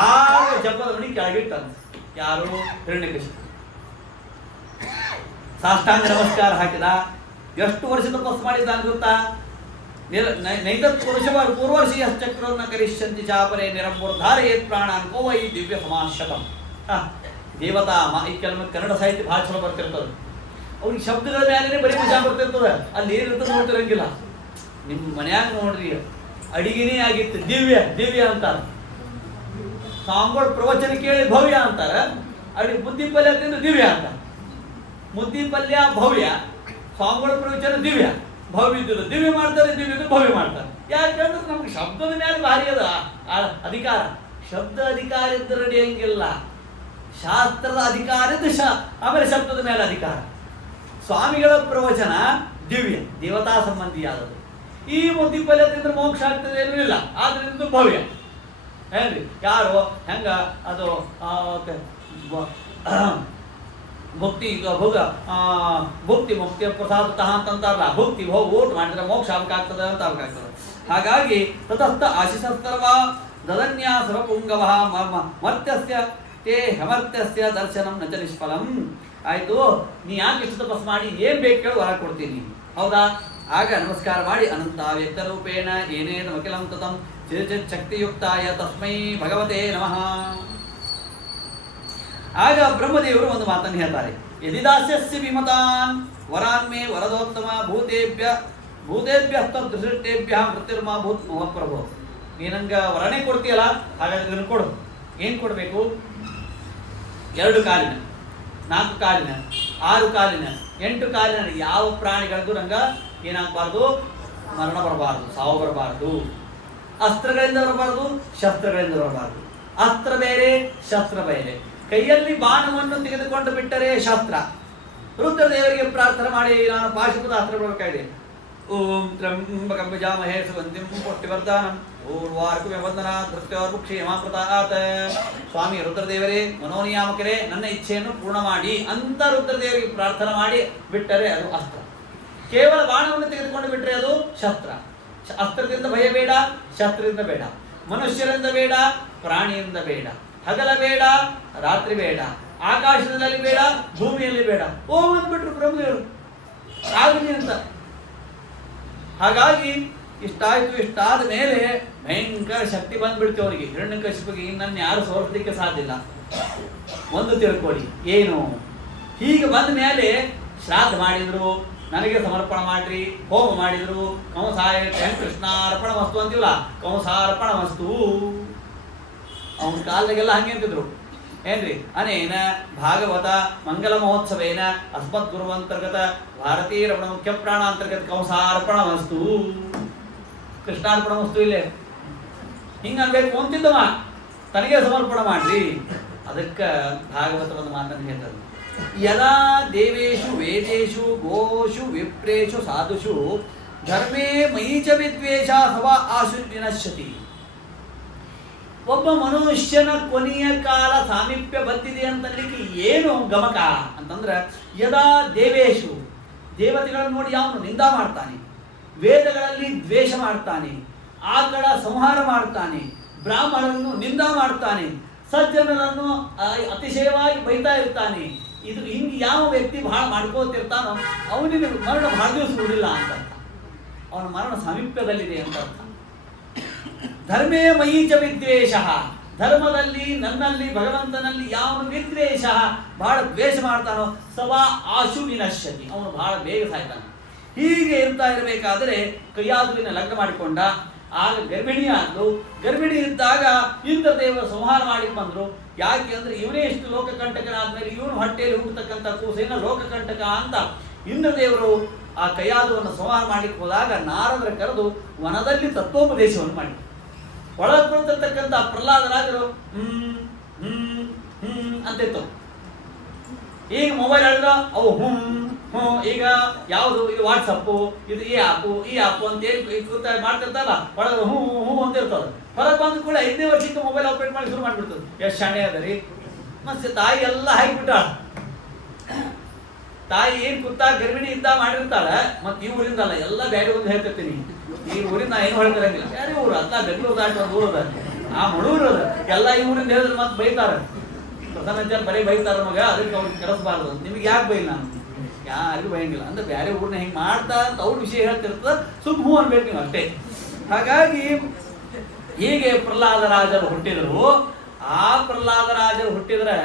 ಆಗ ಜಪದ ಮಣಿ ಕೆಳಗಿಟ್ಟಂತ ಯಾರು? ಹಿರಣ್ಯಕಶಿಪು. ಸಾಷ್ಟಾಂಗ ನಮಸ್ಕಾರ ಹಾಕಿದ. ಎಷ್ಟು ವರ್ಷ ತಪಸ್ಸು ಮಾಡಿದ್ದ ಅಂತ ಗೊತ್ತಾ? ನೈತತ್ ಪೂರ್ವರ್ಷ ಯಶ್ಚಕ್ರವನ್ನ ಕರಿಷ್ಯಂತಿ ಚಾಪರೆ ನಿರಂಬುರ್ಧಾರಯೇತ್ ಪ್ರಾಣಾನ್ ಕೋವೈ ದಿವ್ಯ ಸಮಾಶತಂ. ದೇವತಾ ಈ ಕೆಲವೊಮ್ಮೆ ಕನ್ನಡ ಸಾಹಿತ್ಯ ಭಾಳ ಚಲೋ ಬರ್ತಿರ್ತದೆ. ಅವ್ರಿಗೆ ಶಬ್ದಗಳ ಮೇಲೆ ಬರೀ ಮಜಾ ಬರ್ತಿರ್ತದೆ, ಅಲ್ಲಿ ಏನಿರ್ತದೆ ನೋಡ್ತಿರಂಗಿಲ್ಲ. ನಿಮ್ಮ ಮನ್ಯಾಗ ನೋಡ್ರಿ, ಅಡಿಗೆನೇ ಆಗಿತ್ತು ದಿವ್ಯ ದಿವ್ಯ ಅಂತಾರ, ಸ್ವಾಮಿಗಳು ಪ್ರವಚನ ಕೇಳಿ ಭವ್ಯ ಅಂತಾರ, ಅಡಿ ಮುದ್ದಿ ಪಲ್ಯ ತಿಂದು ದಿವ್ಯ ಅಂತಾರ. ಮುದ್ದಿ ಪಲ್ಯ ಭವ್ಯ, ಸ್ವಾಮಿಗಳ ಪ್ರವಚನ ದಿವ್ಯ. ಭವ್ಯ ಇದ್ದು ದಿವ್ಯ ಮಾಡ್ತಾರೆ, ದಿವ್ಯ ಭವ್ಯ ಮಾಡ್ತಾರೆ. ಯಾಕಂದ್ರೆ ನಮ್ಗೆ ಶಬ್ದದ ಮೇಲೆ ಭಾರಿ ಅದ ಅಧಿಕಾರ. ಶಬ್ದ ಅಧಿಕಾರ ಇದ್ದರೆ ನಡೆಯಂಗಿಲ್ಲ, ಶಾಸ್ತ್ರದ ಅಧಿಕಾರ ಇದ್ದು ಆಮೇಲೆ ಶಬ್ದದ ಮೇಲೆ ಅಧಿಕಾರ. ಸ್ವಾಮಿಗಳ ಪ್ರವಚನ ದಿವ್ಯ, ದೇವತಾ ಸಂಬಂಧಿಯಾದದ್ದು. ಈ ಮುದ್ದಿ ಪಲ್ಯ ತಿಂದ್ರೆ ಮೋಕ್ಷ ಆಗ್ತದೆ ಏನೂ ಇಲ್ಲ, ಆದ್ರಿಂದ ಭವ್ಯ. ಏನ್ರಿ, ಯಾರು ಹೆಂಗ ಅದು ಭಕ್ತಿ ಭೋಗ ಭಕ್ತಿ ಮುಕ್ತಿಯ ಪ್ರಸಾದತಃ ಅಂತಂತಾರಲ್ಲ, ಭಕ್ತಿ ಓಟ್ ಮಾಡಿದ್ರೆ ಮೋಕ್ಷ ಆಗ್ತದೆ ಅಂತ ಆಗ್ತದೆ. ಹಾಗಾಗಿ ತತಸ್ಥ ಆಶಿಸಸ್ತರ್ವ ದದನ್ಯ ಸರ್ವಪುಂಗವ ಮರ್ತ್ಯಸ್ಯ ತೇ ಹೆಮರ್ತ್ಯಸ್ಯ ದರ್ಶನಂ ನಚ ನಿಷ್ಫಲಂ. ಆಯ್ತು, ನೀ ಯಾಕೆ ಇಷ್ಟು ತಪಸ್ಸು ಮಾಡಿ ಏನ್ ಬೇಕು ಕೇಳಿ ಹೊರ ಕೊಡ್ತೀನಿ, ಹೌದಾ? ಆಗ ನಮಸ್ಕಾರ ಮಾಡಿ ಅನಂತ ವ್ಯಕ್ತ ರೂಪೇಣ ಏನೇನ ಅಖಿಲಂ ತತಂ ಚಿರಚಿತ್ ಶಕ್ತಿಯುಕ್ತಾಯ ತಸ್ಮೈ ಭಗವತೆ ನಮಃ. ಆಗ ಬ್ರಹ್ಮದೇವರು ಒಂದು ಮಾತನ್ನು ಹೇಳ್ತಾರೆ, ಯದಿದಾಸ್ಯಸ್ಯ ವಿಮತಾನ್ ವರಾನ್ಮೇ ವರದೋತ್ತಮ ಭೂತೇಭ್ಯ ತದ್ದೃಷ್ಟೇಭ್ಯ ಮೃತ್ಯುರ್ಮಾ ಭೂತ್ ಮಮ ಪ್ರಭು. ನೀನಂಗ ವರನೇ ಕೊಡ್ತೀಯಲ್ಲ, ಹಾಗಾದ್ರೆ ಇದನ್ನು ಕೊಡು. ಏನು ಕೊಡಬೇಕು? 2 ಕಾಲಿನ, 4 ಕಾಲಿನ, 6 ಕಾಲಿನ, 8 ಕಾಲಿನ ಯಾವ ಪ್ರಾಣಿಗಳಿಗೂ ನಂಗ ಏನಾಗಬಾರ್ದು? ಮರಣ ಬರಬಾರ್ದು, ಸಾವು ಬರಬಾರ್ದು. ಅಸ್ತ್ರಗಳಿಂದ ಬರಬಾರ್ದು, ಶಸ್ತ್ರಗಳಿಂದ ಬರಬಾರ್ದು. ಅಸ್ತ್ರ ಬೇರೆ, ಶಸ್ತ್ರ ಬೇರೆ. ಕೈಯಲ್ಲಿ ಬಾಣವನ್ನು ತೆಗೆದುಕೊಂಡು ಬಿಟ್ಟರೆ ಶಾಸ್ತ್ರ. ರುದ್ರದೇವರಿಗೆ ಪ್ರಾರ್ಥನೆ ಮಾಡಿ, ನಾನು ಪಾಶುಪದ ಅಸ್ತ್ರ ಬರಬೇಕಾಗಿದೆ. ಓಂ ತ್ರ್ಯಂಬಕಂ ಯಜಾಮಹೇ ಸುಗಂಧಿಂ ಪುಷ್ಟಿವರ್ಧನಂ ಊರ್ವಾರ್ಕುಮೆ ವಂದನಾತ್ ಮೃತ್ಯೋರ್ಮುಕ್ಷೇಮಾಕೃತಾತ್. ಸ್ವಾಮಿ ರುದ್ರದೇವರೇ, ಮನೋನಿಯಾಮಕರೇ, ನನ್ನ ಇಚ್ಛೆಯನ್ನು ಪೂರ್ಣ ಮಾಡಿ ಅಂತ ರುದ್ರದೇವರಿಗೆ ಪ್ರಾರ್ಥನೆ ಮಾಡಿ ಬಿಟ್ಟರೆ ಅದು ಅಸ್ತ್ರ. ಕೇವಲ ಬಾಣವನ್ನು ತೆಗೆದುಕೊಂಡು ಬಿಟ್ಟರೆ ಅದು ಶಸ್ತ್ರ. ಅಸ್ತ್ರದಿಂದ ಭಯ ಬೇಡ, ಶಸ್ತ್ರದಿಂದ ಬೇಡ, ಮನುಷ್ಯರಿಂದ ಬೇಡ, ಪ್ರಾಣಿಯಿಂದ ಬೇಡ, ಹಗಲ ಬೇಡ, ರಾತ್ರಿ ಬೇಡ, ಆಕಾಶದಲ್ಲಿ ಬೇಡ, ಭೂಮಿಯಲ್ಲಿ ಬೇಡ. ಓಂ ಅಂದ್ಬಿಟ್ರು ಬ್ರಹ್ಮದೇವರು ಆಗಲಿ ಅಂತ. ಹಾಗಾಗಿ ಇಷ್ಟಾಯ್ತು. ಇಷ್ಟಾದ ಮೇಲೆ ಭಯಂಕರ ಶಕ್ತಿ ಬಂದ್ಬಿಡ್ತು ಅವರಿಗೆ. ಹಿರಣ್ಯಕಶಿಪಿಗೆ ಇನ್ನನ್ನು ಯಾರು ಸೋಲಿಸಲಿಕ್ಕೆ ಸಾಧ್ಯ ಇಲ್ಲ. ಒಂದು ತಿಳ್ಕೊಳ್ಳಿ, ಏನು ಹೀಗೆ ಬಂದ ಮೇಲೆ ಶ್ರಾದ್ದ ಮಾಡಿದ್ರು, ನನಗೆ ಸಮರ್ಪಣ ಮಾಡ್ರಿ, ಹೋಮ ಮಾಡಿದ್ರು, ಕಂಸಾಯ ಕೃಷ್ಣಾರ್ಪಣ ವಸ್ತು ಅಂತೀವಲ್ಲ, ಕಂಸಾರ್ಪಣ ವಸ್ತು. ಅವನ ಕಾಲದಾಗೆಲ್ಲ ಹಂಗೆ ಅಂತಿದ್ರು ಏನ್ರಿ? ಅನೇನ ಭಾಗವತ ಮಂಗಲ ಮಹೋತ್ಸವೇನ ಅಸ್ಮತ್ ಗುರುವಂತರ್ಗತ ಭಾರತೀಯ ರಮಣ ಮುಖ್ಯ ಪ್ರಾಣ ಅಂತರ್ಗತ ಕಂಸಾರ್ಪಣ ವಸ್ತು, ಕೃಷ್ಣಾರ್ಪಣ ವಸ್ತು ಇಲ್ಲೇ ಹಿಂಗ ಅನ್ಬೇಕು ಅಂತಿದ್ದವ. ತನಗೆ ಸಮರ್ಪಣೆ ಮಾಡ್ರಿ. ಅದಕ್ಕೆ ಭಾಗವತ ಒಂದು ಮಾತನ್ನು ಹೇಳ್ತಾರೆ, ಯದಾ ದೇವೇಶು ವೇದೇಶು ಗೋಷು ವಿಪ್ರೇಷು ಸಾಧುಷು ಧರ್ಮೇ ಮಯಿ ಚ ವಿದ್ವೇಷ ಸವಾ ಆಶು ವಿನಶ್ಯತಿ. ಒಬ್ಬ ಮನುಷ್ಯನ ಕೊನೆಯ ಕಾಲ ಸಾಮೀಪ್ಯ ಬಂದಿದೆ ಅಂತಲಿಕ್ಕೆ ಏನು ಗಮಕ ಅಂತಂದ್ರೆ, ಯದಾ ದೇವೇಶು ದೇವತೆಗಳನ್ನು ನೋಡಿ ಅವನು ನಿಂದ ಮಾಡ್ತಾನೆ, ವೇದಗಳಲ್ಲಿ ದ್ವೇಷ ಮಾಡ್ತಾನೆ, ಆಕಳ ಸಂಹಾರ ಮಾಡ್ತಾನೆ, ಬ್ರಾಹ್ಮಣರನ್ನು ನಿಂದ ಮಾಡ್ತಾನೆ, ಸಜ್ಜನರನ್ನು ಅತಿಶಯವಾಗಿ ಬೈತಾ ಇರ್ತಾನೆ. ಇದು ಹಿಂಗೆ ಯಾವ ವ್ಯಕ್ತಿ ಬಹಳ ಮಾಡ್ಕೋತಿರ್ತಾನೋ ಅವನಿಗೆ ಮರಣ ಬಹಳ ದಿವಸ ಉಳಿಲ್ಲ ಅಂತ, ಅವನ ಮರಣ ಸಾಮೀಪ್ಯದಲ್ಲಿದೆ ಅಂತ ಅರ್ಥ. ಧರ್ಮೇ ಮಯಿ ಚ ವಿದ್ವೇಷ, ಧರ್ಮದಲ್ಲಿ ನನ್ನಲ್ಲಿ ಭಗವಂತನಲ್ಲಿ ಯಾವನು ವಿದ್ವೇಷ ಬಹಳ ದ್ವೇಷ ಮಾಡ್ತಾನೋ ಸವಾ ಆಶು ವಿನಶ್ಯತಿ, ಅವನು ಬಹಳ ಬೇಗ ಸಾಯ್ತಾನೆ. ಹೀಗೆ ಇರ್ತಾ ಇರಬೇಕಾದ್ರೆ ಕೈಯಾದುವಿನ ಲಗ್ನ ಮಾಡಿಕೊಂಡ. ಆಗ ಗರ್ಭಿಣಿಯಾದ್ಲು. ಗರ್ಭಿಣಿ ಇದ್ದಾಗ ಇಂದ್ರದೇವರು ಸಂಹಾರ ಮಾಡಿ ಬಂದ್ರು. ಯಾಕೆ ಅಂದ್ರೆ ಇವನೇ ಎಷ್ಟು ಲೋಕಕಂಟಕನಾದ್ಮೇಲೆ ಇವನು ಹೊಟ್ಟೆಯಲ್ಲಿ ಹುಟ್ಟತಕ್ಕಂಥ ಕೂಸೇನ ಲೋಕಕಂಟಕ ಅಂತ ಇಂದ್ರದೇವರು ಆ ಕೈಯಾದುವನ್ನು ಸಂಹಾರ ಮಾಡಿಕ್ಕೆ ಹೋದಾಗ ನಾರದರ ಕರೆದು ವನದಲ್ಲಿ ತತ್ವೋಪದೇಶವನ್ನು ಮಾಡಿ ಒಳಗೆ ಬರ್ತಕ್ಕಂಥ ಪ್ರಹ್ಲಾದರಾಜರು ಅಂತಿತ್ತು. ಈಗ ಮೊಬೈಲ್ ಹೇಳಿದ್ರ ಅವು ಈಗ ಯಾವುದು ಇದು ವಾಟ್ಸಪ್ಪು, ಇದು ಈ ಆ್ಯಪು ಅಂತ ಹೇಳಿ ಮಾಡ್ತಿರ್ತಾರಲ್ಲ, ಒಳಗೆ ಅಂತ ಇರ್ತದೆ. ಹೊರಗೆ ಬಂದ ಕೂಡ 5ನೇ ವರ್ಷಕ್ಕೆ ಮೊಬೈಲ್ ಆಪರೇಟ್ ಮಾಡಿ ಶುರು ಮಾಡಿಬಿಡ್ತದೆ. ಎಷ್ಟು ಶಾಣೆ ಅದ ರೀ. ಮತ್ತೆ ತಾಯಿ ಎಲ್ಲ ಹಾಕಿಬಿಟ್ಟಾಳ. ತಾಯಿ ಏನ್ ಕೂತಾ ಗರ್ಭಿಣಿ ಇದ್ದ ಮಾಡಿರ್ತಾಳೆ. ಮತ್ತೆ ಈ ಊರಿಂದ ಅಲ್ಲ, ಎಲ್ಲ ಬೇರೆ ಒಂದು ಹೇಳ್ತಿರ್ತೀನಿ. ಈ ಊರಿಂದ ನಾ ಏನು ಹೇಳ್ತಿರಂಗಿಲ್ಲ, ಬೇರೆ ಊರು ಅಲ್ಲ, ಬೆಂಗಳೂರು ದಾಟಿ ಒಂದು ಊರದ ಆ ಮಳೂರು ಅದ. ಎಲ್ಲ ಈ ಊರಿಂದ ಹೇಳಿದ್ರೆ ಮತ್ತೆ ಬೈತಾರೆ. ಪ್ರಧಾನ ಬರೀ ಬೈತಾರ ಮಗ, ಅದಕ್ಕೆ ಅವ್ರಿಗೆ ಕೆಡಿಸಬಾರ್ದು. ನಿಮಗೆ ಯಾಕೆ ಬೈಲ್ಲ? ನಾನು ಯಾರಿಗೂ ಬೈಯಂಗಿಲ್ಲ. ಅಂದ್ರೆ ಬೇರೆ ಊರನ್ನ ಹಿಂಗೆ ಮಾಡ್ತಾ ಅಂತ ಅವ್ರ ವಿಷಯ ಹೇಳ್ತಿರ್ತದ, ಸುಮ್ ಹೂ ಅನ್ಬೇಕು ನೀವು ಅಷ್ಟೇ. ಹಾಗಾಗಿ ಹೀಗೆ ಪ್ರಹ್ಲಾದರಾಜರು ಹುಟ್ಟಿದ್ರು. ಆ ಪ್ರಹ್ಲಾದರಾಜರು ಹುಟ್ಟಿದ್ರೆ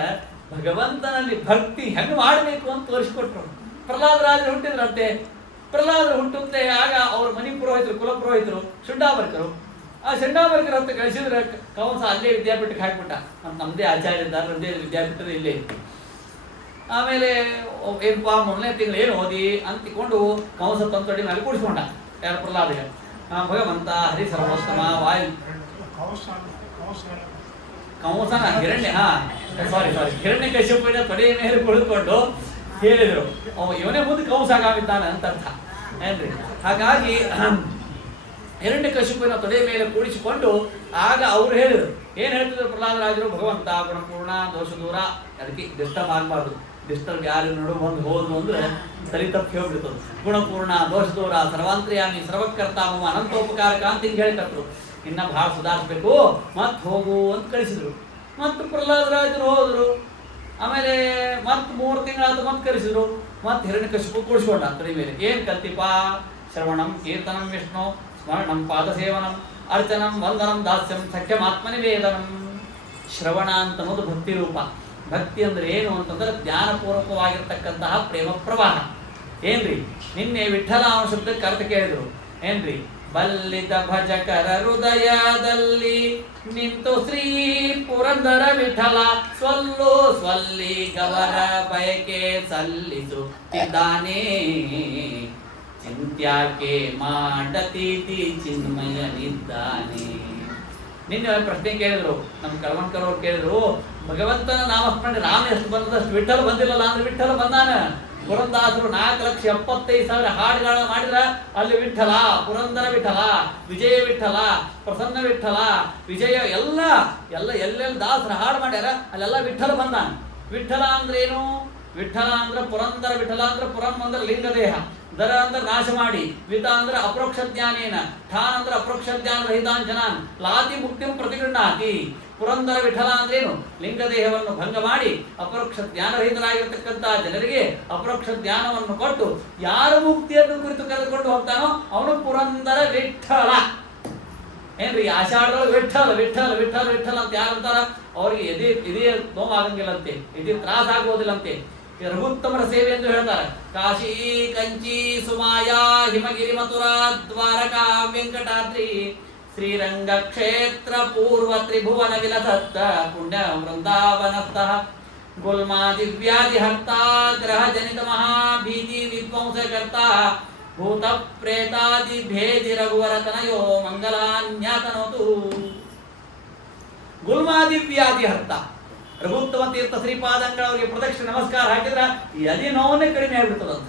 ಭಗವಂತನಲ್ಲಿ ಭಕ್ತಿ ಹೆಂಗೆ ಮಾಡಬೇಕು ಅಂತ ತೋರಿಸ್ಕೊಟ್ರು. ಪ್ರಹ್ಲಾದರಾಜರು ಹುಟ್ಟಿದ್ರಂತೆ. ಪ್ರಹ್ಲಾದರು ಹುಟ್ಟುತ್ತೆ ಆಗ ಅವ್ರ ಮನಿ ಪುರೋಹಿತರು, ಕುಲ ಪುರೋಹಿತರು ಶುಂಡಾಬರ್ಕರು. ಆ ಶಂಡಾಬರ್ಕರ ಅಂತ ಕಳಿಸಿದ್ರೆ ಕಂಸ ಅಲ್ಲೇ ವಿದ್ಯಾಪೀಠಕ್ಕೆ ಹಾಕ್ಬಿಟ್ಟ. ನಮ್ಮದೇ ಆಚಾರ್ಯ ಇದ್ದಾರೆ, ನಮ್ಮದೇ ವಿದ್ಯಾಪೀಠದ ಇಲ್ಲೇ. ಆಮೇಲೆ ಏನಪ್ಪಾ ಮೊದಲನೇ ತಿಂಗಳು ಏನು ಓದಿ ಅಂತಿಕೊಂಡು ಕಂಸ ತಂತೊಡಿ ಮೇಲೆ ಕೂಡಿಸ್ಕೊಂಡ. ಯಾರು? ಪ್ರಹ್ಲಾದಿಗೆ. ಭಗವಂತ ಹರಿ ಸರ್ವೋತ್ತಮ ವಾಯು ಕಂಸನ ಹಿರಣ್ಯ ಸಾರಿ ಹಿರಣ್ಯ ಕಶ್ಯಪನ ತೊಡೆಯ ಮೇಲೆ ಕುಳಿತುಕೊಂಡು ಹೇಳಿದ್ರು, ಇವನೇ ಮುಂದೆ ಕಂಸ ಆಗಾಮಿದ್ದಾನೆ ಅಂತ ಅರ್ಥ ಏನ್ರಿ. ಹಾಗಾಗಿ ಹಿರಣ್ಯ ಕಶ್ಯಪನ ತೊಡೆಯ ಮೇಲೆ ಕೂಡಿಸಿಕೊಂಡು ಆಗ ಅವ್ರು ಹೇಳಿದ್ರು. ಏನ್ ಹೇಳ್ತಿದ್ರು ಪ್ರಹ್ಲಾದರಾಜರು? ಭಗವಂತ ಗುಣಪೂರ್ಣ, ದೋಷ ದೂರ. ಅದಕ್ಕೆ ಡಿಸ್ಟರ್ಬ್ ಆಗಬಾರ್ದು. ಡಿಸ್ಟರ್ಬ್ ಯಾರು ನಡು ಬಂದು ಹೋದ್ರು ಅಂದ್ರೆ ಸರಿ ತಪ್ಪಿ ಹೋಗ್ಬಿಡ್ತದೆ. ಗುಣಪೂರ್ಣ, ದೋಷ ದೂರ, ಸರ್ವಾಂತರ್ಯಾಮಿ, ಸರ್ವಕರ್ತ, ಮಮ ಅನಂತೋಪಕಾರಕ ಅಂತ ಹಿಂಗೆ ಹೇಳಿಕತ್ರು. ಇನ್ನ ಬಹಳ ಸುಧಾರಿಸ್ಬೇಕು, ಮತ್ ಹೋಗು ಅಂತ ಕಳಿಸಿದ್ರು. ಮತ್ತು ಪ್ರಹ್ಲಾದರಾಜರು ಹೋದ್ರು. ಆಮೇಲೆ ಮತ್ 3 ತಿಂಗಳಾದ ಮತ್ತೆ ಕರೆಸಿದ್ರು. ಮತ್ತೆ ಹಿರಣ್ಯಕಶಿಪು ಕೂಡಿಸ್ಕೊಂಡ ತೊಡೆ ಮೇಲೆ. ಏನ್ ಕಲ್ತಿಪ? ಶ್ರವಣಂ ಕೀರ್ತನಂ ವಿಷ್ಣು ಸ್ಮರಣಂ ಪಾದಸೇವನಂ ಅರ್ಚನಂ ವಂದನಂ ದಾಸ್ಯಂ ಸಖ್ಯಮಾತ್ಮನಿವೇದನಂ. ಶ್ರವಣ ಅಂತನ್ನೋದು ಭಕ್ತಿ ರೂಪ. ಭಕ್ತಿ ಅಂದ್ರೆ ಏನು ಅಂತಂದ್ರೆ ಜ್ಞಾನಪೂರ್ವಕವಾಗಿರ್ತಕ್ಕಂತಹ ಪ್ರೇಮ ಪ್ರವಾಹ. ಏನ್ರಿ? ನಿನ್ನೆ ವಿಠಲ ಅವನ ಶಬ್ದಕ್ಕೆ ಅರ್ಥ ಕೇಳಿದ್ರು. ಏನ್ರಿ? ಬಲ್ಲಿದ ಭಜಕರ ಹೃದಯದಲ್ಲಿ ನಿಂತು ಶ್ರೀ ಪುರಂದರ ವಿಠಲ ಸ್ವಲ್ಲು ಸ್ವಲ್ಲಿ ಗವರ ಬಯಕೆ ಸಲ್ಲಿಸುತ್ತಿದ್ದಾನೆ. ಚಿಂತ್ಯಾಕೆ ಮಾಡತೀತಿ ಚಿನ್ಮಯನಿದ್ದಾನೆ. ನಿನ್ನೆ ಪ್ರಶ್ನೆ ಕೇಳಿದ್ರು, ನಮ್ಮ ಕಳವಂಕರ್ ಅವ್ರು ಕೇಳಿದ್ರು, ಭಗವಂತನ ನಾಮಸ್ಮರಣೆ ರಾಮ ಎಷ್ಟು ಬಂದದಷ್ಟು ವಿಠಲ ಬಂದಿಲ್ಲಲ್ಲ ಅಂದ್ರೆ ವಿಠಲ ಬಂದಾನ. ಪುರಂದಾಸರು 4,75,000 ಹಾಡುಗಳ ಮಾಡಿದ್ರ ಅಲ್ಲಿ ವಿಠಲ, ಪುರಂದರ ವಿಠಲ, ವಿಜಯ ವಿಠಲ, ಪ್ರಸನ್ನ ವಿಠಲ, ವಿಜಯ ಎಲ್ಲ ಎಲ್ಲೆಲ್ಲಿ ದಾಸರ ಹಾಡು ಮಾಡ್ಯಾರ ಅಲ್ಲೆಲ್ಲ ವಿಠಲ ಬಂದಾನ. ವಿಠಲ ಅಂದ್ರೆ ಏನು? ವಿಠಲ ಅಂದ್ರೆ ಪುರಂದರ ವಿಠಲ ಅಂದ್ರೆ ಪುರಂ ಅಂದ್ರೆ ಲಿಂಗದೇಹ, ದರ ಅಂದ್ರೆ ನಾಶ ಮಾಡಿ, ವಿತ ಅಂದ್ರೆ ಅಪರೋಕ್ಷ ಜ್ಞಾನೇನ, ಠಾನ್ ಅಂದ್ರೆ ಅಪರೋಕ್ಷ ಜ್ಞಾನ ರಹಿತಾಂಜನಾನ್ ಲಾತಿ ಮುಕ್ತಿಂ ಪ್ರತಿಗೃಹಾತಿ. ಪುರಂದರ ವಿಠಲ ಅಂದ್ರೇನು? ಲಿಂಗದೇಹವನ್ನು ಭಂಗ ಮಾಡಿ ಅಪರೋಕ್ಷ ಜ್ಞಾನರಹಿತರಾಗಿರ್ತಕ್ಕಂಥ ಜನರಿಗೆ ಅಪರೋಕ್ಷ ಜ್ಞಾನವನ್ನು ಕೊಟ್ಟು ಯಾರ ಮುಕ್ತಿಯನ್ನು ಕುರಿತು ಕರೆದುಕೊಂಡು ಹೋಗ್ತಾನೋ ಅವನು ಪುರಂದರ ವಿಠಲ. ಏನ್ರಿ? ಆಷಾಢದೊಳಗೆ ವಿಠಲ ವಿಠಲ ವಿಠಲ ವಿಠಲ ಅಂತ ಯಾರು ಅಂತಾರ? ಅವ್ರಿಗೆ ಎದೆ ನೋವಾಗಂಗಿಲ್ಲಂತೆ, ಎದೆ ತ್ರಾಸ ಆಗೋದಿಲ್ಲಂತೆ. ರಘುತ್ತಮರ ಸೇವೆ ಎಂದು ಹೇಳ್ತಾರೆ. ಕಾಶಿ ಕಂಚಿ ಸುಮಾಯ ಹಿಮಗಿರಿ ಮಥುರಾ ದ್ವಾರಕಾ ವೆಂಕಟಾದ್ರಿ ಶ್ರೀರಂಗ ಕ್ಷೇತ್ರ ಪೂರ್ವ ತ್ರಿಭುವನ ವಿಲಸತ್ತ ಪುಣ್ಯ ವೃಂದಾವನಸ್ಥಃ ಗುಲ್ಮಾ ದಿವ್ಯಾದಿ ಹರ್ತ ಗ್ರಹ ಜನಿತ ಮಹಾಭೀತಿ ವಿಧ್ವಂಸಕರ್ತ ಭೂತ ಪ್ರೇತಾದಿ ಭೇದಿ ರಘುವರ ತನಯೋ ಮಂಗಲಾನ್ಯಾತನೋತು. ಗುಲ್ಮಾದಿವ್ಯಾಧಿ ಹರ್ತ. ರಘುತ್ತಮ ತೀರ್ಥ ಶ್ರೀಪಾದಂಗಳವರಿಗೆ ಪ್ರದಕ್ಷಿಣೆ ನಮಸ್ಕಾರ ಹಾಕಿದ್ರೆ ಎದೆ ನೋವನ್ನೇ ಕಡಿಮೆ ಆಗಿಬಿಡ್ತದಂತ.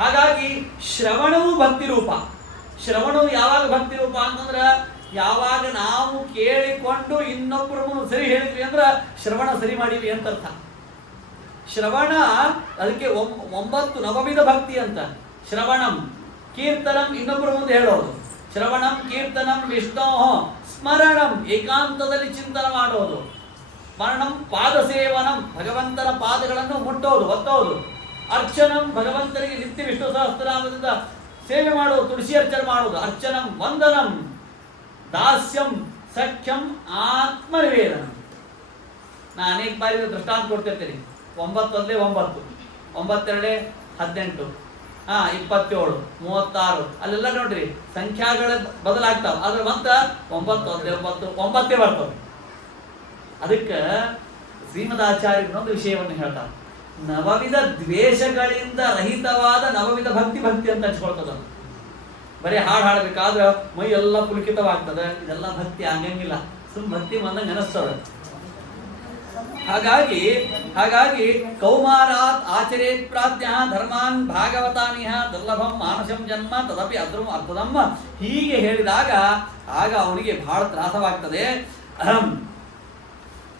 ಹಾಗಾಗಿ ಶ್ರವಣವು ಭಕ್ತಿ ರೂಪ. ಶ್ರವಣವು ಯಾವಾಗ ಭಕ್ತಿ ರೂಪ ಅಂತಂದ್ರೆ ಯಾವಾಗ ನಾವು ಕೇಳಿಕೊಂಡು ಇನ್ನೊಬ್ಬರು ಸರಿ ಹೇಳಿದ್ವಿ ಅಂದ್ರೆ ಶ್ರವಣ ಸರಿ ಮಾಡಿವಿ ಅಂತ ಅರ್ಥ. ಶ್ರವಣ ಅದಕ್ಕೆ 9 ನವವಿಧ ಭಕ್ತಿ ಅಂತ. ಶ್ರವಣಂ, ಕೀರ್ತನಂ, ಇನ್ನೊಬ್ಬರ ಮುಂದೆ ಹೇಳೋದು. ಶ್ರವಣಂ, ಕೀರ್ತನಂ, ವಿಷ್ಣೋ ಸ್ಮರಣಂ, ಏಕಾಂತದಲ್ಲಿ ಚಿಂತನೆ ಮಾಡೋದು. ಸ್ಮರಣಂ, ಪಾದ ಸೇವನಂ, ಭಗವಂತನ ಪಾದಗಳನ್ನು ಮುಟ್ಟೋದು, ಒತ್ತೋದು. ಅರ್ಚನಂ, ಭಗವಂತನಿಗೆ ನಿತ್ಯ ವಿಷ್ಣು ಸಹಸ್ರನಾಮದಿಂದ ಸೇವೆ ಮಾಡೋದು, ತುಳಸಿ ಅರ್ಚನೆ ಮಾಡೋದು. ಅರ್ಚನಂ, ವಂದನಂ, ದಾಸ್ಯಂ, ಸಖ್ಯಂ, ಆತ್ಮನಿವೇದನಂ. ನಾನು ಅನೇಕ ಬಾರಿ ದೃಷ್ಟಾಂತ ಕೊಡ್ತಿರ್ತೀನಿ. 9 1 9, 9 2 18, 27, 36 ಅಲ್ಲೆಲ್ಲ ನೋಡ್ರಿ ಸಂಖ್ಯಾಗಳ ಬದಲಾಗ್ತಾವ. ಆದ್ರೆ ಮತ್ತ 9 1 9 9 ಬರ್ತವೆ. ಅದಕ್ಕೆ ಶ್ರೀಮದಾಚಾರ್ಯರೊಂದು ವಿಷಯವನ್ನು ಹೇಳ್ತಾರೆ. ನವವಿಧ ದ್ವೇಷಗಳಿಂದ ರಹಿತವಾದ ನವವಿಧ ಭಕ್ತಿ ಅಂತ ಹಂಚ್ಕೊಳ್ತದ. ಬರೀ ಹಾಡು ಹಾಡಬೇಕಾದ್ರೆ ಮೈ ಎಲ್ಲ ಪುಲಕಿತವಾಗ್ತದೆ. ಇದೆಲ್ಲ ಭಕ್ತಿ ಆಗಂಗಿಲ್ಲ, ಸುಮ್ ಭಕ್ತಿ ಬಂದಂಗೆ ಅನಿಸ್ತದೆ. ಹಾಗಾಗಿ ಕೌಮಾರಾತ್ ಆಚರೇತ್ ಪ್ರಾಜ್ಞ ಧರ್ಮಾನ್ ಭಾಗವತಾನಿಹ ದುರ್ಲಭಂ ಮಾನಸಂ ಜನ್ಮ ತದಪಿ ಅರ್ಥದಂ. ಹೀಗೆ ಹೇಳಿದಾಗ ಆಗ ಅವನಿಗೆ ಬಹಳ ತ್ರಾಸವಾಗ್ತದೆ.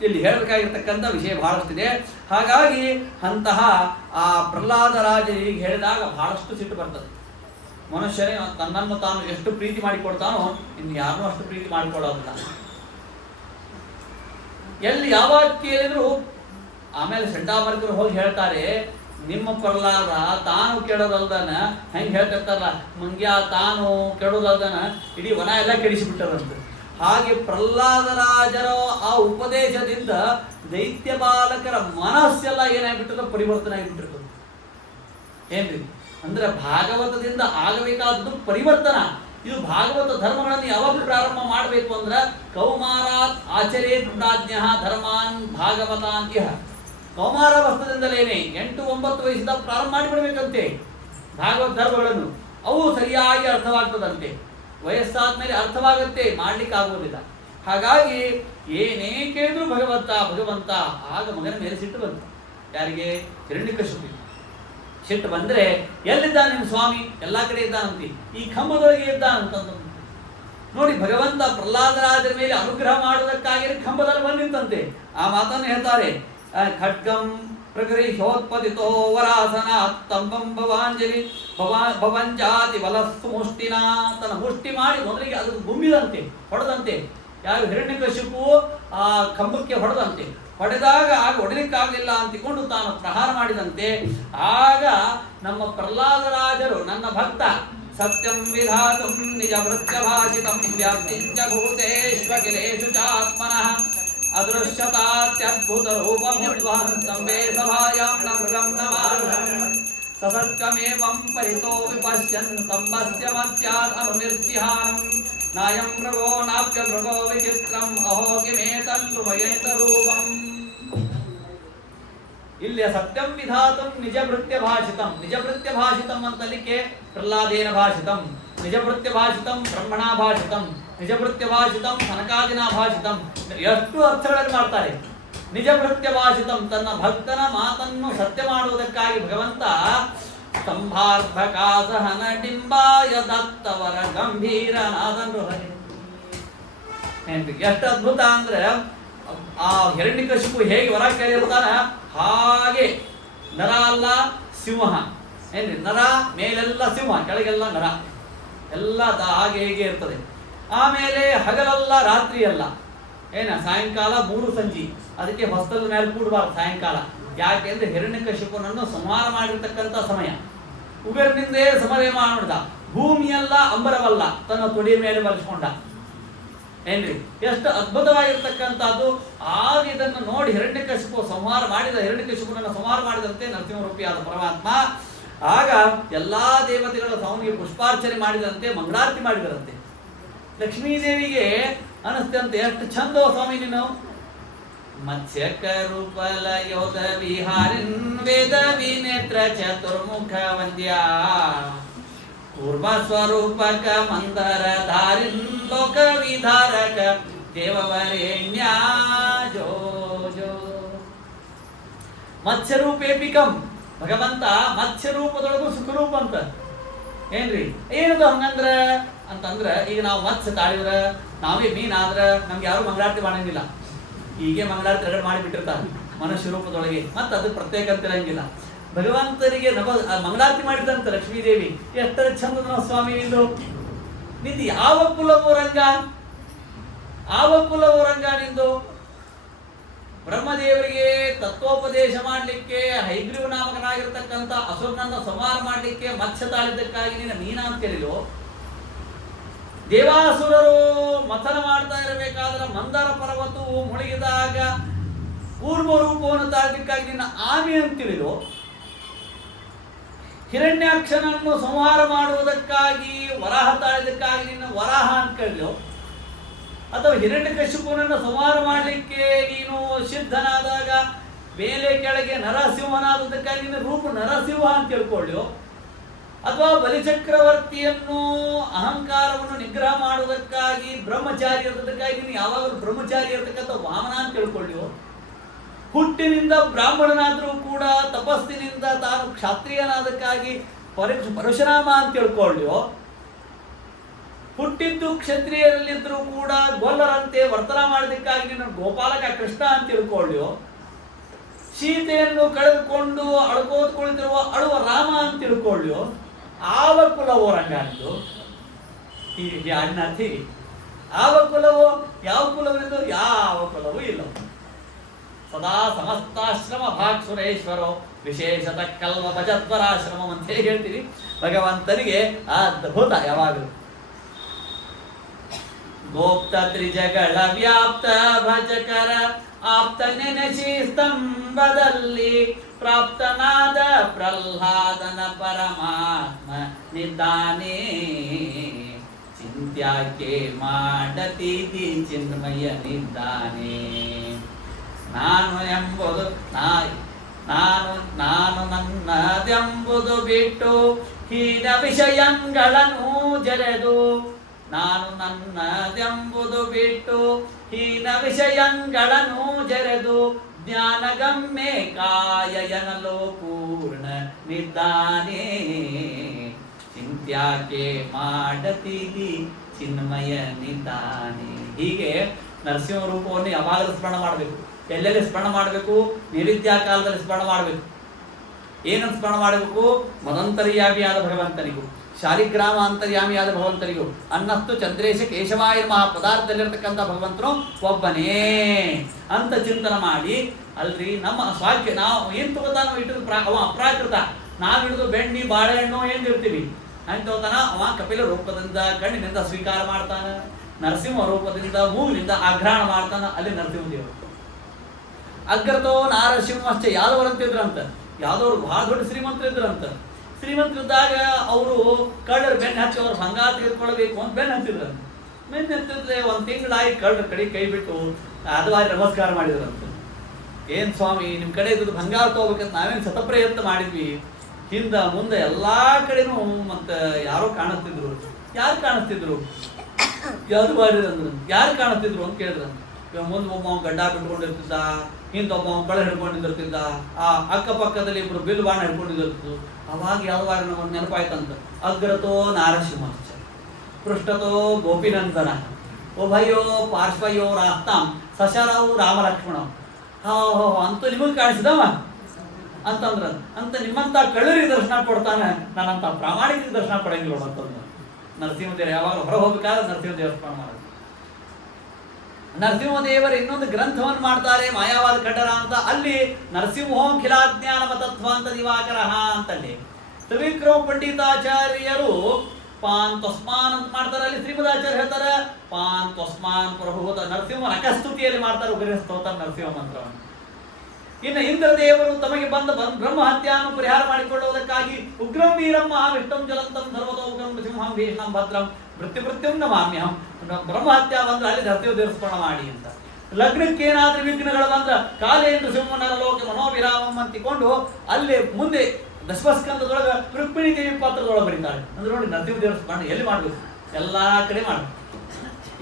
ಇಲ್ಲಿ ಹೇಳಬೇಕಾಗಿರ್ತಕ್ಕಂಥ ವಿಷಯ ಬಹಳಷ್ಟಿದೆ. ಹಾಗಾಗಿ ಅಂತಹ ಆ ಪ್ರಹ್ಲಾದರಾಜರಿಗೆ ಹೇಳಿದಾಗ ಬಹಳಷ್ಟು ಸಿಟ್ಟು ಬರ್ತದೆ. ಮನುಷ್ಯನೇ ತನ್ನನ್ನು ತಾನು ಎಷ್ಟು ಪ್ರೀತಿ ಮಾಡಿಕೊಡ್ತಾನೋ ಇನ್ನು ಯಾರನ್ನೂ ಅಷ್ಟು ಪ್ರೀತಿ ಮಾಡಿಕೊಳ್ಳೋದಿಲ್ಲ. ಎಲ್ಲಿ ಯಾವಾಗ ಕೇಳಿದ್ರು ಆಮೇಲೆ ಚಂಡಾಮರ್ಕರು ಹೋಗಿ ಹೇಳ್ತಾರೆ, ನಿಮ್ಮ ಪ್ರಹ್ಲಾದ ತಾನು ಕೆಡೋದಲ್ದನ ಹೆಂಗೆ ಹೇಳ್ತಿರ್ತಾರಲ್ಲ, ಮಂಗ್ಯ ತಾನು ಕೆಡೋದಲ್ದನ ಇಡೀ ವನ ಎಲ್ಲ ಕೆಡಿಸಿಬಿಟ್ಟದಂತೆ. ಹಾಗೆ ಪ್ರಹ್ಲಾದರಾಜರ ಆ ಉಪದೇಶದಿಂದ ದೈತ್ಯ ಬಾಲಕರ ಮನಸ್ಸೆಲ್ಲ ಏನಾಗ್ಬಿಟ್ಟದ, ಪರಿವರ್ತನೆ ಆಗಿಬಿಟ್ಟಿರ್ತದೆ. ಏನ್ರಿ ಅಂದ್ರೆ ಭಾಗವತದಿಂದ ಆಗಬೇಕಾದದ್ದು ಪರಿವರ್ತನ. ಇದು ಭಾಗವತ ಧರ್ಮಗಳನ್ನು ಯಾವಾಗ ಪ್ರಾರಂಭ ಮಾಡಬೇಕು ಅಂದ್ರೆ ಕೌಮಾರಾತ್ ಆಚರೇತ್ ಪ್ರಾಜ್ಞ ಧರ್ಮಾನ್ ಭಾಗವತಾನ್ ಇಹ. ಕೌಮಾರಾವಸ್ಥೆಯಿಂದಲೇನೆ 8 9 ವಯಸ್ಸಿಂದ ಪ್ರಾರಂಭ ಮಾಡಿಬಿಡ್ಬೇಕಂತೆ ಭಾಗವತ ಧರ್ಮಗಳನ್ನು. ಅವು ಸರಿಯಾಗಿ ಅರ್ಥವಾಗ್ತದಂತೆ. ವಯಸ್ಸಾದ್ಮೇಲೆ ಅರ್ಥವಾಗುತ್ತೆ, ಮಾಡ್ಲಿಕ್ಕೆ ಆಗೋದಿಲ್ಲ. ಹಾಗಾಗಿ ಏನೇ ಕೇಳಿದ್ರು ಭಗವಂತ. ಆಗ ಮಗನ ಮೇಲೆ ಸಿಟ್ಟು ಬಂತು. ಯಾರಿಗೆ? ಹಿರಣ್ಯಕಶಿಪು. ಸಿಟ್ಟು ಬಂದ್ರೆ ಎಲ್ಲಿದ್ದಾನೆ ನಿಮ್ಮ ಸ್ವಾಮಿ? ಎಲ್ಲಾ ಕಡೆ ಇದ್ದಾನಂತೆ, ಈ ಕಂಬದೊಳಗೆ ಇದ್ದಾನಂತ ನೋಡಿ. ಭಗವಂತ ಪ್ರಹ್ಲಾದರಾಜರ ಮೇಲೆ ಅನುಗ್ರಹ ಮಾಡುವುದಕ್ಕಾಗಿ ಕಂಬದಲ್ಲಿ ಬಂದಿತ್ತಂತೆ. ಆ ಮಾತನ್ನು ಹೇಳ್ತಾರೆ. ಖಡ್ಗಂ ಪ್ರಗೃಹ್ಯೋತ್ಪದಿತೋ ವರಾಸನಾತ್ ತಂಬಂ ಭವಾಂಜಲಿ ಭವಂಜಾತಿ ಬಲಸ್ತು ಮುಷ್ಟಿನ. ತನ್ನ ಮುಷ್ಟಿ ಮಾಡಿ ಮೊದಲಿಗೆ ಅದು ಗುಮ್ಮಿದಂತೆ, ಹೊಡೆದಂತೆ. ಯಾರು? ಹಿರಣ್ಯಕಶಿಪು ಆ ಕಂಬಕ್ಕೆ ಹೊಡೆದಂತೆ. ಹೊಡೆದಾಗ ಆಗ ಹೊಡೆಲಿಕ್ಕಾಗಲಿಲ್ಲ ಅಂತಿಕೊಂಡು ತಾನು ಪ್ರಹಾರ ಮಾಡಿದಂತೆ. ಆಗ ನಮ್ಮ ಪ್ರಹ್ಲಾದರಾಜರು ನನ್ನ ಭಕ್ತ ಸತ್ಯಂ ವಿಧಾತುಂ ನಿಜ ವೃತ್ಯ ಭಾಷಿತಂ ವ್ಯಾಪ್ತಿಂಚ ಭೂತೇಶ್ವಕಿಲೇಶು ಚಾತ್ಮನಃ ಅದೃಶ್ಯತಾತ್ಯದ್ಭುತ ರೂಪಮುದ್ವಹಂತಂಬೇ ಸಭಾಯಾಂ ನ ಮೃಗಂ ನ ಮಾರುತಂ ಸಸತ್ಕಮೇವಂ ಪರಿತೋ ವಿಪಶ್ಯನ್ ಸ್ತಂಭಸ್ಯ ಮಧ್ಯಾತ್ ಅನುನಿರ್ಜಿಹಾನಂ ನಾಯಂ ಮೃಗೋ ನಾಪ್ಯ ಮೃಗೋ ವಿಚಿತ್ರಂ ಅಹೋ ಕಿಮೇತನ್ನುಭಯೇತ ರೂಪಂ. ಇಲ್ಲಿ ಸತ್ಯಂ ವಿಧಾತಂ ನಿಜ ಭೃತ್ಯ ಭಾಷಿತಂ. ನಿಜ ಭೃತ್ಯ ಭಾಷಿತಂ ಅಂತಲಿಕ್ಕೆ ಪ್ರಹ್ಲಾದೇನ ಭಾಷಿತಂ, ನಿಜ ಭೃತ್ಯ ಭಾಷಿತಂ ಬ್ರಹ್ಮಣ ಭಾಷಿತಂ, ನಿಜ ಭೃತ್ಯ ಭಾಷಿತಂ ಸನಕಾದಿನ ಭಾಷಿತಂ. ಎಷ್ಟು ಅರ್ಥಗಳನ್ನು ಮಾಡ್ತಾರೆ. ನಿಜ ಭೃತ್ಯ ಭಾಷಿತಂ ತನ್ನ ಭಕ್ತನ ಮಾತನ್ನು ಸತ್ಯ ಮಾಡುವುದಕ್ಕಾಗಿ ಭಗವಂತ ಸ್ತಂಭಾರ್ಭಕಾಸಹನ ಡಿಂಬಾಯ ದತ್ತವರ ಗಂಭೀರ ನಾದನು. ಎಷ್ಟು ಅದ್ಭುತ ಅಂದ್ರೆ ಆ ಹಿರಣ್ಯಕಶಿಪು ಹೇಗೆ ವರ ಕೇಳಿರ್ತಾನ ಹಾಗೆ ನರ ಅಲ್ಲ ಸಿಂಹ. ಏನ್ರಿ? ನರ ಮೇಲೆಲ್ಲ ಸಿಂಹ, ಕೆಳಗೆಲ್ಲ ನರ, ಎಲ್ಲ ಹಾಗೆ ಹೇಗೆ ಇರ್ತದೆ. ಆಮೇಲೆ ಹಗಲಲ್ಲ ರಾತ್ರಿ ಅಲ್ಲ, ಸಾಯಂಕಾಲ 3 ಸಂಜೆ. ಅದಕ್ಕೆ ಹೊಸ್ತಲ ಮೇಲೆ ಕೂಡಬಾರ್ದು ಸಾಯಂಕಾಲ. ಯಾಕೆಂದ್ರೆ ಹಿರಣ್ಯಕಶಿಪುನನ್ನು ಸಂಹಾರ ಮಾಡಿರ್ತಕ್ಕಂಥ ಸಮಯ. ಉಬೇರನಿಂದೇ ಸಮರೇ ಮಾಡಿದ. ಭೂಮಿಯಲ್ಲ ಅಂಬರವಲ್ಲ ತನ್ನ ತೊಡೆಯ ಮೇಲೆ ಬರೆಸ್ಕೊಂಡ. ಏನ್ರಿ? ಎಷ್ಟು ಅದ್ಭುತವಾಗಿರ್ತಕ್ಕಂಥದ್ದು. ಆಗ ಇದನ್ನು ನೋಡಿ ಹಿರಣ್ಯಕಶಿಪು ಸಂಹಾರ ಮಾಡಿದ. ಹಿರಣ್ಯಕಶಿಪುನನ್ನು ಸಂಹಾರ ಮಾಡಿದಂತೆ ನರಸಿಂಹರೂಪಿಯಾದ ಪರಮಾತ್ಮ. ಆಗ ಎಲ್ಲಾ ದೇವತೆಗಳು ಅವನಿಗೆ ಪುಷ್ಪಾರ್ಚನೆ ಮಾಡಿದಂತೆ, ಮಂಗಳಾರತಿ ಮಾಡಿದರಂತೆ. ಲಕ್ಷ್ಮೀದೇವಿಗೆ ಅನಿಸ್ತಂತೆ, ಎಷ್ಟು ಚಂದೋ ಸ್ವಾಮಿ ನೀನು. ಮತ್ಸ್ಯಕರುಪಲ ಯೋಧ ವಿಹಾರಿನ್ ವೇದ ವಿನೇತ್ರ ಚತುರ್ಮುಖ ವಂದ್ಯ ಕೂರ್ಮ ಸ್ವರೂಪಕ ಮಂದರ ಧಾರಿನ್ ಲೋಕ ವಿಧಾರಕ ದೇವವರೇಣ್ಯ ಜೋ ಜೋ. ಮತ್ಸ್ಯರೂಪೇಪಿಕಂ, ಭಗವಂತ ಮತ್ಸ್ಯರೂಪದೊಳಗೂ ಸುಖರೂಪ ಅಂತ. ಏನ್ರಿ ಏನದು ಹಂಗಂದ್ರ ಅಂತಂದ್ರ, ಈಗ ನಾವು ಮತ್ಸ್ಯ ತಾಳಿದ್ರ, ನಾವೇ ಮೀನಾದ್ರ ನಮ್ಗೆ ಯಾರು ಮಂಗಳಾರತಿ ಮಾಡಂಗಿಲ್ಲ. ಹೀಗೆ ಮಂಗಳಾರತಿ ರಗಡ್ ಮಾಡಿಬಿಟ್ಟಿರ್ತಾರೆ ಮನುಷ್ಯ ರೂಪದೊಳಗೆ, ಮತ್ತೆ ಅದು ಪ್ರತ್ಯೇಕ ಅಂತ ಇರಂಗಿಲ್ಲ. ಭಗವಂತನಿಗೆ ಮಂಗಳಾರತಿ ಮಾಡಿದಂತ ಲಕ್ಷ್ಮೀದೇವಿ ಎಷ್ಟರ ಚಂದ ನಾವು ಸ್ವಾಮಿ ನಿಂದು ಯಾವ ಕುಲವು ರಂಗ, ಆವ ಕುಲವು ರಂಗ ನಿಂದು. ಬ್ರಹ್ಮದೇವರಿಗೆ ತತ್ವೋಪದೇಶ ಮಾಡಲಿಕ್ಕೆ ಹೈಗ್ರೀವ ನಾಮಕನಾಗಿರ್ತಕ್ಕಂಥ ಅಸುರನನ್ನ ಸಂಹಾರ ಮಾಡಲಿಕ್ಕೆ ಮತ್ಸ್ಯ ತಾಳಿದ್ದಕ್ಕಾಗಿ ನೀನು ಮೀನ ಅಂತ ಕೇಳಿಲು. ದೇವಾಸುರರು ಮಥನ ಮಾಡ್ತಾ ಇರಬೇಕಾದ್ರೆ ಮಂದಾರ ಪರ್ವತವು ಮುಳುಗಿದಾಗ ಕೂರ್ಮ ರೂಪವನ್ನು ತಾಳಲಿಕ್ಕಾಗಿ ನಿನ್ನ ಆಮೆ ಅಂತ ತಿಳಿದು. ಹಿರಣ್ಯಾಕ್ಷನನ್ನು ಸಂಹಾರ ಮಾಡುವುದಕ್ಕಾಗಿ ವರಾಹ ತಾಳಿದಕ್ಕಾಗಿ ನಿನ್ನ ವರಾಹ ಅಂತ ಕೇಳಿಲು. ಅಥವಾ ಹಿರಣ್ಯಕಶಿಪುನನ್ನು ಸಂಹಾರ ಮಾಡಲಿಕ್ಕೆ ನೀನು ಸಿದ್ಧನಾದಾಗ ಮೇಲೆ ಕೆಳಗೆ ನರಸಿಂಹನಾದದಕ್ಕಾಗಿ ನಿನ್ನ ರೂಪ ನರಸಿಂಹ ಅಂತ ತಿಳ್ಕೊಳ್ಳು. ಅಥವಾ ಬಲಿಚಕ್ರವರ್ತಿಯನ್ನು ಅಹಂಕಾರವನ್ನು ನಿಗ್ರಹ ಮಾಡುವುದಕ್ಕಾಗಿ ಬ್ರಹ್ಮಚಾರಿ ಇರತಕ್ಕಾಗಿ ನೀನು ಯಾವಾಗಲೂ ಬ್ರಹ್ಮಚಾರಿ ಇರತಕ್ಕಂಥ ವಾಮನ ಅಂತ ತಿಳ್ಕೊಳ್ಳು. ಹುಟ್ಟಿನಿಂದ ಬ್ರಾಹ್ಮಣನಾದರೂ ಕೂಡ ತಪಸ್ಸಿನಿಂದ ತಾನು ಕ್ಷತ್ರಿಯನಾದಕ್ಕಾಗಿ ಪರಶುರಾಮ ಅಂತ ತಿಳ್ಕೊಳ್ಳು. ಹುಟ್ಟಿದ್ದು ಕ್ಷತ್ರಿಯರಲ್ಲಿದ್ದರೂ ಕೂಡ ಗೊಲ್ಲರಂತೆ ವರ್ತನ ಮಾಡೋದಕ್ಕಾಗಿ ನೀನು ಗೋಪಾಲಕ ಕೃಷ್ಣ ಅಂತ ತಿಳ್ಕೊಳ್ಳು. ಸೀತೆಯನ್ನು ಕಳೆದುಕೊಂಡು ಅಳ್ಕೋದ್ ಕುಳಿತಿರುವ ಅಳುವ ರಾಮ ಅಂತ ತಿಳ್ಕೊಳ್ಳು. ಆವ ಕುಲವೋ ರಂಗಾನಿದ್ದು ಹೀಗೆ ಅರ್ಥ. ಹೀಗೆ ಆವ ಕುಲವೋ, ಯಾವ ಕುಲವಿದ್ದು ಯಾವ ಕುಲವೂ ಇಲ್ಲ. ಸದಾ ಸಮಸ್ತಾಶ್ರಮ ಭಾಗ್ಸುರೇಶ್ವರೋ ವಿಶೇಷತ ಕಲ್ವ ಭಜದ್ವರಾಶ್ರಮ ಅಂತ ಹೇಳಿ ಹೇಳ್ತೀವಿ. ಭಗವಂತನಿಗೆ ಅದ್ಭುತ ಯಾವಾಗಲೂ. ಗೋಪ್ತ ತ್ರಿಜಗಳ ವ್ಯಾಪ್ತ ಭಜಕರ ಆಪ್ತ ನೆನೆಸಿ ಸ್ತಂಭದಲ್ಲಿ ಪ್ರಾಪ್ತನಾದ ಪ್ರಹ್ಲಾದನ ಪರಮಾತ್ಮ ನಿದ್ದಾನೆ. ಚಿಂತ್ಯಾಕೆ ಮಾಡತೀತಿ ಚಿನ್ಮಯನಿದ್ದಾನೆ. ನಾನು ಎಂಬುದು ನಾನು ನನ್ನದೆಂಬುದು ಬಿಟ್ಟು ಹೀನ ವಿಷಯಗಳನ್ನು ಜರೆದು. ನಾನು ನನ್ನದೆಂಬುದು ಬಿಟ್ಟು ಹೀನ ವಿಷಯಗಳನ್ನು ಜರೆದು ಜ್ಞಾನಗಮ್ಯೆ ಕಾಯಯನಲೋ ಪೂರ್ಣ ನಿದ್ದಾನೆ. ಚಿಂತ್ಯಾಕೆ ಮಾಡತೀದಿ ಚಿನ್ಮಯ ನಿದ್ದಾನೆ. ಹೀಗೆ ನರಸಿಂಹ ರೂಪವನ್ನು ಯಾವಾಗಲೂ ಸ್ಮರಣ ಮಾಡಬೇಕು. ಎಲ್ಲೆಲ್ಲಿ ಸ್ಮರಣ ಮಾಡಬೇಕು? ನೈವೇದ್ಯ ಕಾಲದಲ್ಲಿ ಸ್ಮರಣ ಮಾಡಬೇಕು. ಏನನ್ನು ಸ್ಮರಣ ಮಾಡಬೇಕು? ಮದಂತರ್ಯಾಮಿಯಾದ ಭಗವಂತನಿಗೂ, ಶಾಲಿಗ್ರಾಮ ಅಂತರ್ಯಾಮಿಯಾದ ಭಗವಂತನಿಗೂ, ಅನ್ನಸ್ತು ಚಂದ್ರೇಶ ಕೇಶವಾಯ ನಮಃ ಪದಾರ್ಥದಲ್ಲಿರ್ತಕ್ಕಂಥ ಭಗವಂತನು ಒಬ್ಬನೇ ಅಂತ ಚಿಂತನೆ ಮಾಡಿ. ಅಲ್ರಿ ನಮ್ಮ ಸ್ವಾಕ್ಯ ನಾವು ಏನು ತಗೋತಾನ ಇಟ್ಟು ಅವ ಅಪ್ರಾಕೃತ. ನಾವು ಹಿಡಿದು ಬೆಣ್ಣೆ ಬಾಳೆಹಣ್ಣು ಏನು ಇರ್ತೀವಿ ಅಂತ ತಗೋತಾನ. ಅವ ಕಪಿಲ ರೂಪದಿಂದ ಕಣ್ಣಿನಿಂದ ಸ್ವೀಕಾರ ಮಾಡ್ತಾನ, ನರಸಿಂಹ ರೂಪದಿಂದ ಮೂಗಿನಿಂದ ಆಘ್ರಾಣ ಮಾಡ್ತಾನ. ಅಲ್ಲಿ ನರಸಿಂಹ ದೇವರು. ಅಗ್ರತೋ ನಾರಸಿಂಹಶ್ಚ ಯಾದವರಂತಿದ್ರಂತ. ಯಾದವರು ಬಹಳ ದೊಡ್ಡ ಶ್ರೀಮಂತರಿದ್ರಂತ. ಶ್ರೀಮಂತರಿದ್ದಾಗ ಅವರು ಕಳ್ಳರು ಬೆನ್ನು ಹಚ್ಚಿ ಅವ್ರು ಬಂಗಾರ ತೆಗೆದುಕೊಳ್ಬೇಕು ಅಂತ ಬೆನ್ನು ಹತ್ತಿದ್ರಂತ. ಬೆನ್ನು ಹತ್ತಿದ್ರೆ ಒಂದು ತಿಂಗಳಾಗಿ ಕಳ್ಳರ ಕಡೆ ಕೈ ಬಿಟ್ಟು ಅದವಾರಿ ನಮಸ್ಕಾರ ಮಾಡಿದ್ರಂತ. ಏನು ಸ್ವಾಮಿ ನಿಮ್ಮ ಕಡೆ ಇದ್ದು ಬಂಗಾರ ತಗೋಬೇಕಂತ ನಾವೇನು ಶತಪ್ರಯತ್ನ ಮಾಡಿದ್ವಿ, ಹಿಂದೆ ಮುಂದೆ ಎಲ್ಲ ಕಡೆನೂ ಮತ್ತು ಯಾರೋ ಕಾಣಿಸ್ತಿದ್ರು. ಯಾರು ಕಾಣಿಸ್ತಿದ್ರು? ಯಾವ್ದು ಬಾರಿದಂದ್ರು. ಯಾರು ಕಾಣಿಸ್ತಿದ್ರು ಅಂತ ಕೇಳಿದ್ರಂತ. ಇವಾಗ ಮುಂದೆ ಒಬ್ಬ ಗಡ್ಡ ಬಿಟ್ಕೊಂಡಿರ್ತಿದ್ದ, ಹಿಂದೆ ಒಬ್ಬ ಕಳೆ ಹಿಡ್ಕೊಂಡಿರ್ತಿದ್ದ, ಆ ಅಕ್ಕಪಕ್ಕದಲ್ಲಿ ಇಬ್ಬರು ಬಿಲ್ ಬಾಣ ಹಿಡ್ಕೊಂಡಿರ್ತಿದ್ರು. ಅವಾಗ ಯಾವ್ದಾರ ನಮಗೆ ನೆನಪಾಯ್ತಂತ. ಅಗ್ರತೋ ನಾರಸಿಂಹಶ್ಚ ಪೃಷ್ಠತೋ ಗೋಪಿನಂದನ ಉಭಯೋ ಪಾರ್ಶ್ವಯೋ ರಾಸ್ತಾಂ ಸಶರವು ರಾಮಲಕ್ಷ್ಮಣ. ಅಂತೂ ನಿಮಗೆ ಕಾಣಿಸಿದವ ಅಂತಂದ್ರ ಅಂತ ನಿಮ್ಮಂತ ಕಳ್ಳರಿಗೆ ದರ್ಶನ ಕೊಡ್ತಾನೆ, ನಾನಂತ ಪ್ರಾಮಾಣಿಕ ದರ್ಶನ ಕೊಡಂಗಿಲ್ಲ ಅಂತಂದ. ನರಸಿಂಹದೇವರು ಯಾವಾಗ ಹೊರ ಹೋಗ್ಬೇಕಾದ್ರೆ ನರಸಿಂಹದೇವರ ಸ್ಮರಣ ಮಾಡೋದು. ನರಸಿಂಹದೇವರು ಇನ್ನೊಂದು ಗ್ರಂಥವನ್ನು ಮಾಡ್ತಾರೆ, ಮಾಯಾವಾದ ಕಡರ ಅಂತ. ಅಲ್ಲಿ ನರಸಿಂಹೋಂ ಖಿಲಾಜ್ಞಾನ ಮತತ್ವ ಅಂತ ದಿವಾಕರ ಅಂತಲ್ಲಿ ತ್ರಿವಿಕ್ರಮ ಪಂಡಿತಾಚಾರ್ಯರು ಪಾನ್ ತೊಸ್ಮಾನ್ ಅಂತ ಮಾಡ್ತಾರೆ. ಅಲ್ಲಿ ಶ್ರೀಮದಾಚಾರ್ಯ ಹೇಳ್ತಾರೆ ಪಾನ್ ತೊಸ್ಮಾನ್ ಪ್ರಭುತ ನರಸಿಂಹ ನಖಸ್ತುತಿಯಲ್ಲಿ ಮಾಡ್ತಾರೆ ಉಗ್ರ ಸ್ತೋತ್ರ ನರಸಿಂಹ ಮಂತ್ರವನ್ನು. ಇನ್ನು ಇಂದ್ರದೇವರು ತಮಗೆ ಬಂದ ಬ್ರಹ್ಮ ಹತ್ಯೆಯನ್ನು ಪರಿಹಾರ ಮಾಡಿಕೊಳ್ಳುವುದಕ್ಕಾಗಿ ಉಗ್ರಂ ವೀರಂ ಮಹಾವಿಷ್ಣುಂ ಜ್ವಲಂತಂ ಸರ್ವತೋಮುಖಂ ನೃಸಿಂಹಂ ಭೀಷಣಂ ಭದ್ರಂ ಮೃತ್ಯುಮೃತ್ಯುಂ ನಮಾಮ್ಯಹಂ. ಬ್ರಹ್ಮ ಹತ್ಯೆ ಬಂದ್ರೆ ಅಲ್ಲಿ ನರಸಿಂಹದೇವರು ಸ್ಮರಣ ಮಾಡಿ ಅಂತ. ಲಗ್ನಕ್ಕೆ ಏನಾದ್ರೂ ವಿಘ್ನಗಳು ಬಂದ್ರೆ ಕಾಲೇಂದ್ರ ಸಿಂಹನ ಲೋಕ ಮನೋವಿರಾಮಂ ಅಂತಿಕೊಂಡು ಅಲ್ಲಿ ಮುಂದೆ ದಶಮಸ್ಕಂದದೊಳಗೆ ರುಕ್ಮಿಣಿ ದೇವಿ ಪಾತ್ರದೊಳಗೆ ಬರೀತಾರೆ. ಅಂದ್ರೆ ನೋಡಿ ನರಸಿಂಹದೇವರ ಸ್ಮರಣ ಎಲ್ಲಿ ಮಾಡಬೇಕು? ಎಲ್ಲ ಕಡೆ ಮಾಡಬೇಕು.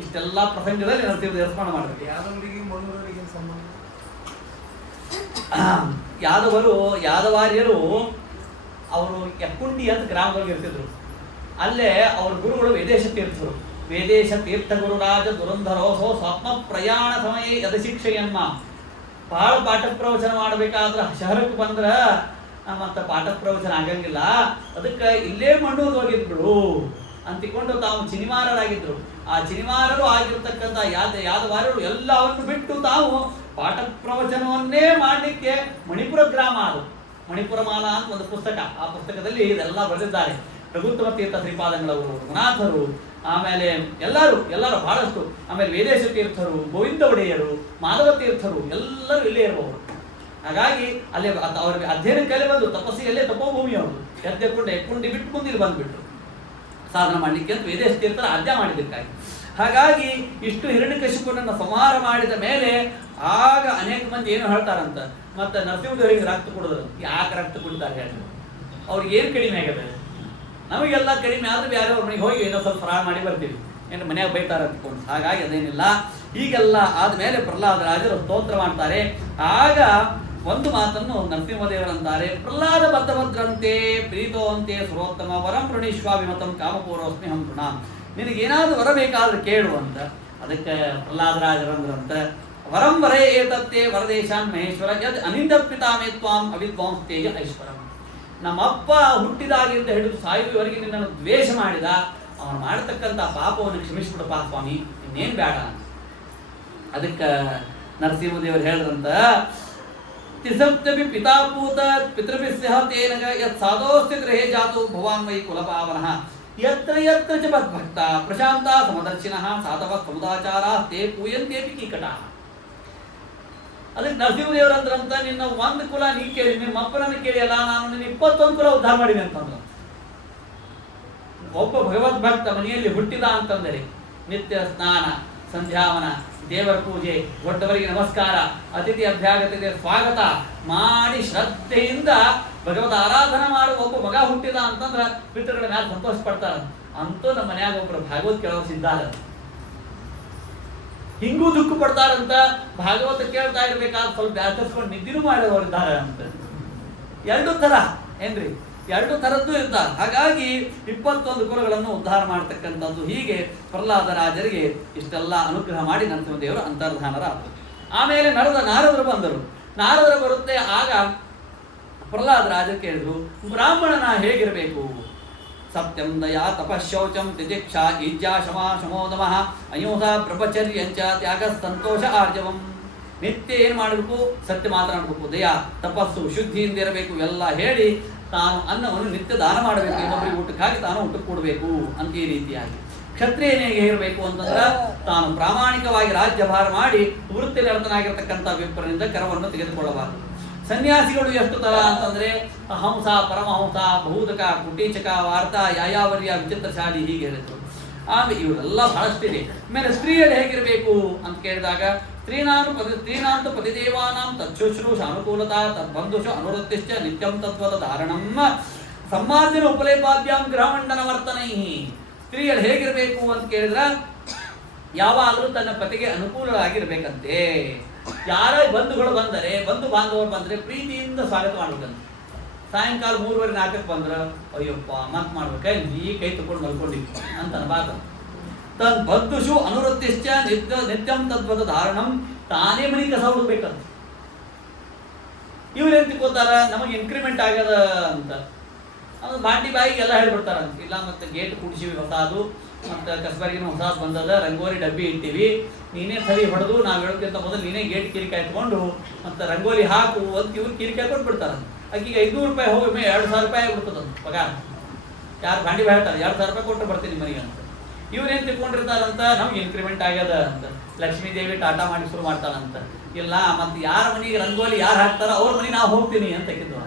ಇಷ್ಟೆಲ್ಲ ಪ್ರಸಂಗದಲ್ಲಿ ನರಸಿಂಹ ಸ್ಮರಣ ಮಾಡಬೇಕು. ಯಾದವರಿಗೆ ಮಣ್ಣೂರವರಿಗೆ ಸಂಬಂಧ? ಯಾದವಾರ್ಯರು ಅವರು ಯಕ್ಕುಂಡಿ ಅಂತ ಗ್ರಾಮದೊಳಗೆ ಇರ್ತಿದ್ರು. ಅಲ್ಲೇ ಅವ್ರ ಗುರುಗಳು ವೇದೇಶ ತೀರ್ಥರು. ವೇದೇಶ ತೀರ್ಥ ಗುರುರಾಜ ದುರಂಧರೋಸೋ ಸ್ವಪ್ನ ಪ್ರಯಾಣ ಸಮಯ ಯದ ಶಿಕ್ಷೆಯನ್ನ ಭಾಳ ಪಾಠ ಪ್ರವಚನ ಮಾಡಬೇಕಾದ್ರೆ ಶಹರಕ್ಕೆ ಬಂದ್ರೆ ಮತ್ತೆ ಪಾಠ ಪ್ರವಚನ ಆಗಂಗಿಲ್ಲ, ಅದಕ್ಕೆ ಇಲ್ಲೇ ಮಣ್ಣೂರು ಹೋಗಿದ್ಬಿಡು ಅಂತಿಕೊಂಡು ತಾವು ಚಿನಿಮಾರರಾಗಿದ್ರು. ಆ ಚಿನಿಮಾರರು ಆಗಿರ್ತಕ್ಕಂಥ ಯಾದವಾರರು ಎಲ್ಲವನ್ನು ಬಿಟ್ಟು ತಾವು ಪಾಠ ಪ್ರವಚನವನ್ನೇ ಮಾಡಲಿಕ್ಕೆ ಮಣಿಪುರ ಗ್ರಾಮ ಅದು ಮಣಿಪುರ ಮಾಲಾ ಅಂತ ಒಂದು ಪುಸ್ತಕ, ಆ ಪುಸ್ತಕದಲ್ಲಿ ಇದೆಲ್ಲ ಬರೆದಿದ್ದಾರೆ. ರಘುತ್ತಮ ತೀರ್ಥ ಶ್ರೀಪಾದಂಗಳವರು, ರಘುನಾಥರು, ಆಮೇಲೆ ಎಲ್ಲರೂ ಬಹಳಷ್ಟು, ಆಮೇಲೆ ವೇದೇಶ ತೀರ್ಥರು, ಗೋವಿಂದ ಒಡೆಯರು, ಮಾಧವ ತೀರ್ಥರು ಎಲ್ಲರೂ ಇಲ್ಲೇ ಇರಬಹುದು. ಹಾಗಾಗಿ ಅಲ್ಲೇ ಅವ್ರಿಗೆ ಅಧ್ಯಯನಕ್ಕೆಲ್ಲೇ ಬಂದು ತಪಸ್ಸಿಯಲ್ಲೇ ತಪೋಭೂಮಿ ಅವರು ಎಕ್ಕೊಂಡಿ ಬಿಟ್ಟು ಮುಂದೆ ಬಂದ್ಬಿಟ್ರು ಸಾಧನ ಮಾಡಲಿಕ್ಕೆ ಅಂತ ವೇದೇಶ ತೀರ್ಥರ ಆಜ್ಞಾ ಮಾಡಿದ್ದಕ್ಕಾಗಿ. ಹಾಗಾಗಿ ಇಷ್ಟು ಹಿರಣ್ಯಕಶಿಪುನನ್ನು ಸಂಹಾರ ಮಾಡಿದ ಮೇಲೆ ಆಗ ಅನೇಕ ಮಂದಿ ಏನು ಹೇಳ್ತಾರಂತ, ಮತ್ತೆ ನರಸಿಂಹದೇವರಿಗೆ ರಕ್ತ ಕೊಡೋದು. ಯಾಕೆ ರಕ್ತ ಕೊಡ್ತಾರೆ ಹೇಳಿ? ಅವ್ರಿಗೆ ಏನು ಕಡಿಮೆ ಆಗಿದೆ? ನಮಗೆಲ್ಲ ಕಡಿಮೆ ಆದ್ರೆ ಬೇರೆಯವ್ರ ಮನೆಗೆ ಹೋಗಿ ಏನೋ ಸ್ವಲ್ಪ ಫ್ರಾಯ ಮಾಡಿ ಬರ್ತೀವಿ, ಏನು ಮನೆಯಾಗ ಬೈತಾರ ಅಂದ್ಕೊಂಡು. ಹಾಗಾಗಿ ಅದೇನಿಲ್ಲ. ಹೀಗೆಲ್ಲ ಆದ್ಮೇಲೆ ಪ್ರಹ್ಲಾದರಾಜರು ಸ್ತೋತ್ರ ಮಾಡ್ತಾರೆ. ಆಗ ಒಂದು ಮಾತನ್ನು ನರಸಿಂಹದೇವರಂತಾರೆ, ಪ್ರಹ್ಲಾದ ಬದ್ಧಭದ್ರಂತೆ ಪ್ರೀತೋಂತೆ ಸುರೋತ್ತಮ ವರಂ ಋಣಿಶ್ವಾಭಿಮತಂ ಕಾಮಪೂರ್ವಸ್ಮಿ ಹಂ ಋಣ. ನಿನಗೇನಾದ್ರೂ ವರ ಬೇಕಾದ್ರೆ ಕೇಳು ಅಂತ. ಅದಕ್ಕೆ ಪ್ರಹ್ಲಾದರಾಜರಂದ್ರಂತ, ವರಂ ವರೇ ಏತತ್ತೆ ವರದೇಶಾನ್ ಮಹೇಶ್ವರ ಯದ್ ಅನಿಂದಪಿತಾಮೇ ತ್ವಾಂ ಅವಿದ್ವಾಂಸ್ತೇಜ ಐಶ್ವರಂ. ನಮ್ಮಪ್ಪ ಹುಟ್ಟಿದಾಗಿಂದ ಹಿಡಿದು ಸಾಯುವವರೆಗೆ ನಿನ್ನನ್ನು ದ್ವೇಷ ಮಾಡಿದ, ಅವನು ಮಾಡತಕ್ಕಂಥ ಪಾಪವನ್ನು ಕ್ಷಮಿಸ್ಬಿಡಪ್ಪ ಸ್ವಾಮಿ, ಇನ್ನೇನು ಬೇಡ. ಅದಕ್ಕೆ ನರಸಿಂಹದೇವರು ಹೇಳಿದ್ರಂತ, ತಿಸಪ್ತಪಿ ಪಿತಾಪೂತ ಪಿತೃಭಿಸ್ಯ ತೇನಗ ಯತ್ ಸಾಧೋಸ್ತಿ ಗೃಹೇ ಜಾತು ಭವಾನ್ ವೈ ಕುಲಪಾವನಃ ಯತ್ರ ಯತ್ರ ಚ ಮದ್ಭಕ್ತ ಪ್ರಶಾಂತ ಸಮದರ್ಶಿನಃ ಸಾಧವ ಸಮುದಾಚಾರಾ ತೇ ಪೂಯಂತೇಪಿ ಕೀಕಟಾಃ. ಅದಕ್ಕೆ ನರಸಿಂಹದೇವರಂದ್ರಂತ, ನಿನ್ನ ಒಂದು ಕುಲ ನೀ ಕೇಳಿ, ನಿಮ್ಮ ಅಪ್ಪನನ್ನು ಕೇಳಿಯಲ್ಲ, ನಾನು ನಿನ್ನ 21 ಕುಲ ಉದ್ಧಾರ ಮಾಡಿದೆ ಅಂತಂದ್ರು. ಒಬ್ಬ ಭಗವದ್ಭಕ್ತ ಮನೆಯಲ್ಲಿ ಹುಟ್ಟಿದ ಅಂತಂದರೆ ನಿತ್ಯ ಸ್ನಾನ, ಸಂಧ್ಯಾವನ, ದೇವರ ಪೂಜೆ, ದೊಡ್ಡವರಿಗೆ ನಮಸ್ಕಾರ, ಅತಿಥಿ ಅಭ್ಯಾಗತಿಗೆ ಸ್ವಾಗತ ಮಾಡಿ ಶ್ರದ್ಧೆಯಿಂದ ಭಗವದ್ ಆರಾಧನೆ ಮಾಡುವ ಒಬ್ಬ ಮಗ ಹುಟ್ಟಿದ ಅಂತಂದ್ರೆ ಪಿತೃಗಳ ಮೇಲೆ ಸಂತೋಷ ಪಡ್ತಾರ. ಅಂತೂ ನಮ್ಮ ಮನ್ಯಾಗ ಒಬ್ಬರು ಭಾಗವತ್ ಕೇಳೋರು ಇದ್ದಾರೆ, ಹಿಂಗೂ ದುಃಖ ಪಡ್ತಾರಂತ. ಭಾಗವತ ಕೇಳ್ತಾ ಇರ್ಬೇಕಾದ್ರೆ ಸ್ವಲ್ಪ ಬ್ಯಾಸರಿಸ್ಕೊಂಡು ನಿದ್ದಿನೂ ಮಾಡೋರು ಇದ್ದಾರೆ ಅಂತ. ಎರಡು ತರ ಏನ್ರಿ, ಎರಡು ಥರದ್ದು ಇರ್ತಾರೆ. ಹಾಗಾಗಿ 21 ಕುಲಗಳನ್ನು ಉದ್ಧಾರ ಮಾಡ್ತಕ್ಕಂಥದ್ದು. ಹೀಗೆ ಪ್ರಹ್ಲಾದರಾಜರಿಗೆ ಇಷ್ಟೆಲ್ಲ ಅನುಗ್ರಹ ಮಾಡಿ ನರಸಿಂಹದೇವರು ಅಂತರ್ಧಾನರಾದರು. ಆಮೇಲೆ ನಾರದರು ಬಂದರು. ನಾರದರು ಬರುತ್ತೆ. ಆಗ ಪ್ರಹ್ಲಾದರಾಜರು ಕೇಳಿದ್ರು, ಬ್ರಾಹ್ಮಣನ ಹೇಗಿರಬೇಕು? ಸತ್ಯಂ ದಯಾ ತಪಶೌಚಂ ತಿತಿಕ್ಷಾ ಈಜ್ಯಾ ಶಮಾ ಶಮೋದಮಃ ಅಹಿಂಸಾ ಬ್ರಹ್ಮಚರ್ಯಂಚ ತ್ಯಾಗ ಸಂತೋಷ ಆರ್ಜವಂ. ನಿತ್ಯ ಏನು ಮಾಡಬೇಕು? ಸತ್ಯ ಮಾತನಾಡಬೇಕು, ದಯಾ, ತಪಸ್ಸು, ಶುದ್ಧಿಯಿಂದ ಇರಬೇಕು ಎಲ್ಲ ಹೇಳಿ ತಾನು ಅನ್ನವನ್ನು ನಿತ್ಯ ದಾನ ಮಾಡಬೇಕು, ಇನ್ನೊಬ್ಬರಿಗೆ ಊಟಕ್ಕಾಗಿ ತಾನು ಊಟಕ್ಕೆ ಕೊಡಬೇಕು ಅಂತ. ಈ ರೀತಿಯಾಗಿ ಕ್ಷತ್ರಿಯನಿಗೆ ಇರಬೇಕು ಅಂತಂದ್ರೆ ತಾನು ಪ್ರಾಮಾಣಿಕವಾಗಿ ರಾಜ್ಯಭಾರ ಮಾಡಿ ವೃತ್ತಿ ನಿರತನಾಗಿರ್ತಕ್ಕಂಥ ವಿಪ್ರನಿಂದ ಕರವನ್ನು ತೆಗೆದುಕೊಳ್ಳಬಾರದು. ಸನ್ಯಾಸಿಗಳು ಎಷ್ಟು ತರ ಅಂತಂದ್ರೆ ಹಂಸ, ಪರಮಹಂಸ, ಬಹುದಕ, ಕುಟೀಚಕ, ವಾರ್ತಾ, ಯಾಯಾವರ್ಯ, ವಿಚಿತ್ರಶಾಲಿ ಹೀಗೆ ಹೇಳಿದ್ರು. ಆಮೇಲೆ ಇವರೆಲ್ಲ ಬಹಳಷ್ಟಿದೆ. ಆಮೇಲೆ ಸ್ತ್ರೀಯರು ಹೇಗಿರಬೇಕು ಅಂತ ಕೇಳಿದಾಗ ಸ್ತ್ರೀನಾಂತು ಪತಿದೇವಾನಾಂ ತಚ್ಶುಶ್ರೂಷ ಅನುಕೂಲತಾ ತದ್ಬಂಧುಷು ಅನುವೃತ್ತಿಶ್ಚ ನಿತ್ಯಂ ತತ್ವದ ಧಾರಣಂ ಸಮ್ಮಾರ್ಜನ ಉಪಲೇಪಾಭ್ಯಾಂ ಗೃಹಮಂಡನ ವರ್ತನೈ. ಸ್ತ್ರೀಯರು ಹೇಗಿರಬೇಕು ಅಂತ ಕೇಳಿದ್ರೆ ಯಾವಾಗಲೂ ತನ್ನ ಪತಿಗೆ ಅನುಕೂಲವಾಗಿರ್ಬೇಕಂತೆ. ಯಾರ ಬಂಧುಗಳು ಬಂದರೆ, ಬಂಧು ಬಾಂಧವರು ಬಂದರೆ ಪ್ರೀತಿಯಿಂದ ಸ್ವಾಗತ ಮಾಡ್ಬೇಕಂತ. ಸಾಯಂಕಾಲ 3:30-4 ಬಂದ್ರೆ ಅಯ್ಯಪ್ಪ ಮತ್ ಮಾಡ್ಬೇಕ, ಈ ಕೈ ತಗೊಂಡು ಮಲ್ಕೊಂಡಿತ್ತು ಅಂತ ಅನ್ಬಾರ್ದು. ತನ್ ಬಂಧುಷು ಅನುವೃತ್ತಿಶ್ಚ ನಿತ್ಯಂ ತದ್ವದ ಧಾರಣಂ, ತಾನೇ ಮನೆ ಕಸ ಹುಡುಕ್ಬೇಕಂತ. ಇವ್ರೇನ್ ತಿಳ್ಕೋತಾರ, ನಮಗೆ ಇನ್ಕ್ರಿಮೆಂಟ್ ಆಗ್ಯದ ಅಂತ ಅದು ಬಾಂಡಿ ಬಾಯಿಗೆ ಎಲ್ಲ ಹೇಳ್ಬಿಡ್ತಾರಂತ. ಇಲ್ಲ ಮತ್ತೆ ಗೇಟ್ ಕೂಡಿಸಿವಿ ಹೊಸಾದು, ಮತ್ತು ಕಸಬರಿಗಿನ ಹೊಸಾದು ಬಂದದ, ರಂಗೋಲಿ ಡಬ್ಬಿ ಇಟ್ಟಿವಿ, ನೀನೇ ಸರಿ ಹೊಡೆದು ನಾವು ಹೇಳೋಕ್ಕಿಂತ ಮೊದಲು ನೀನೇ ಗೇಟ್ ಕಿರಿಕಾಯಿ ತಗೊಂಡು ಮತ್ತು ರಂಗೋಲಿ ಹಾಕು ಅಂತ ಇವ್ರು ಕಿರಿಕಾಯಿ ಕೊಟ್ಟು ಬಿಡ್ತಾರಂತ. ಆಕಿಗೆ 500 ರೂಪಾಯಿ ಹೋಗಿ 2,000 ರೂಪಾಯಿ ಆಗ್ಬಿಡ್ತದಂತ ಪಗಾರ. ಯಾರು ಬಾಂಡಿ ಬಾಯಿ ಹೇಳ್ತಾರೆ 2,000 ರೂಪಾಯಿ ಕೊಟ್ಟು ಬರ್ತೀನಿ ಮನೆಗೆ ಅಂತ. ಇವ್ರೇನು ತಿಳ್ಕೊಂಡಿರ್ತಾರಂತ, ನಮ್ಗೆ ಇನ್ಕ್ರಿಮೆಂಟ್ ಆಗ್ಯದ ಅಂತ. ಲಕ್ಷ್ಮೀದೇವಿ ಟಾಟಾ ಮಾಡಿ ಶುರು ಮಾಡ್ತಾರಂತ. ಇಲ್ಲ ಮತ್ತೆ ಯಾರ ಮನೆಗೆ ರಂಗೋಲಿ ಯಾರು ಹಾಕ್ತಾರೋ ಅವ್ರ ಮನೆ ನಾವು ಹೋಗ್ತೀನಿ ಅಂತ ಕಿದ್ದು.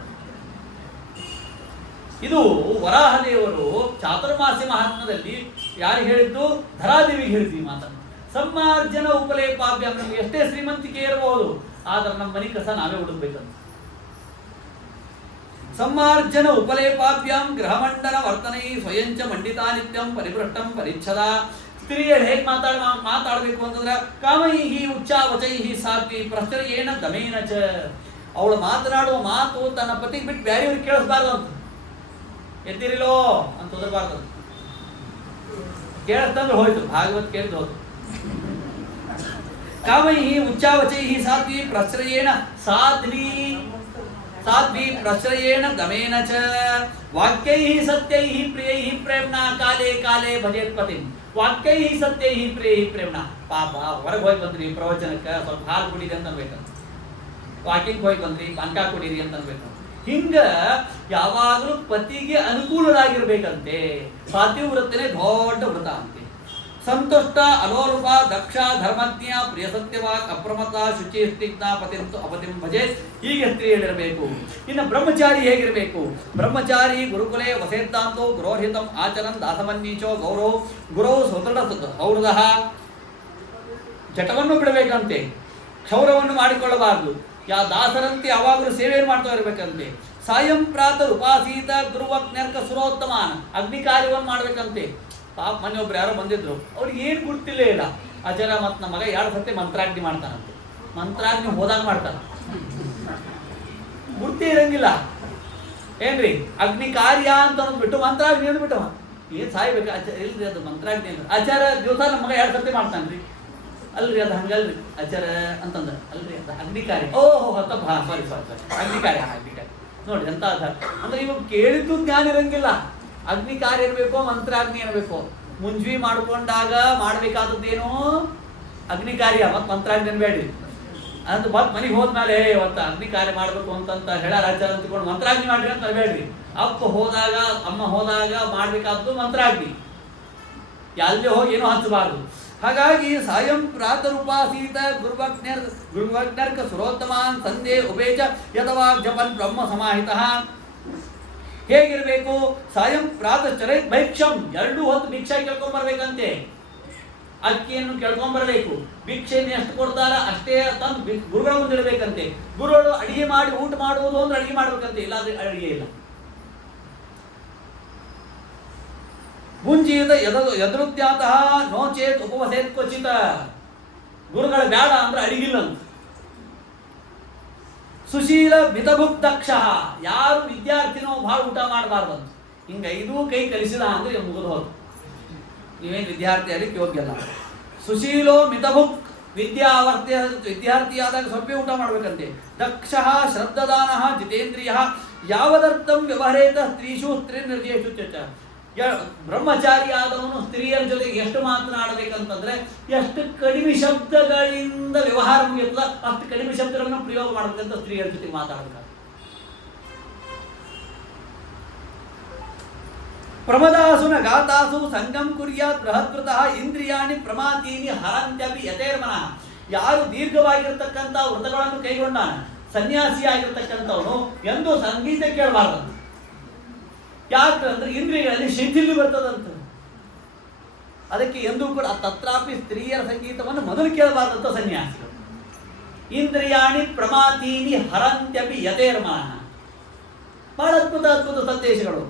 ಇದು ವರಾಹದೇವರು ಚಾತುರ್ಮಾಸ್ಯ ಮಹಾತ್ಮದಲ್ಲಿ ಯಾರಿಗೆ ಹೇಳಿದ್ದು? ಧರಾದೇವಿಗೆ ಹೇಳಿದ್ವಿ ಮಾತನ್ನು. ಸಮ್ಮಾರ್ಜನ ಉಪಲೇಪಾಭ್ಯಾಂ, ನಮ್ಗೆ ಎಷ್ಟೇ ಶ್ರೀಮಂತಿಕೆ ಇರಬಹುದು, ಆದ್ರೆ ನಮ್ಮ ಮನೆ ಕಸ ನಾವೇ ಹುಡುಕ್ಬೇಕಂತ. ಸಮ್ಮಾರ್ಜನ ಉಪಲೇಪಾಭ್ಯಾಂ ಗೃಹಮಂಡನ ವರ್ತನೈ ಸ್ವಯಂಚ ಮಂಡಿತಾ ನಿತ್ಯಂ ಪರಿಭೃಷ್ಟಂ ಪರಿಚ್ಛದ ಸ್ತ್ರೀಯರು ಹೇಗೆ ಮಾತಾಡಬೇಕು ಅಂತಂದ್ರೆ ಕಾಮೈಹಿ ಉಚ್ಚಾವಚೈಹಿ ಸಾತ್ವಿ ಪ್ರಶ್ರಯೇಣ ದಮೇನ ಚ. ಅವಳು ಮಾತನಾಡುವ ಮಾತು ತನ್ನ ಪತಿಗೆ ಬಿಟ್ಟು ಬೇರೆಯವ್ರಿಗೆ ಕೇಳಿಸ್ಬಾರ್ದು ಅಂತ. ಎದ್ದಿರಿಲೋ ಅಂತ ಓದಬಾರ್ದು. ಕೇಳಿಸ್ತಂದ್ರೆ ಹೋಯ್ತು, ಭಾಗವತ್ ಕೇಳಿದ್ದು ಹೋಯ್ತು. ಕಾಮೈಹಿ ಉಚ್ಚಾವಚೈಹಿ ಸಾತ್ವಿ ಪ್ರಶ್ರಯೇಣ ಸಾಧ್ವಿ ಪ್ರಶ್ರಯೇಣ ದಮೇನ ಚ. ವಾಕ್ಯೈಹಿ ಸತ್ಯೈಹಿ ಪ್ರಿಯೈಹಿ ಪ್ರೇಮ್ನಾ ಕಾಲೇ ಕಾಲೇ ಭಜೇತ್ ಪತಿಂ. ವಾಕ್ಯೈಹಿ ಸತ್ಯೈಹಿ ಪ್ರಿಯೈಹಿ ಪ್ರೇಮ್ನಾ. ಪಾಪ ಹೊರಗೆ ಹೋಗಿ ಬಂದ್ರಿ ಪ್ರವಚನಕ್ಕೆ, ಸ್ವಲ್ಪ ಹಾಲು ಕುಡೀರಿ ಅಂತ ಅನ್ಬೇಕಂತ. ವಾಕಿಂಗ್ ಹೋಗಿ ಬಂದ್ರಿ ಪಾನಕ ಕುಡೀರಿ ಅಂತ ಅನ್ಬೇಕು. ಹಿಂಗ ಯಾವಾಗಲೂ ಪತಿಗೆ ಅನುಕೂಲರಾಗಿರ್ಬೇಕಂತೆ. ಪಾತಿವ್ರತನೇ ದೊಡ್ಡ ವ್ರತ ಅಂತೆ. ಸಂತುಷ್ಟ ಅಲೋಲುಪ ದಕ್ಷ ಧರ್ಮಜ್ಞ ಪ್ರಿಯ ಸತ್ಯವಾಕ್ ಅಪ್ರಮತ್ತ ಶುಚಿ ಸ್ನಿಗ್ಧ ಪತಿಂತು ಅಪತಿಂ ಭಜೆ. ಹೀಗೆ ಸ್ತ್ರೀಯಲ್ಲಿರಬೇಕು. ಇನ್ನು ಬ್ರಹ್ಮಚಾರಿ ಹೇಗಿರಬೇಕು? ಬ್ರಹ್ಮಚಾರಿ ಗುರುಕುಲೆ ವಸೇದ್ದಾಂತೋ ಗುರೋಹಿತಂ ಆಚರನ್ ದಾಸಮನ್ನೀಚೋ ಗೌರವ ಗುರೋ ಸುದೃಢ ಹೌದಹ. ಜಟವನ್ನು ಬಿಡಬೇಕಂತೆ, ಕ್ಷೌರವನ್ನು ಮಾಡಿಕೊಳ್ಳಬಾರದು. ದಾಸರಂತೆ ಯಾವಾಗಲೂ ಸೇವೆಯನ್ನು ಮಾಡ್ತಾ ಇರಬೇಕಂತೆ. ಸಾಯಂ ಪ್ರಾತಃ ಉಪಾಸೀತ ಗುರುವಜ್ಞರ್ಕ ಸುರೋತ್ತಮಾನ. ಅಗ್ನಿ ಕಾರ್ಯವನ್ನು ಮಾಡ್ಬೇಕಂತೆ. ಪಾಪ ಮನೆಯೊಬ್ರು ಯಾರೋ ಬಂದಿದ್ರು, ಅವ್ರಿಗೆ ಏನು ಗುರ್ತಿಲ್ಲೇ ಇಲ್ಲ. ಅಜರ ಮತ್ತು ನಮ್ಮ ಮಗ 2 ಸತಿ ಮಂತ್ರಾಗ್ನಿ ಮಾಡ್ತಾನಂತೆ. ಮಂತ್ರಾಗ್ನಿ ಹೋದಾಗ ಮಾಡ್ತಾನ, ಗುರ್ತಿ ಇರಂಗಿಲ್ಲ ಏನ್ರಿ. ಅಗ್ನಿ ಕಾರ್ಯ ಅಂತ ಬಿಟ್ಟು ಮಂತ್ರಾಗ್ನಿ ಅಂದ್ಬಿಟ್ಟವ ಏನ್ ಸಾಯ್ಬೇಕು. ಇಲ್ರಿ ಅದು ಮಂತ್ರಾಗ್ನಿ ಅಂದ್ರೆ ಆಚಾರ ದಿವಸ ನಮ್ಮ ಮಗ 2 ಸತಿ ಮಾಡ್ತಾನ್ರಿ. ಅಲ್ರಿ ಅದು ಹಂಗಲ್ರಿ ಆಚಾರ ಅಂತಂದ. ಅಲ್ರಿ ಅದು ಅಗ್ನಿ ಕಾರ್ಯ. ಓಹೋ ತಪ್ಪ, ಸಾರಿ ಅಗ್ನಿ ಕಾರ್ಯ ನೋಡಿ ಎಂತ ಆಧಾರ ಅಂದ್ರೆ ಇವಾಗ ಕೇಳಿದ್ದು ಜ್ಞಾನ ಇರಂಗಿಲ್ಲ. ಅಗ್ನಿ ಕಾರ್ಯ ಇರಬೇಕು, ಮಂತ್ರಾಗ್ನಿ ಇರಬೇಕು. ಮುಂಜ್ವಿ ಮಾಡ್ಕೊಂಡಾಗ ಮಾಡ್ಬೇಕಾದದ್ದೇನು ಅಗ್ನಿ ಕಾರ್ಯ, ಮತ್ತು ಮಂತ್ರಾಗ್ನಿ ಅನ್ಬೇಡ್ರಿ. ಅದು ಮತ್ತೆ ಮನೆಗೆ ಹೋದ್ಮೇಲೆ ಇವತ್ತು ಅಗ್ನಿ ಕಾರ್ಯ ಮಾಡ್ಬೇಕು ಅಂತ ಹೇಳಾರ ಆಚಾರ ಅಂತಕೊಂಡು ಮಂತ್ರಾಗ್ನಿ ಮಾಡ್ರಿ ಅಂತ ಅನ್ಬೇಡ್ರಿ. ಅಪ್ಪ ಹೋದಾಗ ಅಮ್ಮ ಹೋದಾಗ ಮಾಡ್ಬೇಕಾದ್ದು ಮಂತ್ರಾಗ್ನಿ. ಅಲ್ಲಿ ಹೋಗಿ ಏನೋ ಹಚ್ಚಬಾರ್ದು. ಹಾಗಾಗಿ ಸಾಯಂ ಪ್ರಾತರುಪಾಸೀತ ಗುರುವಜ್ಞರ್ಕ ಸುರೋತ್ತಮಾನ್ ಸಂಧೆ ಉಪೇಚ ಯಥವಾ ಜಪನ್ ಬ್ರಹ್ಮ ಸಮಾಹಿತ. ಹೇಗಿರಬೇಕು? ಸಾಯಂ ಪ್ರಾತಶ್ಚರೇ ಭೈಕ್ಷಂ. 2 ಹೊತ್ತು ಭಿಕ್ಷೆ ಕೇಳ್ಕೊಂಬರ್ಬೇಕಂತೆ. ಅಕ್ಕಿಯನ್ನು ಕೇಳ್ಕೊಂಬರ್ಬೇಕು. ಭಿಕ್ಷೆಯನ್ನು ಎಷ್ಟು ಕೊಡ್ತಾರ ಅಷ್ಟೇ ತಂದು ಗುರುಗಳ ಮುಂದೆ ಇಡಬೇಕಂತೆ. ಗುರುಗಳು ಅಡಿಗೆ ಮಾಡಿ ಊಟ ಮಾಡುವುದು ಅಂದ್ರೆ ಅಡಿಗೆ ಮಾಡ್ಬೇಕಂತೆ, ಇಲ್ಲಾಂದ್ರೆ ಅಡಿಗೆ ಇಲ್ಲ. ಮುಂಜೀತ ಎದುರುತ್ಯಾತಃ ನೋ ಚೇತ್ ಉಪವಸೇತ್ ಕ್ವಚಿತ. ಗುರುಗಳ ಬೇಡ ಅಂದ್ರೆ ಅಡಿಗಿಲ್ಲಂತ. ಸುಶೀಲ ಮಿತಭುಕ್ ದಕ್ಷ. ಯಾರು ವಿದ್ಯಾರ್ಥಿನೋ ಭಾಳ ಊಟ ಮಾಡಬಾರ್ದಂತ. ಹಿಂಗೆ 5 ಕೈ ಕಲಿಸಿದ ಅಂದ್ರೆ ಮುಗಿದು ಹೋದು, ನೀವೇನು ವಿದ್ಯಾರ್ಥಿ ಅದಕ್ಕೆ ಯೋಗ್ಯ ಅಲ್ಲ. ಸುಶೀಲೋ ಮಿತಭುಕ್. ವಿದ್ಯಾರ್ಥಿಯಾದಾಗ ಸ್ವಲ್ಪ ಊಟ ಮಾಡ್ಬೇಕಂತೆ. ದಕ್ಷ ಶ್ರದ್ಧದಾನ ಜಿತೇಂದ್ರಿಯ ಯಾವದರ್ಥಂ ವ್ಯವಹರೇತ ಸ್ತ್ರೀಷು ಸ್ತ್ರೀ ನಿರ್ದೇಶು ಚ. ಬ್ರಹ್ಮಚಾರಿ ಆದವನು ಸ್ತ್ರೀಯರ ಜೊತೆಗೆ ಎಷ್ಟು ಮಾತನಾಡಬೇಕಂತಂದ್ರೆ ಎಷ್ಟು ಕಡಿಮೆ ಶಬ್ದಗಳಿಂದ ವ್ಯವಹಾರ ಮುಗಿಯುತ್ತಲ್ಲ ಅಷ್ಟು ಕಡಿಮೆ ಶಬ್ದಗಳನ್ನು ಪ್ರಯೋಗ ಮಾಡಬೇಕಂತ ಸ್ತ್ರೀಯರ ಜೊತೆಗೆ ಮಾತಾಡಬೇಕು. ಪ್ರಮದಾಸುನ ಗಾತಾಸು ಸಂಗಂ ಕುರ್ಯಾತ್ ಬೃಹತ್ಕೃತಃ ಇಂದ್ರಿಯಾಣಿ ಪ್ರಮಾತೀನಿ ಹರಂತ್ಯಪಿ ಯಥೇರ್ಮನಃ. ಯಾರು ದೀರ್ಘವಾಗಿರ್ತಕ್ಕಂಥ ವ್ರತಗಳನ್ನು ಕೈಗೊಂಡಾನ, ಸನ್ಯಾಸಿಯಾಗಿರ್ತಕ್ಕಂಥವನು ಎಂದೂ ಸಂಗೀತ ಕೇಳಬಾರ್ದು. ಯಾಕಂದ್ರೆ ಇಂದ್ರಿಯಗಳಲ್ಲಿ ಶಿಥಿಲಿ ಬರ್ತದಂತ. ಅದಕ್ಕೆ ಎಂದೂ ಕೂಡ ತತ್ರಾಪಿ ಸ್ತ್ರೀಯರ ಸಂಗೀತವನ್ನು ಮೊದಲು ಕೇಳಬಾರ್ದಂತ ಸನ್ಯಾಸಿಗಳು. ಇಂದ್ರಿಯಾಣಿ ಪ್ರಮಾತೀನಿ ಹರಂತ್ಯಪಿ ಯಥೇರ್ಮನಃ. ಬಹಳ ಅದ್ಭುತ ಸಂದೇಶಗಳು.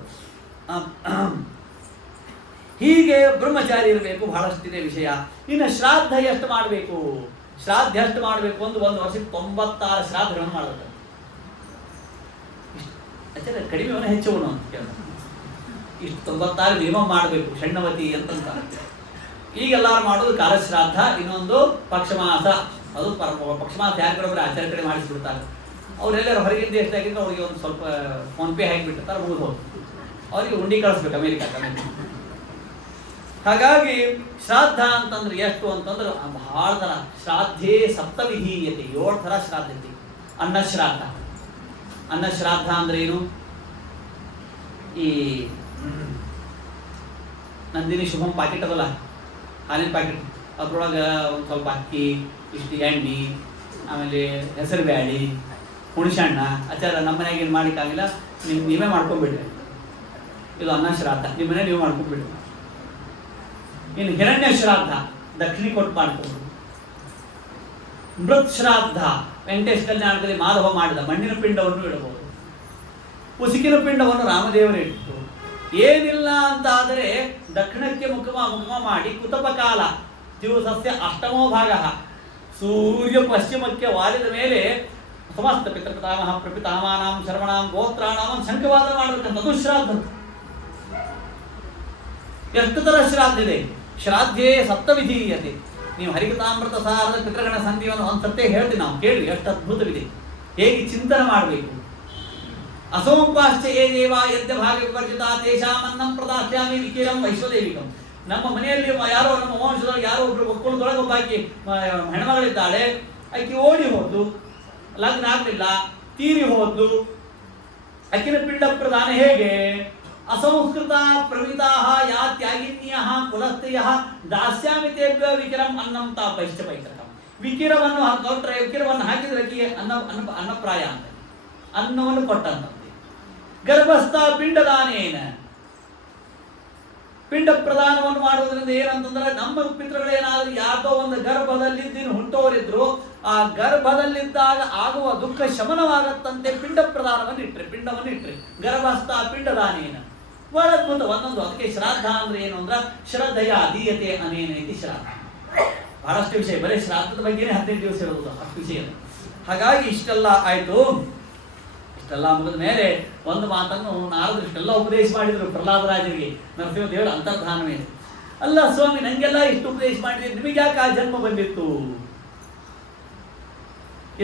ಹೀಗೆ ಬ್ರಹ್ಮಚಾರಿ ಇರಬೇಕು. ಬಹಳಷ್ಟಿದೆ ವಿಷಯ. ಇನ್ನು ಶ್ರಾದ್ದ ಎಷ್ಟು ಮಾಡಬೇಕು? ಶ್ರಾದ್ದ ಎಷ್ಟು ಮಾಡಬೇಕು? ಒಂದು ವರ್ಷಕ್ಕೆ 96 ಶ್ರಾದ್ದಗಳನ್ನು ಮಾಡಬೇಕು. ಕಡಿಮೆವನು ಹೆಚ್ಚುವನು ಅಂತ ಕೇಳ. ಇಷ್ಟು 96 ಮಿನಿಮಮ್ ಮಾಡಬೇಕು. ಷಣ್ಣವತಿ ಅಂತಂತ ಈಗೆಲ್ಲಾರು ಮಾಡೋದು ಕಾಲಶ್ರಾದ್ದ, ಇನ್ನೊಂದು ಪಕ್ಷಮಾಸ. ಅದು ಪಕ್ಷಮಾಸ ಯಾರಿಗೊಬ್ಬರು ಆಚಾರ್ಯ ಕಡೆ ಮಾಡಿಸ್ಬಿಡ್ತಾರೆ. ಅವರೆಲ್ಲರೂ ಹೊರಗಿನ ದೇಶದಾಗಿದ್ದು ಅವ್ರಿಗೆ ಒಂದು ಸ್ವಲ್ಪ ಫೋನ್ಪೇ ಹಾಕಿಬಿಟ್ಟಿರ್ತಾರೆ, ಮುಗಿದು ಹೋಗ್ತು. ಅವರಿಗೆ ಉಂಡಿ ಕಳಿಸ್ಬೇಕು ಅಮೇರಿಕಾಕ್ಕೆ. ಹಾಗಾಗಿ ಶ್ರಾದ್ದ ಅಂತಂದ್ರೆ ಎಷ್ಟು ಅಂತಂದ್ರೆ ಬಹಳ ಥರ. ಶ್ರಾದ್ಧೇ ಸಪ್ತವಿಧೀಯತೆ, 7 ಥರ ಶ್ರಾದ್ದ ಐತಿ. ಅನ್ನಶ್ರಾದ್ದ. ಅನ್ನಶ್ರಾದ್ದ ಅಂದ್ರೆ ಏನು? ಈ ನಂದಿನಿ ಶುಭಂ ಪ್ಯಾಕೆಟ್ ಅದಲ್ಲ, ಹಾಲಿನ ಪ್ಯಾಕೆಟ್, ಅದ್ರೊಳಗೆ ಒಂದು ಸ್ವಲ್ಪ ಅಕ್ಕಿ, ಇಷ್ಟು ಎಣ್ಣೆ, ಆಮೇಲೆ ಹೆಸರು ಬ್ಯಾಳಿ, ಹುಣಸೆಹಣ್ಣ. ಆಚಾರ ನಮ್ಮ ಮನೆಯಾಗ ಏನು ಮಾಡಿಕ್ಕಾಗಿಲ್ಲ, ನೀವೇ ಮಾಡ್ಕೊಂಡ್ಬಿಡ್ರಿ. ಇದು ಅನ್ನ ಶ್ರಾದ್ದ, ನಿಮ್ಮ ಮನೆ ನೀವು ಮಾಡ್ಕೊಂಡ್ಬಿಡ್ರಿ. ಇನ್ನು ಹಿರಣ್ಯ ಶ್ರಾದ್ದ, ದಕ್ಷಿಣಿ ಕೊಟ್ಟು ಮಾಡ್ಕೊಂಡು. ಮೃತ್ ಶ್ರಾದ್ದ, ವೆಂಕಟೇಶ್ ಕಲ್ಯಾಣದಲ್ಲಿ ಮಾಧವ ಮಾಡಿದ ಮಣ್ಣಿನ ಪಿಂಡವನ್ನು ಇಡಬಹುದು. ಉಸುಕಿನ ಪಿಂಡವನ್ನು ರಾಮದೇವರು ಇಟ್ಟು. ಏನಿಲ್ಲ ಅಂತ ಆದರೆ ದಕ್ಷಿಣಕ್ಕೆ ಮುಖ ಮಾಡಿ ಕುತಪ ಕಾಲ ದಿವಸಸ್ಯ ಅಷ್ಟಮೋ ಭಾಗ ಸೂರ್ಯ ಪಶ್ಚಿಮಕ್ಕೆ ವಾಲಿದ ಮೇಲೆ ಸಮಸ್ತ ಪಿತೃಪಿತಾಮಹ ಪ್ರಪಿತಾಮಾನಾಂ ಶರ್ಮಣಾಂ ಗೋತ್ರಾಣಾಂ ಶಂಕವಾದ ಮಾಡಬೇಕಂತ ಶ್ರಾದ್ದ. ಎಷ್ಟು ತರ ಶ್ರಾದ್ದ ಇದೆ? ಶ್ರಾದ್ಧೇ ಸಪ್ತವಿಧೀಯತೆ. ನೀವು ಹರಿಕಥಾಮೃತ ಸಾರದ ಪಿತೃಗಣ ಸಂಧಿಯನ್ನು ಒಂದು ಸತ್ಯ ಹೇಳ್ತೀವಿ ನಾವು, ಕೇಳಿ ಎಷ್ಟು ಅದ್ಭುತವಿದೆ, ಹೇಗೆ ಚಿಂತನೆ ಮಾಡಬೇಕು. ಅಸೋಪಾಶ್ಚ ಏ ದೇವ ಯದ್ಯ ಭಾಗ ವಿವರ್ಜಿತ ತೇಷಾಮನ್ನಂ ಪ್ರದಾಸ್ಯಾಮಿ ವಿಕಿರಂ ವೈಶ್ವದೇವಿಕಂ. ನಮ್ಮ ಮನೆಯಲ್ಲಿ ಯಾರೋ ನಮ್ಮ ವಂಶದೊಳಗೆ ಯಾರೋ ಒಬ್ರು ಒಕ್ಕಲದೊಳಗೆ ಒಬ್ಬ ಆಕಿ ಹೆಣ್ಮಗಳಿದ್ದಾಳೆ, ಆಕಿ ಓಡಿ ಹೋದ್ಲು, ಲಗ್ನ ಆಗಲಿಲ್ಲ, ತೀರಿ ಹೋದ್ಲು, ಅಕ್ಕಿನ ಪಿಂಡ ಪ್ರದಾನ ಹೇಗೆ? ಅಸಂಸ್ಕೃತ ಪ್ರವಿತಾ ಯಾ ತ್ಯಾಗಿನ್ಯ ಕುಲಸ್ಥೆಯ ದಾಸ್ಯಾಮಿ ತೇಭ್ಯ ವಿಕಿರಂ ಅನ್ನಂ ತಾಪೈಶ್ಚ ಪೈತೃಕಂ. ವಿಕಿರವನ್ನು ಕೊಟ್ಟರೆ, ವಿಕಿರವನ್ನು ಹಾಕಿದ್ರೆ ಅಕ್ಕಿಗೆ ಅನ್ನಪ್ರಾಯ ಅಂತ, ಅನ್ನವನ್ನು ಕೊಟ್ಟಂತೆ. ಗರ್ಭಸ್ಥ ಪಿಂಡದಾನೇನ, ಪಿಂಡ ಪ್ರದಾನವನ್ನು ಮಾಡುವುದರಿಂದ ಏನಂತಂದ್ರೆ ನಮ್ಮ ಪಿತೃಗಳೇನಾದ್ರೂ ಯಾವುದೋ ಒಂದು ಗರ್ಭದಲ್ಲಿದ್ದು ಹುಟ್ಟೋರಿದ್ರು, ಆ ಗರ್ಭದಲ್ಲಿದ್ದಾಗ ಆಗುವ ದುಃಖ ಶಮನವಾಗತ್ತಂತೆ ಪಿಂಡ ಪ್ರದಾನವನ್ನು ಇಟ್ರೆ, ಪಿಂಡವನ್ನು ಇಟ್ರೆ. ಗರ್ಭಸ್ಥ ಪಿಂಡದಾನೇನ ಬಹಳ ಅದ್ಭುತ ಒಂದೊಂದು. ಅದಕ್ಕೆ ಶ್ರಾದ್ದ ಅಂದ್ರೆ ಏನು ಅಂದ್ರೆ ಶ್ರದ್ಧೆಯ ಅಧೀಯತೆ ಅನೇನೈತಿ ಶ್ರಾದ್ದ. ಬಹಳಷ್ಟು ವಿಷಯ, ಬರೀ ಶ್ರಾದ್ದದ ಬಗ್ಗೆನೇ 15 ದಿವಸ ಇರೋದು ಅಷ್ಟು ವಿಷಯ. ಹಾಗಾಗಿ ಇಷ್ಟೆಲ್ಲ ಆಯ್ತು. ಇಷ್ಟೆಲ್ಲ ಮುಗಿದ ಮೇಲೆ ಒಂದು ಮಾತನ್ನು ನಾರದರು ಇಷ್ಟೆಲ್ಲ ಉಪದೇಶ ಮಾಡಿದ್ರು ಪ್ರಹ್ಲಾದರಾಜರಿಗೆ, ನರಸಿಂಹದೇವರ ಅಂತರ್ಧಾನವೇ. ಅಲ್ಲ ಸ್ವಾಮಿ, ನಂಗೆಲ್ಲ ಇಷ್ಟು ಉಪದೇಶ ಮಾಡಿದ್ರೆ ನಿಮಗೆ ಯಾಕೆ ಆ ಜನ್ಮ ಬಂದಿತ್ತು?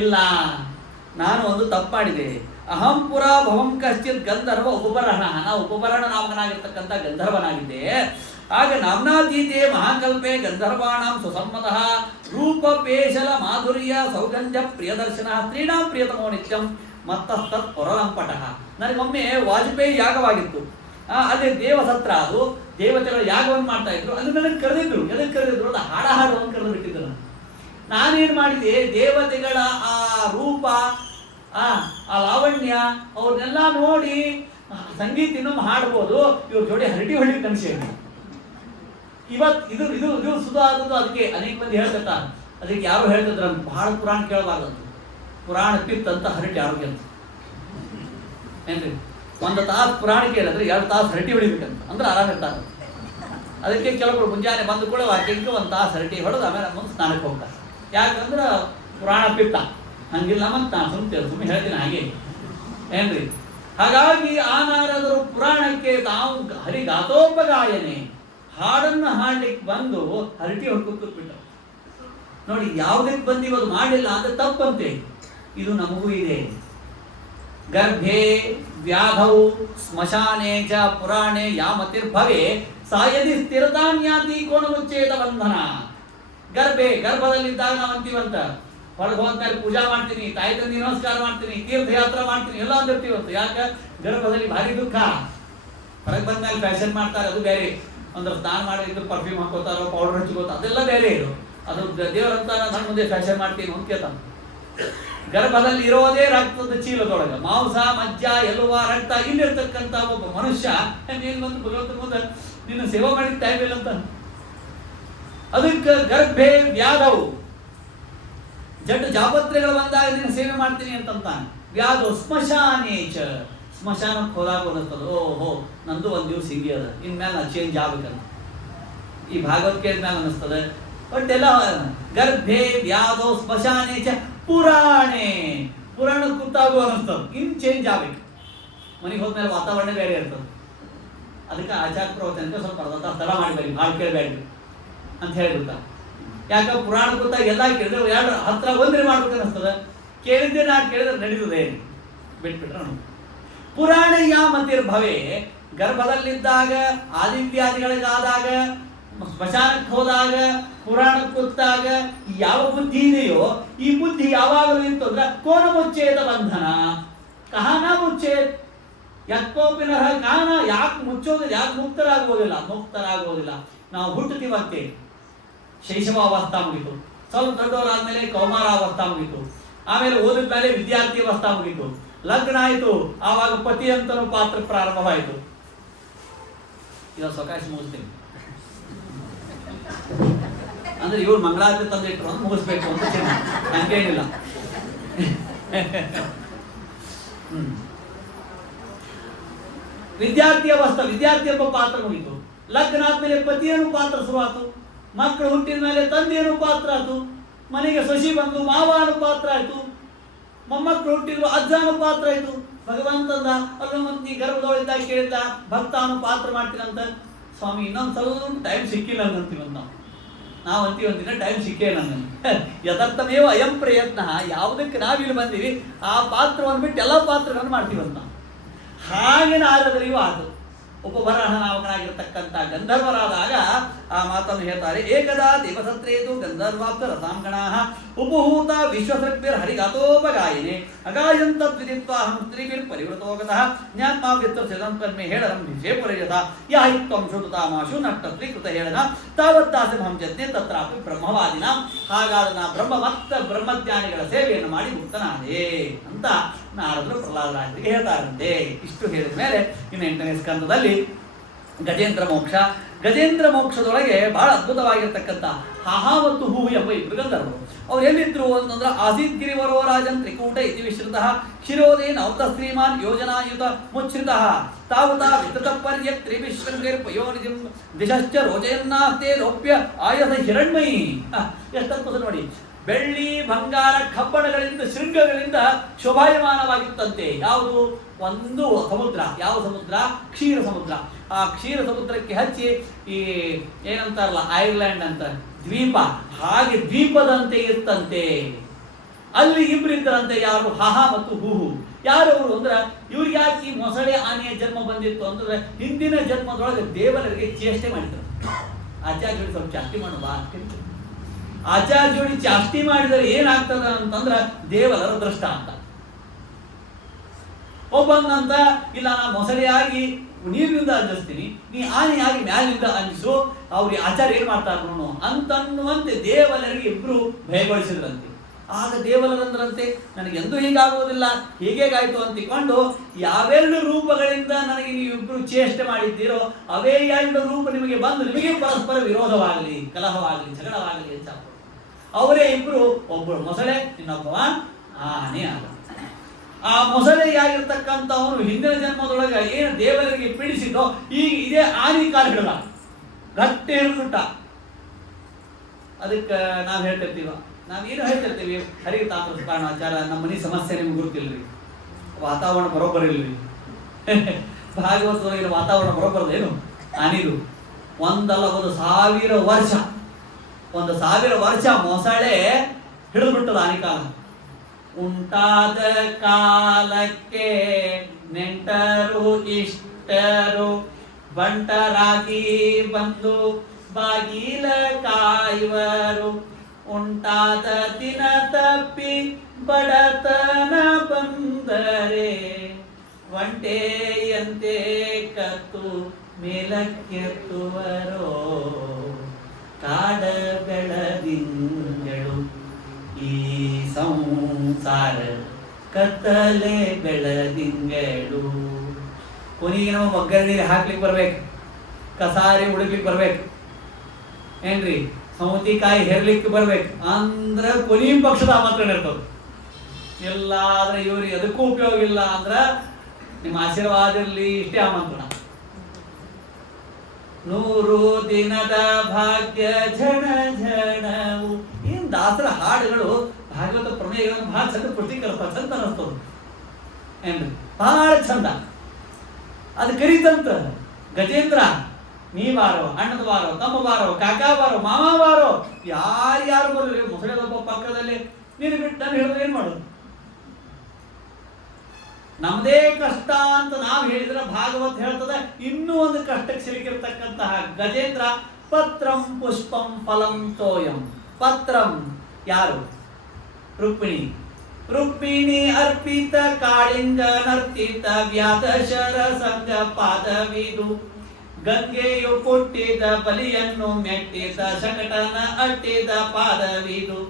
ಇಲ್ಲ, ನಾನು ಒಂದು ತಪ್ಪು ಮಾಡಿದೆ. ಅಹಂ ಪುರ ಭವಂ ಕಶ್ಚಿತ್ ಗಂಧರ್ವ ಉಪಬರಣ. ನಾವು ಉಪಬರಣ ನಾಮಕನಾಗಿರ್ತಕ್ಕಂಥ ಗಂಧರ್ವನಾಗಿದ್ದೆ. ಆಗ ನಾಮ್ನಾತೀತೆ ಮಹಾಕಲ್ಪೆ ಗಂಧರ್ವಾಣಾಂ ಸುಸಮ್ಮತಃ ರೂಪ ಪೇಶಲ ಮಾಧುರ್ಯ ಸೌಗಂಧ್ಯ ಪ್ರಿಯದರ್ಶನ ಸ್ತ್ರೀಣಾಂ ಪ್ರಿಯತಮೋ ನಿತ್ಯಂ ಮತ್ತಸ್ತತ್ ಪೊರಲಂಪಟಃ. ನನಗೊಮ್ಮೆ ವಾಜಪೇಯಿ ಯಾಗವಾಗಿತ್ತು, ಅದೇ ದೇವಸತ್ರ, ಅದು ದೇವತೆಗಳ ಯಾಗವನ್ನು ಮಾಡ್ತಾ ಇದ್ರು. ಅದು ನನಗೆ ಕರೆದಿದ್ರು. ಎದಕ್ಕೆ ಕರೆದಿದ್ರು? ಅದು ಹಾಡುವನ್ನು ಕರೆದು ಬಿಟ್ಟಿದ್ರು. ನಾನೇನು ಮಾಡಿದೆ, ದೇವತೆಗಳ ಆ ರೂಪ, ಆ ಲಾವಣ್ಯ ಅವ್ರನ್ನೆಲ್ಲ ನೋಡಿ ಸಂಗೀತ ಇನ್ನೊಮ್ಮೆ ಹಾಡ್ಬೋದು, ಇವ್ರ ಜೋಡಿ ಹರಟಿ ಹೊಳಿ ಕನಸೆ. ಇವತ್ತು ಇದು ಇದು ಇದು ಸುಧಾ ಆದದ್ದು. ಅದಕ್ಕೆ ಅನೇಕ ಮಂದಿ ಹೇಳ್ತಿರ್ತಾರೆ, ಅದಕ್ಕೆ ಯಾರು ಹೇಳ್ತಿದ್ರ ಬಹಳ ಪುರಾಣ ಕೇಳಬಾರ್ದಂತ. ಪುರಾಣ ಪಿತ್ ಅಂತ ಹರಟಿ ಆರೋಗ್ಯ ಅಂತ ಏನ್ರಿ? 1 ತಾಸು ಪುರಾಣ ಕೇಳಿದ್ರೆ 2 ತಾಸು ಹರಟಿ ಹೊಡಿಬೇಕಂತ, ಅಂದ್ರೆ ಆರಾಮ ಇರ್ತಾರೆ. ಅದಕ್ಕೆ ಕೆಲವರು ಮುಂಜಾನೆ ಬಂದು ಕೂಡ ವಾಕ್ಯಕ್ಕೆ 1 ತಾಸು ಹರಟಿ ಹೊಡೆದು ಆಮೇಲೆ ಮುಂದೆ ಸ್ನಾನಕ್ಕೆ ಹೋಗ್ತಾರೆ. ಯಾಕಂದ್ರೆ ಪುರಾಣ ಪಿತ್ತ. ಹಂಗಿಲ್ಲ ಮತ್ತೆ ನಾನು ಸುಮ್ಮನೆ ಹೇಳ್ತೀನಿ ಹಾಗೆ ಏನ್ರಿ. ಹಾಗಾಗಿ ಆ ನಾರದರು ಪುರಾಣಕ್ಕೆ ತಾವು ಹರಿಗಾತೋಪಗಾಯನೆ ಹಾಡನ್ನು ಹಾಡ್ಲಿಕ್ಕೆ ಬಂದು ಹರಟಿ ಹೊಡ್ಕೊಟ್ಬಿಟ್ಟು ನೋಡಿ, ಯಾವುದಕ್ಕೆ ಬಂದು ಅದು ಮಾಡಿಲ್ಲ ಅಂದ್ರೆ ತಪ್ಪಂತೆ. ಇದು ನಮಗೂ ಇದೆ. ಗರ್ಭೆ ವ್ಯಾಧೌ ಸ್ಮಶಾನೆ ಚ ಪುರಾಣೆ ಯಾಮತಿರ್ಭವೆ ಸಾಯದಿ ಸ್ಥಿರತಾನ್ಯಾತಿ ಕೋಣ ಮುಚ್ಚೇತ ಬಂಧನ. ಗರ್ಭದಲ್ಲಿದ್ದಾಗ ನಾವು ಅಂತೀವಂತ, ಹೊರಗೆ ಹೋದ್ಮೇಲೆ ಪೂಜಾ ಮಾಡ್ತೀನಿ, ತಾಯಿ ತಂದೆ ನಮಸ್ಕಾರ ಮಾಡ್ತೀನಿ, ತೀರ್ಥಯಾತ್ರೆ ಮಾಡ್ತೀನಿ, ಎಲ್ಲ ಅಂದಿರ್ತೀವಂತ. ಯಾಕೆ? ಗರ್ಭದಲ್ಲಿ ಭಾರಿ ದುಃಖ. ಹೊರಗೆ ಬಂದ್ಮೇಲೆ ಫ್ಯಾಷನ್ ಮಾಡ್ತಾರೆ, ಅದು ಬೇರೆ. ಅಂದ್ರೆ ಸ್ನಾನ ಮಾಡಿದ್ದು ಪರ್ಫ್ಯೂಮ್ ಹಾಕೋತಾರೋ ಪೌಡರ್ ಹಚ್ಕೋತಾರ, ಅದೆಲ್ಲ ಬೇರೆ. ಅದು ದೇವರಂತಾರ ನನ್ನ ಮುಂದೆ ಫ್ಯಾಷನ್ ಮಾಡ್ತೀನಿ ಅಂತ ಕೇಳ್ತಾನೆ. ಗರ್ಭದಲ್ಲಿ ಇರೋದೇ ರಕ್ತದ ಚೀಲದೊಳಗೆ ಮಾಂಸ ಮಜ್ಜ ಎಲುವ ರಕ್ತ ಇಲ್ಲಿರ್ತಕ್ಕಂಥ ಒಬ್ಬ ಮನುಷ್ಯ ನೀನು ಬಂದು ಭಗವಂತನ ಮುಂದೆ ನಿನ್ನ ಸೇವೆ ಮಾಡಿದ ಟೈಮ್ ಇಲ್ಲ ಅಂತ. ಅದಕ್ಕೆ ಗರ್ಭೆ ವ್ಯಾಧವು ಜಡ್ ಜಾಪತ್ರೆಗಳು ಬಂದಾಗ ನಿನ್ನ ಸೇವೆ ಮಾಡ್ತೀನಿ ಅಂತಂತಾನೆ. ವ್ಯಾಧವು ಸ್ಮಶಾನೇಚ, ಸ್ಮಶಾನಕ್ಕೆ ಹೋದಾಗ ಅನ್ನಿಸ್ತದ, ಓಹೋ ನಂದು ಒಂದು ದಿವಸ ಹಿಂಗೆ ಅದ, ಇನ್ಮೇಲೆ ನಾ ಚೇಂಜ್ ಆಗ್ಬೇಕಂತ ಈ ಭಾಗವತ್ ಕೇಳಿದ್ಮೇಲೆ ಅನ್ನಿಸ್ತದೆ. ಬಟ್ ಎಲ್ಲ ಗರ್ಭೆ ವ್ಯಾಧೋ ಸ್ಮಶಾನೇಚ ಪುರಾಣೆ, ಪುರಾಣ ಕೂತಾಗು ಅನ್ನಿಸ್ತದೆ. ಇನ್ನು ಚೇಂಜ್ ಆಗ್ಬೇಕು. ಮನೆಗೆ ಹೋದ್ಮೇಲೆ ವಾತಾವರಣ ಬೇರೆ ಇರ್ತದೆ. ಅದಕ್ಕೆ ಆಚಾರ ಪ್ರವಚನಕ್ಕೆ ಸ್ವಲ್ಪ ಅರ್ಧ ಸ್ಥಳ ಮಾಡಿಬೇಡಿ, ಭಾಳ ಕೇಳಬೇಡಿ ಅಂತ ಹೇಳ್ಬಿಡ್ತಾರೆ. ಯಾಕ ಪುರಾಣ ಕೂತಾಗ ಎಲ್ಲ ಕೇಳಿದ್ರೆ 2 ಹತ್ರ ಒಂದ್ರೆ ಮಾಡ್ಬೇಕು ಅನ್ನಿಸ್ತದೆ. ಕೇಳಿದ್ದೆ ನಾ ಕೇಳಿದ್ರೆ ನಡೀತದೆ, ಬಿಟ್ಬಿಟ್ರೆ ನೋಡಿ. ಪುರಾಣ ಯಾಮತಿರ್ಭವೆ, ಗರ್ಭದಲ್ಲಿದ್ದಾಗ ಆದಿವ್ಯಾಧಿಗಳಿಗಾದಾಗ ಸ್ಮಶಾನಕ್ಕೆ ಹೋದಾಗ ಪುರಾಣ ಕೂತಾಗ ಯಾವ ಬುದ್ಧಿ ಇದೆಯೋ ಈ ಬುದ್ಧಿ ಯಾವಾಗಲೂ ಇತ್ತು ಅಂದ್ರೆ ಕೋನ ಮುಚ್ಚೇತ ಬಂಧನ ಕಹನ ಮುಚ್ಚೇತ್ ಯಾಕೋಪಿನಹ ಕಾನ. ಯಾಕೆ ಮುಚ್ಚೋದಿಲ್ಲ? ಯಾಕೆ ಮುಕ್ತರಾಗುವುದಿಲ್ಲ? ನಾವು ಹುಟ್ಟುತ್ತೀವಂತೆ, ಶೈಶವಾವಸ್ಥಾ ಮುಗಿತು, ಸ್ವಲ್ಪ ದೊಡ್ಡವರಾದ್ಮೇಲೆ ಕೌಮಾರಾವಸ್ಥಾ ಮುಗಿತು, ಆಮೇಲೆ ಓದಿದ ಮೇಲೆ ವಿದ್ಯಾರ್ಥಿ ಅವಸ್ಥಾ ಮುಗಿತು, ಲಗ್ನ ಆಯಿತು, ಆವಾಗ ಪತಿ ಅಂತನೂ ಪಾತ್ರ ಪ್ರಾರಂಭವಾಯಿತು. ಇವತ್ತು ಸಕಾಶ ಮುಗಿಸ್ತೀನಿ ಅಂದ್ರೆ ಇವ್ರು ಮಂಗಳಾರತಿ ತಂದಿಟ್ರು ಅಂತ ಮುಗಿಸ್ಬೇಕು ಅಂತ ಹಂಗೇನಿಲ್ಲ. ವಿದ್ಯಾರ್ಥಿ ಎಂಬ ಪಾತ್ರ ಮುಗಿತು. ಲಗ್ನ ಆದ್ಮೇಲೆ ಪತಿಯನ್ನು ಪಾತ್ರ ಶುರುವಾತು. ಮಕ್ಕಳು ಹುಟ್ಟಿದ ಮೇಲೆ ತಂದೆಯನ್ನು ಪಾತ್ರ ಆಯ್ತು. ಮನೆಗೆ ಸೊಸಿ ಬಂದು ಮಾವನು ಪಾತ್ರ ಆಯ್ತು. ಮೊಮ್ಮಕ್ಕಳು ಹುಟ್ಟಿದ್ರು ಅಜ್ಜಾನು ಪಾತ್ರ ಆಯ್ತು. ಭಗವಂತಂದ ಅಲ್ಲೊಂದು ಗರ್ಭದೊಳಿದ್ದಾಗ ಕೇಳಿದ್ದ ಭಕ್ತಾನು ಪಾತ್ರ ಮಾಡ್ತೀನಂತ. ಸ್ವಾಮಿ ಇನ್ನೊಂದು ಸ್ವಲ್ಪ ಟೈಮ್ ಸಿಕ್ಕಿಲ್ಲ ಅಂತೀವಿ ನಾವು ಅಂತೀವಿ, ಒಂದಿನ ಟೈಮ್ ಸಿಕ್ಕೇ ನನಗೆ. ಯಥಾರ್ಥಮೇವ ಅಯಂ ಪ್ರಯತ್ನ. ಯಾವುದಕ್ಕೆ ನಾವಿಲ್ಲಿ ಬಂದೀವಿ ಆ ಪಾತ್ರವನ್ನು ಬಿಟ್ಟು ಎಲ್ಲ ಪಾತ್ರಗಳನ್ನು ಮಾಡ್ತೀವಂತ. ಹಾಗೆ ನಾರದರಿಗೂ ಆತು. ಉಪಬರಹನಾಮಕನಾಗಿರ್ತಕ್ಕಂಥ ಗಂಧರ್ವರಾದಾಗ ಆ ಮಾತನ್ನು ಹೇಳ್ತಾರೆ. ಏಕದಾ ದೇವಸತ್ರೇತು ಗಂಧರ್ವಾಪ್ತ ರಸಾಂಗಣಾಃ ಉಪಹೂತ ವಿಶ್ವಸೃಗ್ಭಿರ್ ಹರಿಗಾತೋಪಗಾಯಿನೇ ಅಗಾಯಂತದ್ವಿದಿತ್ವಾಹಂ ಸ್ತ್ರೀಭಿರ್ ಪರಿವೃತೋಗತಃ ಜ್ಞಾತ್ಮಾ ವಿತ್ರಸಿದಂತನ್ಮೇ ಹೇಳರಂ ವಿಜಯ ಪುರಯತ ಯಾಹಿತ್ವಂ ಶೋಧತಾಮಾಶು ನಷ್ಟ ಸ್ವೀಕೃತ ಹೇಳನ ತಾವದ್ದಾಸಮಹಂ ಜಜ್ಞೆ ತತ್ರಾಪಿ ಬ್ರಹ್ಮವಾದಿನ. ಹಾಗಾದ ನಾ ಬ್ರಹ್ಮಜ್ಞಾನಿಗಳ ಸೇವೆಯನ್ನು ಮಾಡಿ ಮುಕ್ತನಾದೆ ಅಂತ ನಾರದರು ಪ್ರಹ್ಲಾದರಾಜರಿಗೆ ಹೇಳ್ತಾರಂತೆ. ಇಷ್ಟು ಹೇಳಿದ ಮೇಲೆ ಇನ್ನು 8ನೇ ಸ್ಕಂದದಲ್ಲಿ ಗಜೇಂದ್ರ ಮೋಕ್ಷದೊಳಗೆ ಬಹಳ ಅದ್ಭುತವಾಗಿರ್ತಕ್ಕಂಥ ಹಾಹಾ ಮತ್ತು ಹೂ ಎಂಬ ಇಬ್ಬರು ಗಂಧರ್ವರು. ಅವ್ರು ಎಲ್ಲಿದ್ರು ಅಂತಂದ್ರೆ ಆಸೀತ್ ಗಿರಿವರೋ ರಾಜನ್ ತ್ರಿಕೂಟ ಇತಿ ವಿಶ್ರುತಃ ಶಿರೋದೇನ ಔತ ಶ್ರೀಮಾನ್ ಯೋಜನಾಯುತ ಮುಚ್ಛ್ರಿತಃ ತಾವತಾ ವಿತತ ಪರ್ಯಕ್ ತ್ರಿವಿಶ್ರಂಗೇರ್ ಪಯೋನಿಧಿಂ ದಿಶಶ್ಚ ರೋಜಯನ್ನಾಸ್ತೆ ಲೋಪ್ಯ ಆಯಸ ಹಿರಣ್ಮಯಿ. ಎಷ್ಟಂತ ನೋಡಿ, ಬೆಳ್ಳಿ ಬಂಗಾರ ಕಬ್ಬಣಗಳಿಂದ ಶೃಂಗಗಳಿಂದ ಶೋಭಾಯಮಾನವಾಗಿತ್ತಂತೆ. ಯಾವುದು? ಒಂದು ಸಮುದ್ರ. ಯಾವ ಸಮುದ್ರ? ಕ್ಷೀರ ಸಮುದ್ರ. ಆ ಕ್ಷೀರ ಸಮುದ್ರಕ್ಕೆ ಹಚ್ಚಿ ಈ ಏನಂತಾರಲ್ಲ ಐರ್ಲ್ಯಾಂಡ್ ಅಂತ ದ್ವೀಪ, ಹಾಗೆ ದ್ವೀಪದಂತೆ ಇತ್ತಂತೆ. ಅಲ್ಲಿ ಇಬ್ಬರಿದ್ದರಂತೆ. ಯಾರು? ಹಾಹಾ ಮತ್ತು ಹೂಹು. ಯಾರವರು ಅಂದ್ರೆ ಇವ್ರಿಗೆ ಯಾಕೆ ಈ ಮೊಸಳೆ ಆನೆಯ ಜನ್ಮ ಬಂದಿತ್ತು ಅಂದ್ರೆ ಹಿಂದಿನ ಜನ್ಮದೊಳಗೆ ದೇವರಿಗೆ ಚೇಷ್ಟೆ ಮಾಡಿದ್ರು. ಆಚಾರ್ಯ ಸ್ವಲ್ಪ ಚಾಷ್ಟಿ ಮಾಡುವ ಆಚಾರ್ಯ ಜೋಡಿ ಚಾಷ್ಟಿ ಮಾಡಿದರೆ ಏನಾಗ್ತದ ಅಂತಂದ್ರ ದೇವರ ದೃಷ್ಟ ಅಂತ. ಒಬ್ಬಂದಂತ ಇಲ್ಲ ನಾ ಮೊಸಳೆಯಾಗಿ ನೀರಿನಿಂದ ಅಂಜಿಸ್ತೀನಿ, ನೀ ಆನೆಯಾಗಿ ಮ್ಯಾಲಿನಿಂದ ಅಂಜಿಸು. ಅವ್ರಿಗೆ ಆಚಾರ್ಯ ಏನ್ ಮಾಡ್ತಾರ ನೋಡು ಅಂತನ್ನುವಂತೆ ದೇವಲರಿಗೆ ಇಬ್ರು ಭಯಗೊಳಿಸಿದ್ರಂತೆ. ಆಗ ದೇವಲರಂದ್ರಂತೆ ನನಗೆಂದೂ ಹೀಗಾಗುವುದಿಲ್ಲ, ಹೀಗೇಗಾಯ್ತು ಅಂತಿಕೊಂಡು ಯಾವೆರಡು ರೂಪಗಳಿಂದ ನನಗೆ ನೀವಿಬ್ರು ಚೇಷ್ಟೆ ಮಾಡಿದ್ದೀರೋ ಅವೇ ಎರಡು ರೂಪ ನಿಮಗೆ ಬಂದು ನಿಮಗೆ ಪರಸ್ಪರ ವಿರೋಧವಾಗಲಿ, ಕಲಹವಾಗಲಿ, ಜಗಳವಾಗಲಿ ಅಂತ ಅವರೇ ಇಬ್ರು, ಒಬ್ಬರು ಮೊಸಳೆ, ಇನ್ನೊಬ್ಬವ ಆನೆ ಆಗ. ಆ ಮೊಸಳೆಯಾಗಿರ್ತಕ್ಕಂಥವನು ಹಿಂದಿನ ಜನ್ಮದೊಳಗೆ ಏನು ದೇವರಿಗೆ ಪೀಡಿಸಿದ್ದೋ ಈಗ ಇದೇ ಆನೆ ಕಾಲು ಹಿಡದ ಗಟ್ಟಿ ಹಿಡಿದುಟ್ಟ. ಅದಕ್ಕೆ ನಾವು ಹೇಳ್ತಿರ್ತೀವ, ನಾವೇನು ಹೇಳ್ತಿರ್ತೀವಿ, ಹರಿಗೆ ತಾಮ್ರ ಕಾರಣಾಚಾರ ನಮ್ಮ ಮನೆ ಸಮಸ್ಯೆ ನಿಮ್ಗೆ ಗುರುತಿಲ್ರಿ, ವಾತಾವರಣ ಬರೋಬ್ಬರ ಇಲ್ರಿ. ಭಾಗವತದೊಳಗಿನ ವಾತಾವರಣ ಬರೋಬ್ಬರದೇನು ಆನಿದು ಒಂದಲ್ಲ 1000 ವರ್ಷ, 1000 ವರ್ಷ ಮೊಸಳೆ ಹಿಡಿದು ಬಿಟ್ಟದ ಆನಿಕಾಲ. ಉಂಟಾದ ಕಾಲಕ್ಕೆ ನೆಂಟರು ಇಷ್ಟರು ಬಂಟರಾಗಿ ಬಂದು ಬಾಗಿಲ ಕಾಯುವರು. ಉಂಟಾದ ದಿನ ತಪ್ಪಿ ಬಡತನ ಬಂದರೆ ಒಂಟೆಯಂತೆ ಕತ್ತು ಮೇಲಕ್ಕೆತ್ತುವರೋ. ಕಾಡ ಬೆಳದಿಂಗಳು ಈ ಸಂಸಾರ ಕತ್ತಲೆ ಬೆಳದಿಂಗಳು. ಕೊನೆಗೆ ನಾವು ಒಗ್ಗರಣೆ ಹಾಕ್ಲಿಕ್ಕೆ ಬರ್ಬೇಕು, ಕಸಾರಿ ಹುಡುಕ್ಲಿಕ್ಕೆ ಬರ್ಬೇಕು, ಏನ್ರಿ ಸೌತಿಕಾಯಿ ಹೆರ್ಲಿಕ್ಕೆ ಬರ್ಬೇಕು ಅಂದ್ರ ಕೊನೆ ಪಕ್ಷದ ಆಮಂತ್ರಣ ಇರ್ತದೆ. ಇಲ್ಲ ಆದ್ರೆ ಇವ್ರಿಗೆ ಅದಕ್ಕೂ ಉಪಯೋಗ ಇಲ್ಲ ಅಂದ್ರ ನಿಮ್ಮ ಆಶೀರ್ವಾದ ಇರಲಿ ಇಷ್ಟೇ ಆಮಂತ್ರಣ. 100 ದಿನದ ಭಾಗ್ಯ ಝಣ ಝಣವು. ಏನ್ ದಾಸರ ಹಾಡುಗಳು ಭಾಗವತ ಪ್ರಮೇಯಗಳನ್ನು ಬಹಳ ಚಂದ ಪುಷ್ಟೀಕರಿಸ್ತಾವ, ಚಂದ ಅನಿಸ್ತದ ಏನ್ರಿ, ಬಹಳ ಚಂದ. ಅದು ಕರೀತಂತ ಗಜೇಂದ್ರ ನೀ ಬಾರೋ, ಅಣ್ಣದ ಬಾರೋ, ತಮ್ಮ ಬಾರೋ, ಕಾಕಾ ಬಾರೋ, ಮಾಮ ಬಾರೋ, ಯಾರ್ಯಾರು ಬರ್ರಿ. ಮೊಸಳೆದೊಬ್ಬ ಪಕ್ಕದಲ್ಲಿ ನೀನು ಬಿಟ್ಟು ನಾನು ಹೇಳಿದ್ರೆ ಏನ್ ಮಾಡೋದು? ನಮ್ದೇ ಕಷ್ಟ ಅಂತ ನಾವು ಹೇಳಿದ್ರೆ ಭಾಗವತ್ ಹೇಳ್ತದ ಇನ್ನೂ ಒಂದು ಕಷ್ಟಕ್ಕೆ ಸಿಲುಕಿರ್ತಕ್ಕಂತಹ ಗಜೇಂದ್ರ. ಪತ್ರಂ ಪುಷ್ಪಂ ಫಲಂ ತೋಯಂ. ಪತ್ರಂ ಯಾರು? ರುಕ್ಮಿಣಿ ಅರ್ಪಿತ ಕಾಳಿಂಗ ನರ್ತಿತ ವ್ಯಾಧ ಶರ ಸಂಗ ಪಾದವಿದು. ಗಂಗೆಯು ಕೊಟ್ಟಿದ ಬಲಿಯನ್ನು ಮೆಟ್ಟಿದ ಶಕಟನ ಅಟ್ಟಿದ ಪಾದವಿದು.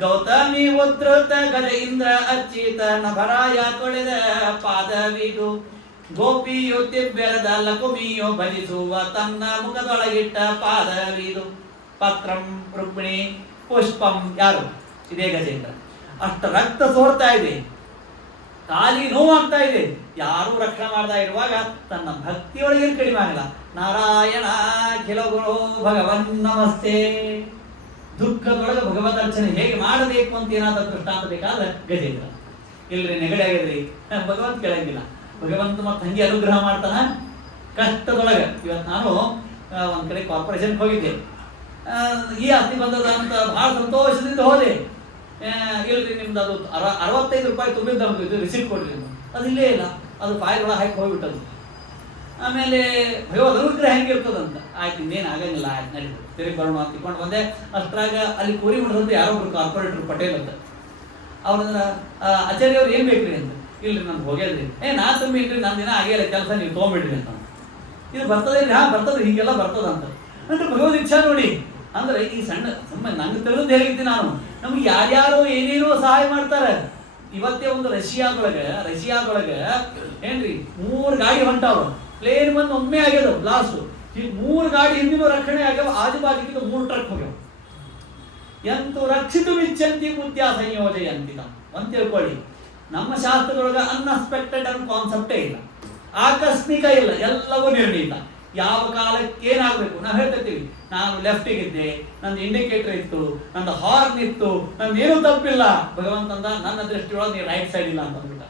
ಗೌತಮಿ ಉದ್ಧೃತ ಗಜೆಯಿಂದ ಅರ್ಚಿತ ನಭರಾಯ ತೊಳೆದ ಪಾದವಿದು. ಗೋಪಿಯು ತಿಬ್ಬೆರದ ಲಕುಮಿಯು ಭಜಿಸುವ ತನ್ನ ಮುಖದೊಳಗಿಟ್ಟ ಪಾದವಿದು. ಪತ್ರಂ ರುಕ್ಮಿಣಿ, ಪುಷ್ಪಂ ಯಾರು? ಇದೇ ಗಜೇಂದ್ರ. ಅಷ್ಟು ರಕ್ತ ಸೋರ್ತಾ ಇದೆ. ಖಾಲಿ ನೋವಾಗ್ತಾ ಇದೆ, ಯಾರೂ ರಕ್ಷಣೆ ಮಾಡದ ಇರುವಾಗ ತನ್ನ ಭಕ್ತಿಯೊಳಗೆ ಕಡಿಮೆ ಆಗಲ್ಲ. ನಾರಾಯಣ ಖಿಲ ಗುರು ಭಗವನ್ ನಮಸ್ತೆ. ದುಃಖದೊಳಗೆ ಭಗವದ್ ಅರ್ಚನೆ ಹೇಗೆ ಮಾಡಬೇಕು ಅಂತ ಏನಾದ್ರೂ ದೃಷ್ಟಾಂತ ಬೇಕಾದ್ರೆ ಗಜೇಂದ್ರ. ಇಲ್ರಿ ನೆಗಡಿ ಆಗಿದ್ರಿ, ಭಗವಂತ ಕೇಳಂಗಿಲ್ಲ. ಭಗವಂತ ಮತ್ತೆ ಹಂಗೆ ಅನುಗ್ರಹ ಮಾಡ್ತಾನ ಕಷ್ಟದೊಳಗೆ. ಇವತ್ತು ನಾನು ಒಂದ್ ಕಡೆ ಕಾರ್ಪೊರೇಷನ್ಗೆ ಹೋಗಿದ್ದೆ. ಈ ಆಸ್ತಿ ಬಂದದ ಅಂತ ಬಹಳ ಸಂತೋಷದಿಂದ ಹೋದೆ. ಇಲ್ರಿ ನಿಮ್ದು ಅದು 65 ರೂಪಾಯಿ ತುಂಬಿದ್ದು ಇದು ರಿಸೀಟ್ ಕೊಡ್ರಿ ಅಂತ. ಅದು ಇಲ್ಲೇ ಇಲ್ಲ, ಅದು ಫೈಲ್ ಒಳಗೆ ಹಾಕಿ ಹೋಗ್ಬಿಟ್ಟದು. ಆಮೇಲೆ ಭಗವದ್ ಅನುಗ್ರಹ ಹೆಂಗಿರ್ತದಂತ. ಆಯ್ತು ಇನ್ನೇನು ಆಗಂಗಿಲ್ಲ, ಆಯ್ತು ನಡಿ ತಿರುಗಿ ಬರೋಣ ಅಂತ ತಿಳ್ಕೊಂಡು ಬಂದೆ. ಅಷ್ಟ್ರಾಗ ಅಲ್ಲಿ ಕೂರಿ ಮಾಡಿದಂತ ಯಾರೊಬ್ರು ಕಾರ್ಪೊರೇಟರ್ ಪಟೇಲ್ ಅಂತ. ಅವ್ರಂದ್ರ ಆಚಾರ್ಯ ಅವ್ರು ಏನ್ ಬೇಕ್ರಿ ಅಂತ. ಇಲ್ರಿ ನಮ್ಗೆ ಹೋಗ್ಯದ್ರಿ. ನಾ ತುಂಬಿನ್ರಿ, ನನ್ನ ದಿನ ಆಗಿಲ್ಲ ಕೆಲಸ, ನೀವು ತೊಗೊಂಬಿಡ್ರಿ ಅಂತ. ಇದು ಬರ್ತದೆ, ಹಾ ಬರ್ತದೆ, ಹೀಗೆಲ್ಲ ಬರ್ತದ ಅಂತ. ಅಂದ್ರೆ ಭಗವದ್ ಇಚ್ಛಾ ನೋಡಿ. ಅಂದ್ರೆ ಈ ಸಣ್ಣ ಸುಮ್ಮನೆ ನಂಗೆ ತಿಳಿದು ಹೇಳಿದ್ದೆ ನಾನು. ನಮ್ಗೆ ಯಾರ್ಯಾರೋ ಏನೇನೋ ಸಹಾಯ ಮಾಡ್ತಾರೆ. ಇವತ್ತೇ ಒಂದು ರಷ್ಯಾದೊಳಗೆ ಏನ್ರಿ 3 ಗಾಡಿ ಹೊಂಟಾವ. ಪ್ಲೇನ್ ಬಂದು ಒಮ್ಮೆ ಆಗ್ಯದ ಬ್ಲಾಸ್ಟ್. ಈ 3 ಗಾಡಿ ಹಿಂದಿನ ರಕ್ಷಣೆ ಆಗ್ಯಾವ. ಆಜುಬಾಜಿಗಿಂತ 3 ಟ್ರಕ್ ಹೋಗ್ಯಾವ. ಎಂತೂ ರಕ್ಷಿತು ವಿಚ್ಚಂತಿ ಬುದ್ಧಿಯ ಸಂಯೋಜಯಂತಿತ ಅಂತ ತಿಳ್ಕೊಳ್ಳಿ. ನಮ್ಮ ಶಾಸ್ತ್ರದೊಳಗೆ ಅನ್ಎಕ್ಸ್ಪೆಕ್ಟೆಡ್ ಅನ್ನೋ ಕಾನ್ಸೆಪ್ಟೇ ಇಲ್ಲ, ಆಕಸ್ಮಿಕ ಇಲ್ಲ, ಎಲ್ಲವೂ ನಿರ್ಣೀತ. ಯಾವ ಕಾಲಕ್ಕೆ ಏನಾಗಬೇಕು ನಾವು ಹೇಳ್ತಿರ್ತೀವಿ. ನಾನು ಲೆಫ್ಟಿಗಿದ್ದೆ, ನಂದು ಇಂಡಿಕೇಟರ್ ಇತ್ತು, ನಂದು ಹಾರ್ನ್ ಇತ್ತು, ನಂದು ಏನೂ ತಪ್ಪಿಲ್ಲ. ಭಗವಂತಂದ ನನ್ನ ದೃಷ್ಟಿಯೊಳಗೆ ನೀವು ರೈಟ್ ಸೈಡ್ ಇಲ್ಲ ಅಂತ ಅಂದ್ಬಿಟ್ಟ.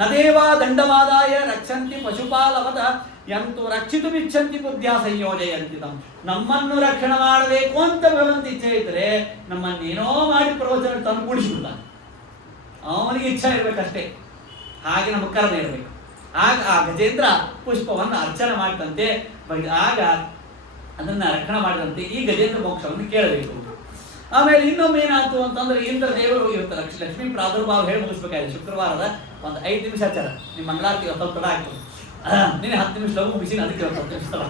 ನದೇವಾ ದಂಡವಾದಾಯ ರಕ್ಷಂತಿ ಪಶುಪಾಲವದ ಎಂತೂ ರಕ್ಷಿತು ಇಚ್ಛಂತಿ ಬುದ್ಧಿಯ ಸಂಯೋಜಯಂತಿತ. ನಮ್ಮನ್ನು ರಕ್ಷಣೆ ಮಾಡಬೇಕು ಅಂತ ಭಗವಂತ ಇಚ್ಛೆ ಇದ್ರೆ ನಮ್ಮನ್ನೇನೋ ಮಾಡಿ ಪ್ರವಚನ ತಂದು ಕೂಡಿಸ್ಬಿಡ್ತಾನೆ. ಅವನಿಗೆ ಇಚ್ಛೆ ಇರ್ಬೇಕಷ್ಟೇ, ಹಾಗೆ ನಮ್ಮ ಕರ್ಮ ಇರಬೇಕು. ಆಗ ಆ ಗಜೇಂದ್ರ ಪುಷ್ಪವನ್ನು ಅರ್ಚನೆ ಮಾಡ್ತಂತೆ. ಆಗ ಅದನ್ನ ರಕ್ಷಣೆ ಮಾಡಿದಂತೆ ಈ ಗಜೇಂದ್ರ ಮೋಕ್ಷವನ್ನು ಕೇಳಬೇಕು. ಆಮೇಲೆ ಇನ್ನೊಮ್ಮೆ ಏನಾಯ್ತು ಅಂತಂದ್ರೆ ಇಂದ್ರ ದೇವರು ಇವತ್ತು ಲಕ್ಷ್ಮೀ ಪ್ರಾದುರ್ಭಾವ ಹೇಳಿ ಮುಗಿಸ್ಬೇಕಾಗಿದೆ. ಶುಕ್ರವಾರದ ಒಂದು 5 ನಿಮಿಷ ಆಚಾರ. ನಿಮ್ಮ ಮಂಗಳಾರತಿ ಸ್ವಲ್ಪ ತಡ ಆಗ್ತದೆ. ನೀನೆ 10 ನಿಮಿಷ ಲಘು ಮುಗಿಸಿ, ಅದಕ್ಕೆ 10 ನಿಮಿಷ ತಡ.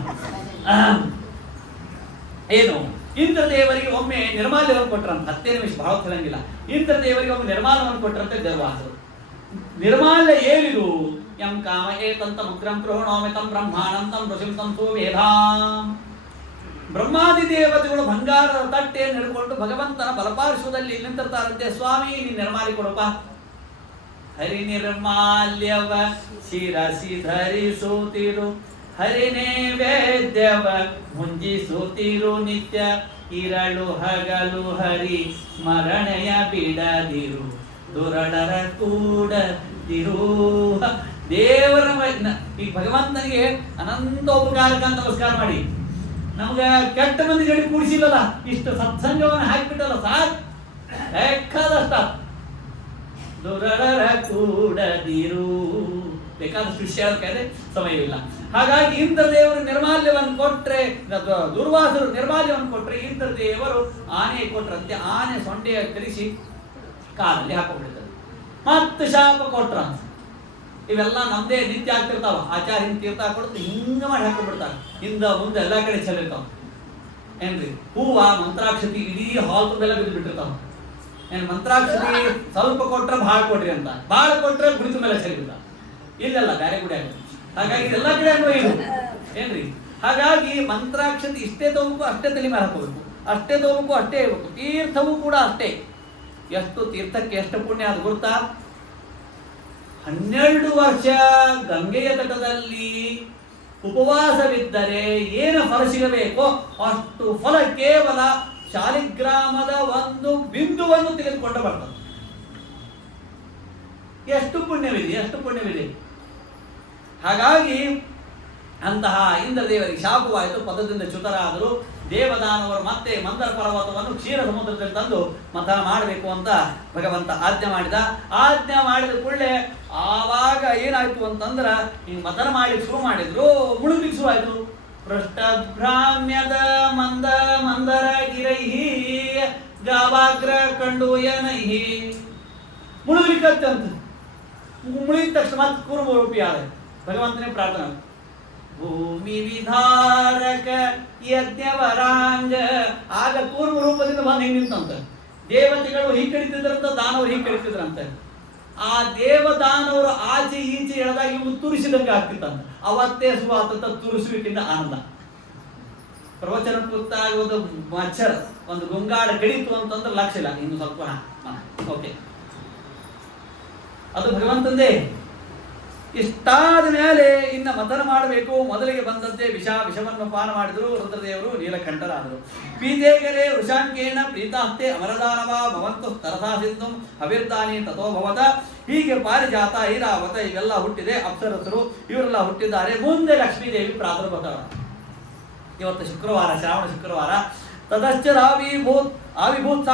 ಏನು ಇಂದ್ರ ದೇವರಿಗೆ ಒಮ್ಮೆ ನಿರ್ಮಾಲ್ಯವನ್ನು ಕೊಟ್ಟರಂತ. 10 ನಿಮಿಷ ಬಹಳ ಹೇಳಂಗಿಲ್ಲ. ಇಂದ್ರ ದೇವರಿಗೆ ಒಮ್ಮೆ ನಿರ್ಮಾಲ್ಯವನ್ನು ಕೊಟ್ಟರಂತೆ ದೇವವಾಸರು. ನಿರ್ಮಾಲ್ಯ ಏನಿದು? ಯಂ ಕಾಮ ಏತಂತ ಮುಗ್ರಂ ಗೃಹಣೋಮಿತಂ ಬ್ರಹ್ಮಾನಂದಂ ಋಷಿಂತಂಸೋ ವೇದಾಂ. ಬ್ರಹ್ಮಾದಿ ದೇವತೆಗಳು ಬಂಗಾರದ ತಟ್ಟೆಯನ್ನು ಹಿಡ್ಕೊಂಡು ಭಗವಂತನ ಬಲಪಾರ್ಶ್ವದಲ್ಲಿ ನಿಂತಿರ್ತಾರಂತೆ. ಸ್ವಾಮಿ ನೀನು ನಿರ್ಮಾಲಿ ಕೊಡಪ್ಪ. ಹರಿ ನಿರ್ಮಾಲ್ಯವ ಶಿರಸಿ ಧರಿಸುತ್ತಿರು, ಹರಿ ನೈವೇದ್ಯವ ಮುಂಜಿಸುತ್ತಿರು ನಿತ್ಯ. ಇರಳು ಹಗಲು ಹರಿ ಸ್ಮರಣೆಯ ಬಿಡದಿರು, ದುರಡರ ಕೂಡದಿರು. ದೇವರ ಈ ಭಗವಂತನಿಗೆ ಅನಂತ ಉಪಕಾರಕ ಅಂತ ನಮಸ್ಕಾರ ಮಾಡಿ. ನಮ್ಗ ಕೆಟ್ಟ ಮಂದಿ ಜಡಿ ಕೂಡಿಸಿಲ್ಲಲ್ಲ, ಇಷ್ಟು ಸತ್ಸಂಗವನ್ನು ಹಾಕಿಬಿಟ್ಟಲ್ಲ ಸಾಕ್, ಬೇಕಾದಷ್ಟ. ದುರಡರ ಕೂಡದಿರು ಬೇಕಾದಷ್ಟು ವಿಷಯ ಕೈಲಿ ಸಮಯವಿಲ್ಲ. ಹಾಗಾಗಿ ಇಂದ್ರ ದೇವರು ನಿರ್ಮಾಲ್ಯವನ್ನು ಕೊಟ್ರೆ, ದುರ್ವಾಸರು ನಿರ್ಮಾಲ್ಯವನ್ನು ಕೊಟ್ರೆ, ಇಂದ್ರ ದೇವರು ಆನೆ ಕೊಟ್ರಂತೆ. ಆನೆ ಸೊಂಡೆಯ ಕಲಿಸಿ ಕಾಲಲ್ಲಿ ಹಾಕೊಂಡ್ಬಿಡ್ತಾರೆ. ಮತ್ತೆ ಶಾಪ ಕೊಟ್ರಂತ. ಇವೆಲ್ಲ ನಮ್ದೇ ನಿತ್ಯ ಆಗ್ತಿರ್ತಾವ. ಆಚಾರ್ಯ ಹಿಂಗ್ ತೀರ್ಥ ಕೊಡ್ತು ಹಿಂಗ ಮಾಡಿ ಹಾಕೊಂಡ್ಬಿಡ್ತಾರೆ. ಹಿಂದ ಮುಂದೆ ಎಲ್ಲಾ ಕಡೆ ಚೆಲ್ಲಿರ್ತಾವ. ಏನ್ರಿ ಹೂವ ಮಂತ್ರಾಕ್ಷತಿ ಇಡೀ ಹಾಲ್ ತುಂಬೆಲ್ಲ ಬಿದ್ದು ಬಿಟ್ಟಿರ್ತಾವ. ಏನ್ ಮಂತ್ರಾಕ್ಷತಿ ಸ್ವಲ್ಪ ಕೊಟ್ರೆ ಭಾಳ ಕೊಟ್ರಿ ಅಂತ, ಭಾಳ ಕೊಟ್ರೆ ಗುಡಿ ತುಂಬೆಲ್ಲ ಚೆಲ್ಲಿರ್ತಾವ. ಇಲ್ಲೆಲ್ಲ ಬೇರೆ ಗುಡಿ ಆಗ. ಹಾಗಾಗಿ ಎಲ್ಲಾ ಕಡೆ ಏನು ಏನ್ರಿ. ಹಾಗಾಗಿ ಮಂತ್ರಾಕ್ಷತಿ ಇಷ್ಟೇ ತಗೋಬೇಕು, ಅಷ್ಟೇ ತಲೆ ಮೇಲೆ ಹಾಕೋಬೇಕು, ಅಷ್ಟೇ ತಗೋಬೇಕು, ಅಷ್ಟೇ ಇರ್ಬೇಕು. ತೀರ್ಥವೂ ಕೂಡ ಅಷ್ಟೇ. ಎಷ್ಟು ತೀರ್ಥಕ್ಕೆ ಎಷ್ಟು ಪುಣ್ಯ ಅದು ಗೊತ್ತಾ? 12 ವರ್ಷ ಗಂಗೆಯ ತಟದಲ್ಲಿ ಉಪವಾಸವಿದ್ದರೆ ಏನು ಫಲ ಸಿಗಬೇಕೋ ಅಷ್ಟು ಫಲ ಕೇವಲ ಶಾಲಿಗ್ರಾಮದ ಒಂದು ಬಿಂದುವನ್ನು ತೆಗೆದುಕೊಂಡು ಬರ್ತದೆ. ಎಷ್ಟು ಪುಣ್ಯವಿದೆ, ಎಷ್ಟು ಪುಣ್ಯವಿದೆ. ಹಾಗಾಗಿ ಅಂತಹ ಇಂದ್ರ ದೇವರಿಗೆ ಶಾಪವಾಯಿತು. ಪದದಿಂದ ಚ್ಯುತರಾದರು. ದೇವದಾನವರು ಮತ್ತೆ ಮಂದರ ಪರ್ವತವನ್ನು ಕ್ಷೀರ ಸಮುದ್ರದಲ್ಲಿ ತಂದು ಮಥನ ಮಾಡಬೇಕು ಅಂತ ಭಗವಂತ ಆಜ್ಞೆ ಮಾಡಿದ. ಆಜ್ಞೆ ಮಾಡಿದ ಕೂಡಲೇ ಆವಾಗ ಏನಾಯ್ತು ಅಂತಂದ್ರ ಈ ಮಥನ ಮಾಡಿ ಶುರು ಮಾಡಿದ್ರು. ಮುಳುಗ್ಲಿಕ್ಕೆ ಶುರು ಆಯ್ತು. ಪೃಷ್ಠಭ್ರಾಮ್ಯದ ಮಂದ ಮಂದರ ಗಿರೈಹಿ ಗಾವಾಗ್ರ ಕಂಡು ಏನೈಹಿ. ಮುಳುಗ್ಲಿಕ್ಕಂತ ಮುಳುಗಿದ ತಕ್ಷಣ ಮತ್ತೆ ಕೂರ್ಮ ರೂಪಿ ಆದ ಭಗವಂತನೇ ಪ್ರಾರ್ಥನೆ. ಭೂಮಿ ವಿಧಾರಕ ಯಜ್ಞವರಾಂಗ. ಆಗ ಕೂರ್ಮ ರೂಪದಿಂದ ಬಂದು ಹಿಂಗೆ ನಿಂತಂತ. ದೇವತೆಗಳು ಹೀಗೆ ಕಡಿತಿದ್ರಂತ, ದಾನವರು ಹೀಗೆ ಕಡಿತಿದ್ರಂತ. ಆ ದೇವದಾನವರು ಆಚೆ ಈಚೆ ಎಳೆದಾಗ ಇವು ತುರಿಸಿದಂಗೆ ಆಗ್ತಿತ್ತಂತ. ಅವತ್ತೇ ಸುವಾತ ತುರಿಸುವಿಕೆಯಿಂದ ಆನಂದ. ಪ್ರವಚನ ಕೂತಾಗ ಒಂದು ಮಚ್ಚರ ಒಂದು ಗುಂಗಾಡ ಕಡಿತು ಅಂತಂದ್ರೆ ಲಕ್ಷ ಇಲ್ಲ. ಇನ್ನು ಸ್ವಲ್ಪ ಓಕೆ ಅದು ಭಗವಂತಂದೇ. ಇಷ್ಟಾದ ಮೇಲೆ ಇನ್ನ ಮಥನ ಮಾಡಬೇಕು. ಮೊದಲಿಗೆ ಬಂದಂತೆ ವಿಷವನ್ನು ಪಾನ ಮಾಡಿದರು ರುದ್ರದೇವರು, ನೀಲಕಂಠರಾದರು. ಪೀತೇಗರೆ ವೃಷಾಂಕೇಣ ಪ್ರೀತಾಸ್ತೆ ಅಮರದಾನವ ಭವಂತು ತರಸಾ ಸಿಂಧು ಹವಿರ್ದಾನಿ ತಥೋಭವತ. ಹೀಗೆ ಪಾರಿಜಾತ, ಐರಾವತ ಇವೆಲ್ಲ ಹುಟ್ಟಿದೆ, ಅಪ್ಸರಸರು ಇವರೆಲ್ಲ ಹುಟ್ಟಿದ್ದಾರೆ. ಮುಂದೆ ಲಕ್ಷ್ಮೀದೇವಿ ಪ್ರಾದುರ್ಭೂತ. ಇವತ್ತು ಶುಕ್ರವಾರ, ಶ್ರಾವಣ ಶುಕ್ರವಾರ. ತದಶ್ಚ ಆವಿಭೂತ್